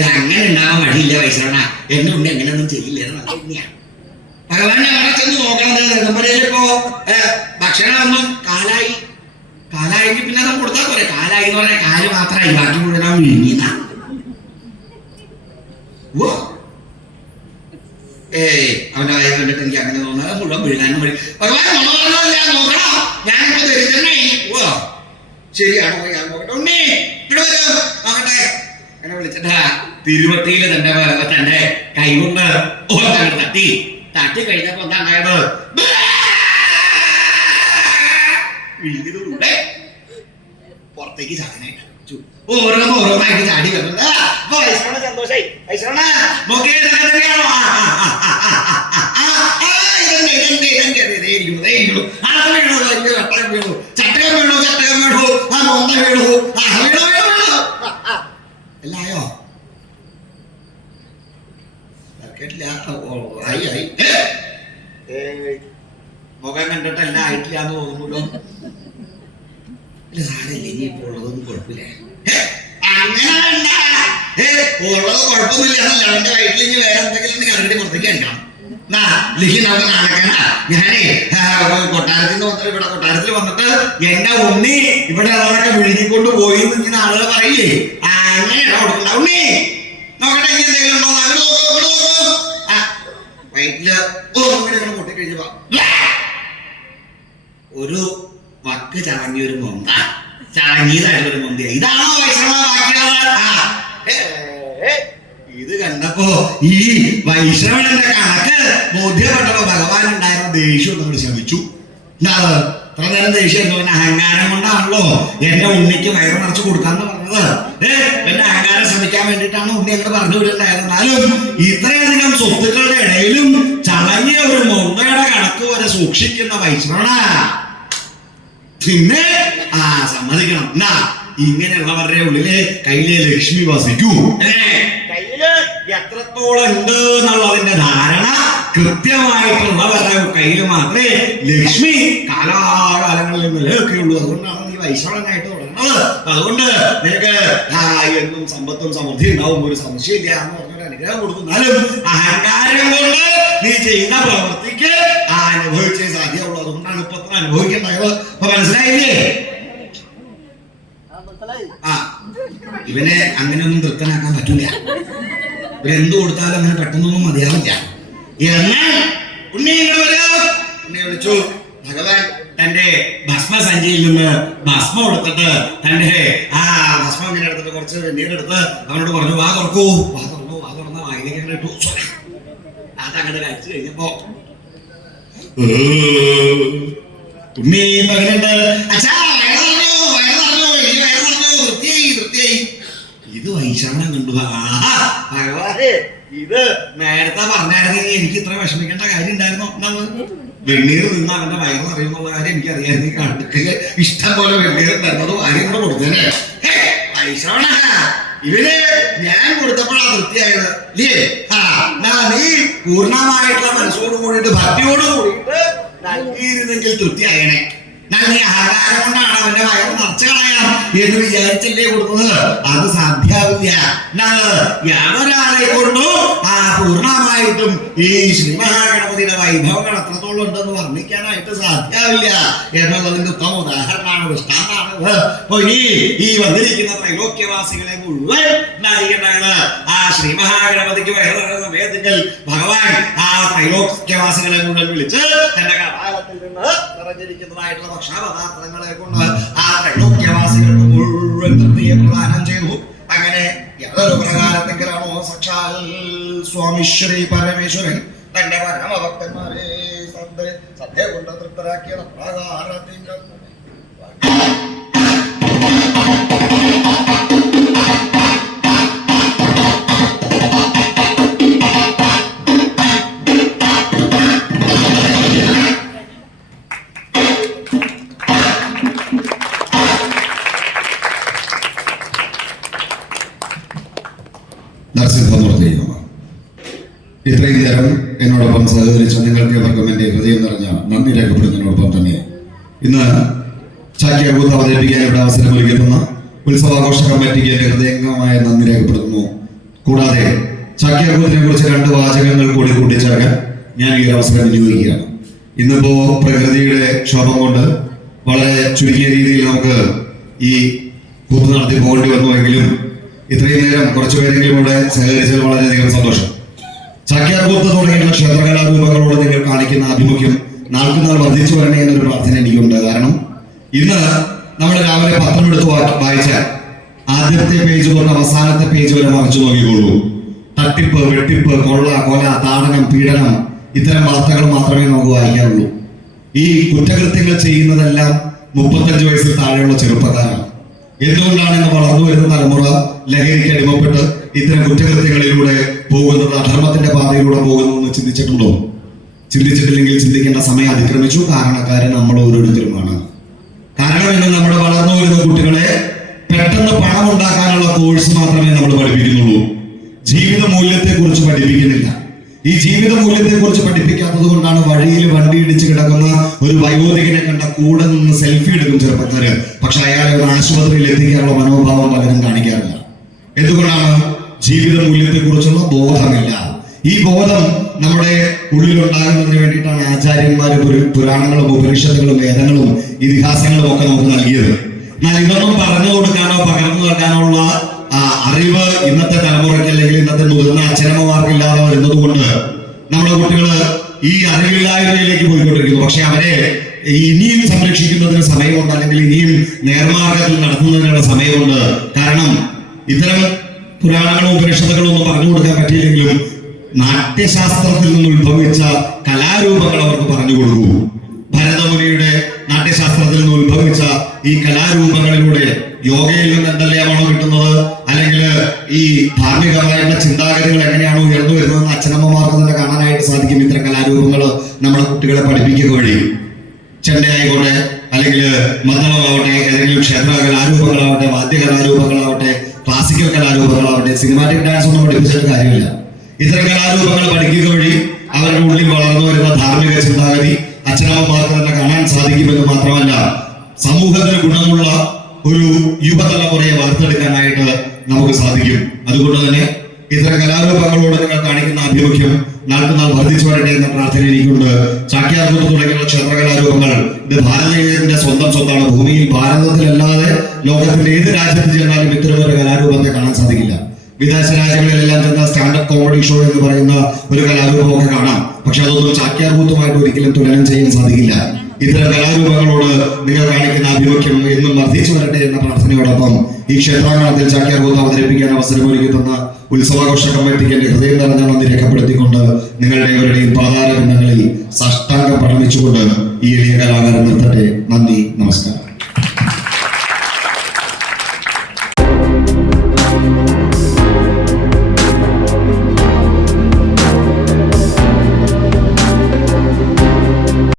അങ്ങനെ ഉണ്ടാവാൻ വഴിയില്ല വൈശ്രവണ. എന്നെ ഉണ്ണി അങ്ങനെയൊന്നും ചെയ്യില്ല. നല്ല ഉണ്ണിയാണ്. ഭഗവാനെ അവിടെ ചെന്ന് നോക്കണത് നെടുമ്പലയിലിപ്പോ ഭക്ഷണം ഒന്നും കാലായെങ്കിൽ പിന്നെ അത് കൊടുത്താൽ പോരെ. കാലായി എന്ന് പറഞ്ഞാൽ കാല് മാത്രമായി, ബാക്കി മുഴുവൻ വിഴുങ്ങിയതാ. അവന്റെ വയറ് കണ്ടിട്ട് എനിക്ക് അങ്ങനെ തോന്നാതെ മുഴുവൻ വിഴുകാനും വഴി. ഭഗവാൻ നോക്കണം, ഞാനിപ്പോ ദരിദ്രനായി. ശരിയാണോ? ഞാൻ നോക്കട്ടെ. ഉണ്ണി ഇവിടെ വരൂ നോക്കട്ടെ. എന്നെ വിളിച്ചിട്ടാ തിരുവട്ടിയില് തന്റെ കൈകൊണ്ട് തട്ടി കഴിഞ്ഞപ്പോ എന്താ ഉണ്ടായത്? വിഴുങ്ങിയതുകൂടെ പുറത്തേക്ക് ചാടാനായിട്ട് ഓരോന്നായിട്ട് ചാടി വരുന്നത്. അപ്പൊ വൈശ്രവണ സന്തോഷായി. വൈശ്രവണ നോക്കിയാണോ? എല്ലായോ മുഖം കണ്ടിട്ട് എല്ലാം ആയിട്ടില്ല എന്ന് തോന്നുമല്ലോ. ഇല്ല സാരല്ലേ, ഇനി ഇപ്പോൾ ഉള്ളതൊന്നും കുഴപ്പമില്ല. അങ്ങനെ വേണ്ട, ഉള്ളത് കുഴപ്പമൊന്നുമില്ല. അവന്റെ വയറ്റിൽ ഇനി വേറെ എന്തെങ്കിലും കറണ്ടി പുറത്തേക്ക് കഴിക്കണം. ഞാനേ കൊട്ടാരത്തിൽ നിന്ന് വന്നിട്ട് ഇവിടെ കൊട്ടാരത്തിൽ വന്നിട്ട് എന്റെ ഉണ്ണി ഇവിടെ അവരൊക്കെ വിഴുങ്ങിക്കൊണ്ട് പോയി എന്ന് ഇങ്ങനെ ആളുകൾ പറയില്ലേ, അങ്ങനെയാണോ കൊടുക്കണ്ട. ഉണ്ണി നോക്കട്ടെ, ഇനി എന്തെങ്കിലും ഉണ്ടോ? അങ്ങനെ നോക്കൂ. വയറ്റില് പൊട്ടി കഴിഞ്ഞപ്പോ ഒരു വക്ക് ചളങ്ങിയൊരു മൊന്ത, ചളങ്ങിയതായിട്ടൊരു മൊന്തിയ. ഇതാണോ വൈഷ്ണവ ബാക്കിയുള്ളത്? ഇത് കണ്ടപ്പോ ഈ വൈഷ്ണവന്റെ കണക്ക് ബോധ്യപ്പെട്ടപ്പോ ഭഗവാൻ ഉണ്ടായിരുന്ന ദേഷ്യം നമ്മൾ ശമിച്ചു. ഇത്ര നേരം ദേഷ്യം അഹങ്കാരം കൊണ്ടാണല്ലോ എന്റെ ഉണ്ണിക്ക് വയറ് നിറച്ച് കൊടുക്കാന്ന് പറഞ്ഞത്. എന്റെ അഹങ്കാരം ശ്രമിക്കാൻ വേണ്ടിയിട്ടാണ് ഉണ്ണി അങ്ങനെ പറഞ്ഞു വിടുന്നുണ്ടായിരുന്നാലും ഇത്രയധികം സ്വത്തുക്കളുടെ ഇടയിലും ചളങ്ങിയ ഒരു മൊന്തയുടെ കണക്ക് വരെ സൂക്ഷിക്കുന്ന വൈഷ്ണവന പിന്നെ സമ്മതിക്കണം. എന്നാ ഇങ്ങനെയുള്ളവരുടെ ഉള്ളില് കയ്യിലെ ലക്ഷ്മി വസിക്കൂ. കയ്യില് എത്രത്തോളം ഉണ്ട് എന്നുള്ളതിന്റെ ധാരണ കൃത്യമായിട്ടുള്ളവരുടെ കയ്യിൽ മാത്രമേ ലക്ഷ്മി കാലാകാലങ്ങളിൽ നിലനിൽക്കുകയുള്ളൂ. അതുകൊണ്ടാണ് നീ വൈശ്രവനായിട്ട് തുടങ്ങുന്നത്. അതുകൊണ്ട് നിനക്ക് എന്നും സമ്പത്തും സമൃദ്ധി ഉണ്ടാവും, ഒരു സംശയമില്ല എന്ന് പറഞ്ഞൊരു അനുഗ്രഹം കൊടുക്കുന്നാലും അഹങ്കാരം കൊണ്ട് നീ ചെയ്യുന്ന പ്രവൃത്തിക്ക് അനുഭവിച്ചേ സാധ്യമുള്ളൂ. അതുകൊണ്ടാണ് ഇപ്പൊ അത്ര അനുഭവിക്കേണ്ടത്. അപ്പൊ മനസ്സിലായില്ലേ? ഇവനെ അങ്ങനെയൊന്നും തൃപ്തനാക്കാൻ പറ്റൂല. ഇവരെന്ത് കൊടുത്താലും അങ്ങനെ പെട്ടെന്നൊന്നും മതിയാവില്ല. എന്നാൽ ഉണ്ണിയെ വിളിച്ചു. ഭഗവാൻ തന്റെ ഭസ്മസഞ്ചിയിൽ നിന്ന് ഭസ്മം എടുത്തിട്ട് തന്റെ ഭസ്മം ഇങ്ങനെ എടുത്തിട്ട് കുറച്ച് വെണ്ണീരെടുത്ത് അവനോട് പറഞ്ഞു, വാ തുറക്കൂ. വാ തുറന്ന വായിലേക്ക് ഇട്ടു. അതങ്ങോട്ട് കഴിച്ചു കഴിഞ്ഞപ്പോ ഉണ്ണി പറയുന്നുണ്ട്, അച്ഛാ ഇത് വൈശാഖം കണ്ടു. ഭഗവാനെ, ഇത് നേരത്തെ പറഞ്ഞായിരുന്നെങ്കിൽ എനിക്ക് ഇത്ര വിഷമിക്കേണ്ട കാര്യം ഉണ്ടായിരുന്നോ? വെണ്ണീര് നിന്ന് അവന്റെ വയറ് അറിയുന്നുള്ള കാര്യം എനിക്ക് അറിയായിരുന്നു. കണക്കില് ഇഷ്ടം പോലെ വെണ്ണീര് ഉണ്ടായിരുന്നത് ആരും കൂടെ കൊടുത്തേനെ. വൈശാഖ ഇവര് ഞാൻ കൊടുത്തപ്പോഴാ തൃപ്തിയായത് ഇല്ലേ? നീ പൂർണ്ണമായിട്ടുള്ള മനസ്സോട് കൂടിയിട്ട് ഭക്തിയോട് കൂടിയിട്ട് നൽകിയിരുന്നെങ്കിൽ തൃപ്തിയായനെ. നീ ആഹാരം കൊണ്ടാണ് അവന്റെ വയറ് നിറച്ചു കളയാം എന്ന് വിചാരിച്ചല്ലേ കൊടുക്കുന്നത്. അത് സാധ്യാവില്ല. യാതൊരാളെ കൊണ്ടും പൂർണ്ണമായിട്ടും ഈ ശ്രീ മഹാഗണപതിയുടെ വൈഭവങ്ങൾ എത്രത്തോളം ഉണ്ടെന്ന് വർണ്ണിക്കാനായിട്ട് സാധ്യാവില്ല എന്നുള്ളതിന്റെ ഉത്തമ ഉദാഹരണമാണ്, ദൃഷ്ടാന്താണത്. അപ്പൊ ഈ വന്നിരിക്കുന്ന ത്രൈലോക്യവാസികളെ മുഴുവൻ നയിക്കേണ്ടത് ശ്രീ മഹാഗണപതിക്ക് വയറ് സമയത്തിൽ ഭഗവാൻ ത്രൈലോക്യവാസികളെ മുഴുവൻ വിളിച്ച് തന്റെ കപാലത്തിൽ നിന്ന് നിറഞ്ഞിരിക്കുന്നതായിട്ടുള്ള ഭക്ഷണപദാർത്ഥങ്ങളെ കൊണ്ട് ത്രൈലോക്യവാസികൾക്ക് മുഴുവൻ തൃപ്തിയെ പ്രദാനം ചെയ്തു. അങ്ങനെ യാതൊരു പ്രകാരത്തെങ്കിലാണോ സാക്ഷാൽ സ്വാമി ശ്രീ പരമേശ്വരൻ തന്റെ പരമഭക്തന്മാരെ സദ്യ കൊണ്ട് തൃപ്തരാക്കിയ പ്രകാരത്തിന്റെ ഇത്രയും നേരം എന്നോടൊപ്പം സഹകരിച്ച നിങ്ങൾക്ക് എവർക്കും എൻ്റെ ഹൃദയം നിറഞ്ഞ നന്ദി രേഖപ്പെടുത്തുന്നതിനോടൊപ്പം തന്നെ ഇന്ന് ചാക്യാർകൂത്ത് അവതരിപ്പിക്കാൻ ഇവിടെ അവസരമൊരുക്കിയെത്തുന്ന ഉത്സവാഘോഷ കമ്മിറ്റിക്ക് എൻ്റെ ഹൃദയംഗമായ നന്ദി രേഖപ്പെടുത്തുന്നു. കൂടാതെ ചാക്യാർകൂത്തിനെ കുറിച്ച് 2 വാചകങ്ങൾ കൂടി കൂട്ടിച്ചേർക്കാൻ ഞാൻ ഈ അവസരം വിനിയോഗിക്കുകയാണ്. ഇന്നിപ്പോ പ്രകൃതിയുടെ ക്ഷോഭം കൊണ്ട് വളരെ ചുരുങ്ങിയ രീതിയിൽ നമുക്ക് ഈ കൂത്ത് നടത്തി പോകേണ്ടി വന്നുവെങ്കിലും ഇത്രയും നേരം കുറച്ചുപേരെങ്കിലും ഇവിടെ സഹകരിച്ചതിൽ വളരെയധികം സന്തോഷം. ചാക്യാർകൂത്ത് തുടങ്ങിയിട്ടുള്ള ക്ഷേത്രകലാരൂപങ്ങളോട് നിങ്ങൾ കാണിക്കുന്ന ആഭിമുഖ്യം നാൾക്കുനാൾ വർദ്ധിച്ചു വരണേ എന്നൊരു പ്രാർത്ഥന എനിക്കുണ്ട്. കാരണം ഇന്ന് നമ്മൾ രാവിലെ പത്രം എടുത്ത് വായിച്ചാൽ ആദ്യത്തെ പേജ് തൊട്ട് അവസാനത്തെ പേജ് വരെ മറിച്ചു നോക്കിക്കൊള്ളൂ. തട്ടിപ്പ്, വെട്ടിപ്പ്, കൊള്ള, കൊല, താടനം, പീഡനം, ഇത്തരം വാർത്തകൾ മാത്രമേ നമുക്ക് വായിക്കാറുള്ളൂ. ഈ കുറ്റകൃത്യങ്ങൾ ചെയ്യുന്നതെല്ലാം 35 വയസ്സിൽ താഴെയുള്ള ചെറുപ്പക്കാരാണ്. എന്തുകൊണ്ടാണ് ഇന്ന് വളർന്നു വരുന്ന തലമുറ ലഹരിക്ക് അടിമപ്പെട്ട് ഇത്തരം കുറ്റകൃത്യങ്ങളിലൂടെ പോകുന്നത്, അധർമ്മത്തിന്റെ പാതയിലൂടെ പോകുന്നതെന്ന് ചിന്തിച്ചിട്ടുണ്ടോ? ചിന്തിച്ചിട്ടില്ലെങ്കിൽ ചിന്തിക്കേണ്ട സമയം അതിക്രമിച്ചു. കാരണക്കാരൻ നമ്മൾ ഓരോരുത്തരുമാണ്. കാരണം ഇന്ന് നമ്മുടെ വളർന്നു വരുന്ന കുട്ടികളെ പെട്ടെന്ന് പണം ഉണ്ടാക്കാനുള്ള കോഴ്സ് മാത്രമേ നമ്മൾ പഠിപ്പിക്കുന്നുള്ളൂ. ജീവിത മൂല്യത്തെ കുറിച്ച് പഠിപ്പിക്കുന്നില്ല. ഈ ജീവിത മൂല്യത്തെ കുറിച്ച് പഠിപ്പിക്കാത്തത് കൊണ്ടാണ് വഴിയിൽ വണ്ടി ഇടിച്ച് കിടക്കുന്ന ഒരു വയോധികനെ കണ്ട കൂടെ നിന്ന് സെൽഫി എടുക്കും ചെറുപ്പക്കാര്. പക്ഷെ അയാളെ ഒരു ആശുപത്രിയിൽ എത്തിക്കാനുള്ള മനോഭാവം പലരും കാണിക്കാറില്ല. എന്തുകൊണ്ടാണ്? ജീവിത മൂല്യത്തെ കുറിച്ചുള്ള ബോധമില്ല. ഈ ബോധം നമ്മുടെ ഉള്ളിലുണ്ടാകുന്നതിന് വേണ്ടിയിട്ടാണ് ആചാര്യന്മാര് പുരാണങ്ങളും ഉപനിഷത്തുകളും വേദങ്ങളും ഇതിഹാസങ്ങളും ഒക്കെ നമുക്ക് നൽകിയത്. എന്നാൽ ഇതൊന്നും പറഞ്ഞു കൊടുക്കാനോ പകർന്നു നൽകാനുള്ള അറിവ് ഇന്നത്തെ തലമുറയ്ക്ക് അല്ലെങ്കിൽ ഇന്നത്തെ മുതിർന്ന അച്ഛനമ്മമാർക്ക് ഇല്ലാതെ വരുന്നത് കൊണ്ട് നമ്മുടെ കുട്ടികള് ഈ അറിവില്ലായ്മയിലേക്ക് പോയിക്കൊണ്ടിരിക്കുന്നു. പക്ഷെ അവരെ ഇനിയും സംരക്ഷിക്കുന്നതിന് സമയമുണ്ട്, അല്ലെങ്കിൽ ഇനിയും നേർമാർഗത്തിൽ നടത്തുന്നതിനുള്ള സമയമുണ്ട്. കാരണം ഇത്തരം പുരാണങ്ങളും ഉപനിഷത്തുകളും ഒന്നും പറഞ്ഞു കൊടുക്കാൻ പറ്റിയില്ലെങ്കിലും നാട്യശാസ്ത്രത്തിൽ നിന്ന് ഉത്ഭവിച്ച കലാരൂപങ്ങൾ അവർക്ക് പറഞ്ഞു കൊടുക്കൂ. ഭരതമുനിയുടെ നാട്യശാസ്ത്രത്തിൽ നിന്ന് ഉത്ഭവിച്ച ഈ കലാരൂപങ്ങളിലൂടെ യോഗയിൽ നിന്ന് എന്തെല്ലാമാണോ കിട്ടുന്നത്, അല്ലെങ്കിൽ ഈ ധാർമ്മികമായിട്ടുള്ള ചിന്താഗതികൾ എങ്ങനെയാണോ ഉയർന്നു വരുന്നതെന്ന് അച്ഛനമ്മമാർക്ക് തന്നെ കാണാനായിട്ട് സാധിക്കും. ഇത്തരം കലാരൂപങ്ങൾ നമ്മുടെ കുട്ടികളെ പഠിപ്പിക്കുക വഴി ചെണ്ടയായിക്കോട്ടെ, അല്ലെങ്കിൽ മദ്ദളമാവട്ടെ, ഏതെങ്കിലും ക്ഷേത്ര കലാരൂപങ്ങളാവട്ടെ, വാദ്യ കലാരൂപങ്ങളാവട്ടെ, ക്ലാസിക്കൽ കലാരൂപങ്ങളാവട്ടെ, സിനിമാറ്റിക് ഡാൻസ് ഒന്നും പഠിപ്പിച്ചിട്ട് കാര്യമില്ല. ഇത്തരം കലാരൂപങ്ങൾ പഠിക്കുക വഴി അവരുടെ ഉള്ളിൽ വളർന്നു വരുന്ന ധാർമ്മിക ചിന്താഗതി അച്ഛനമ്മമാർക്ക് തന്നെ കാണാൻ സാധിക്കുമെന്ന് മാത്രമല്ല, സമൂഹത്തിന് ഗുണമുള്ള ഒരു യുവതലമുറയെ വാർത്തെടുക്കാനായിട്ട് നമുക്ക് സാധിക്കും. അതുകൊണ്ട് തന്നെ ഇത്തരം കലാരൂപങ്ങളോട് നിങ്ങൾ കാണിക്കുന്ന ആഭിമുഖ്യം നാൾക്കുനാൾ വർദ്ധിച്ചു വരട്ടെ എന്ന പ്രാർത്ഥന എനിക്കുണ്ട്. ചാക്യാർകൂത്ത് തുടങ്ങിയുള്ള ക്ഷേത്ര കലാരൂപങ്ങൾ ഇത് ഭാരതീയന്റെ സ്വന്തം സ്വത്താണ്. ഭൂമിയിൽ ഭാരതത്തിലല്ലാതെ ലോകത്തിന്റെ ഏത് രാജ്യത്ത് ചെന്നാലും ഇത്തരം ഒരു കലാരൂപത്തെ കാണാൻ സാധിക്കില്ല. വിദേശ രാജ്യങ്ങളിലെല്ലാം ചെന്ന സ്റ്റാൻഡപ്പ് കോമഡി ഷോ എന്ന് പറയുന്ന ഒരു കലാരൂപമൊക്കെ കാണാം. പക്ഷെ അതൊന്നും ചാക്യാർകൂത്തുമായിട്ട് ഒരിക്കലും തുലനം ചെയ്യാൻ സാധിക്കില്ല. ഇത്തരം കലാരൂപങ്ങളോട് നിങ്ങൾ കാണിക്കുന്ന ആഭിമുഖ്യം എന്നും വർദ്ധിച്ചു വരട്ടെ എന്ന പ്രാർത്ഥനയോടൊപ്പം ഈ ക്ഷേത്രാങ്കണത്തിൽ ചാക്യാർകൂത്ത് അവതരിപ്പിക്കാൻ അവസരമൊരുക്കി തന്ന ഉത്സവാഘോഷ കമ്മിറ്റിക്ക് എന്റെ ഹൃദയം നിറഞ്ഞ നന്ദി രേഖപ്പെടുത്തിക്കൊണ്ട് നിങ്ങളുടെ ഇവരുടെയും പാതാര ബന്ധങ്ങളിൽ സാഷ്ടാംഗം പ്രണമിച്ചുകൊണ്ട് ഈ എളിയ കലാകാരൻ നിർത്തട്ടെ. നന്ദി, നമസ്കാരം.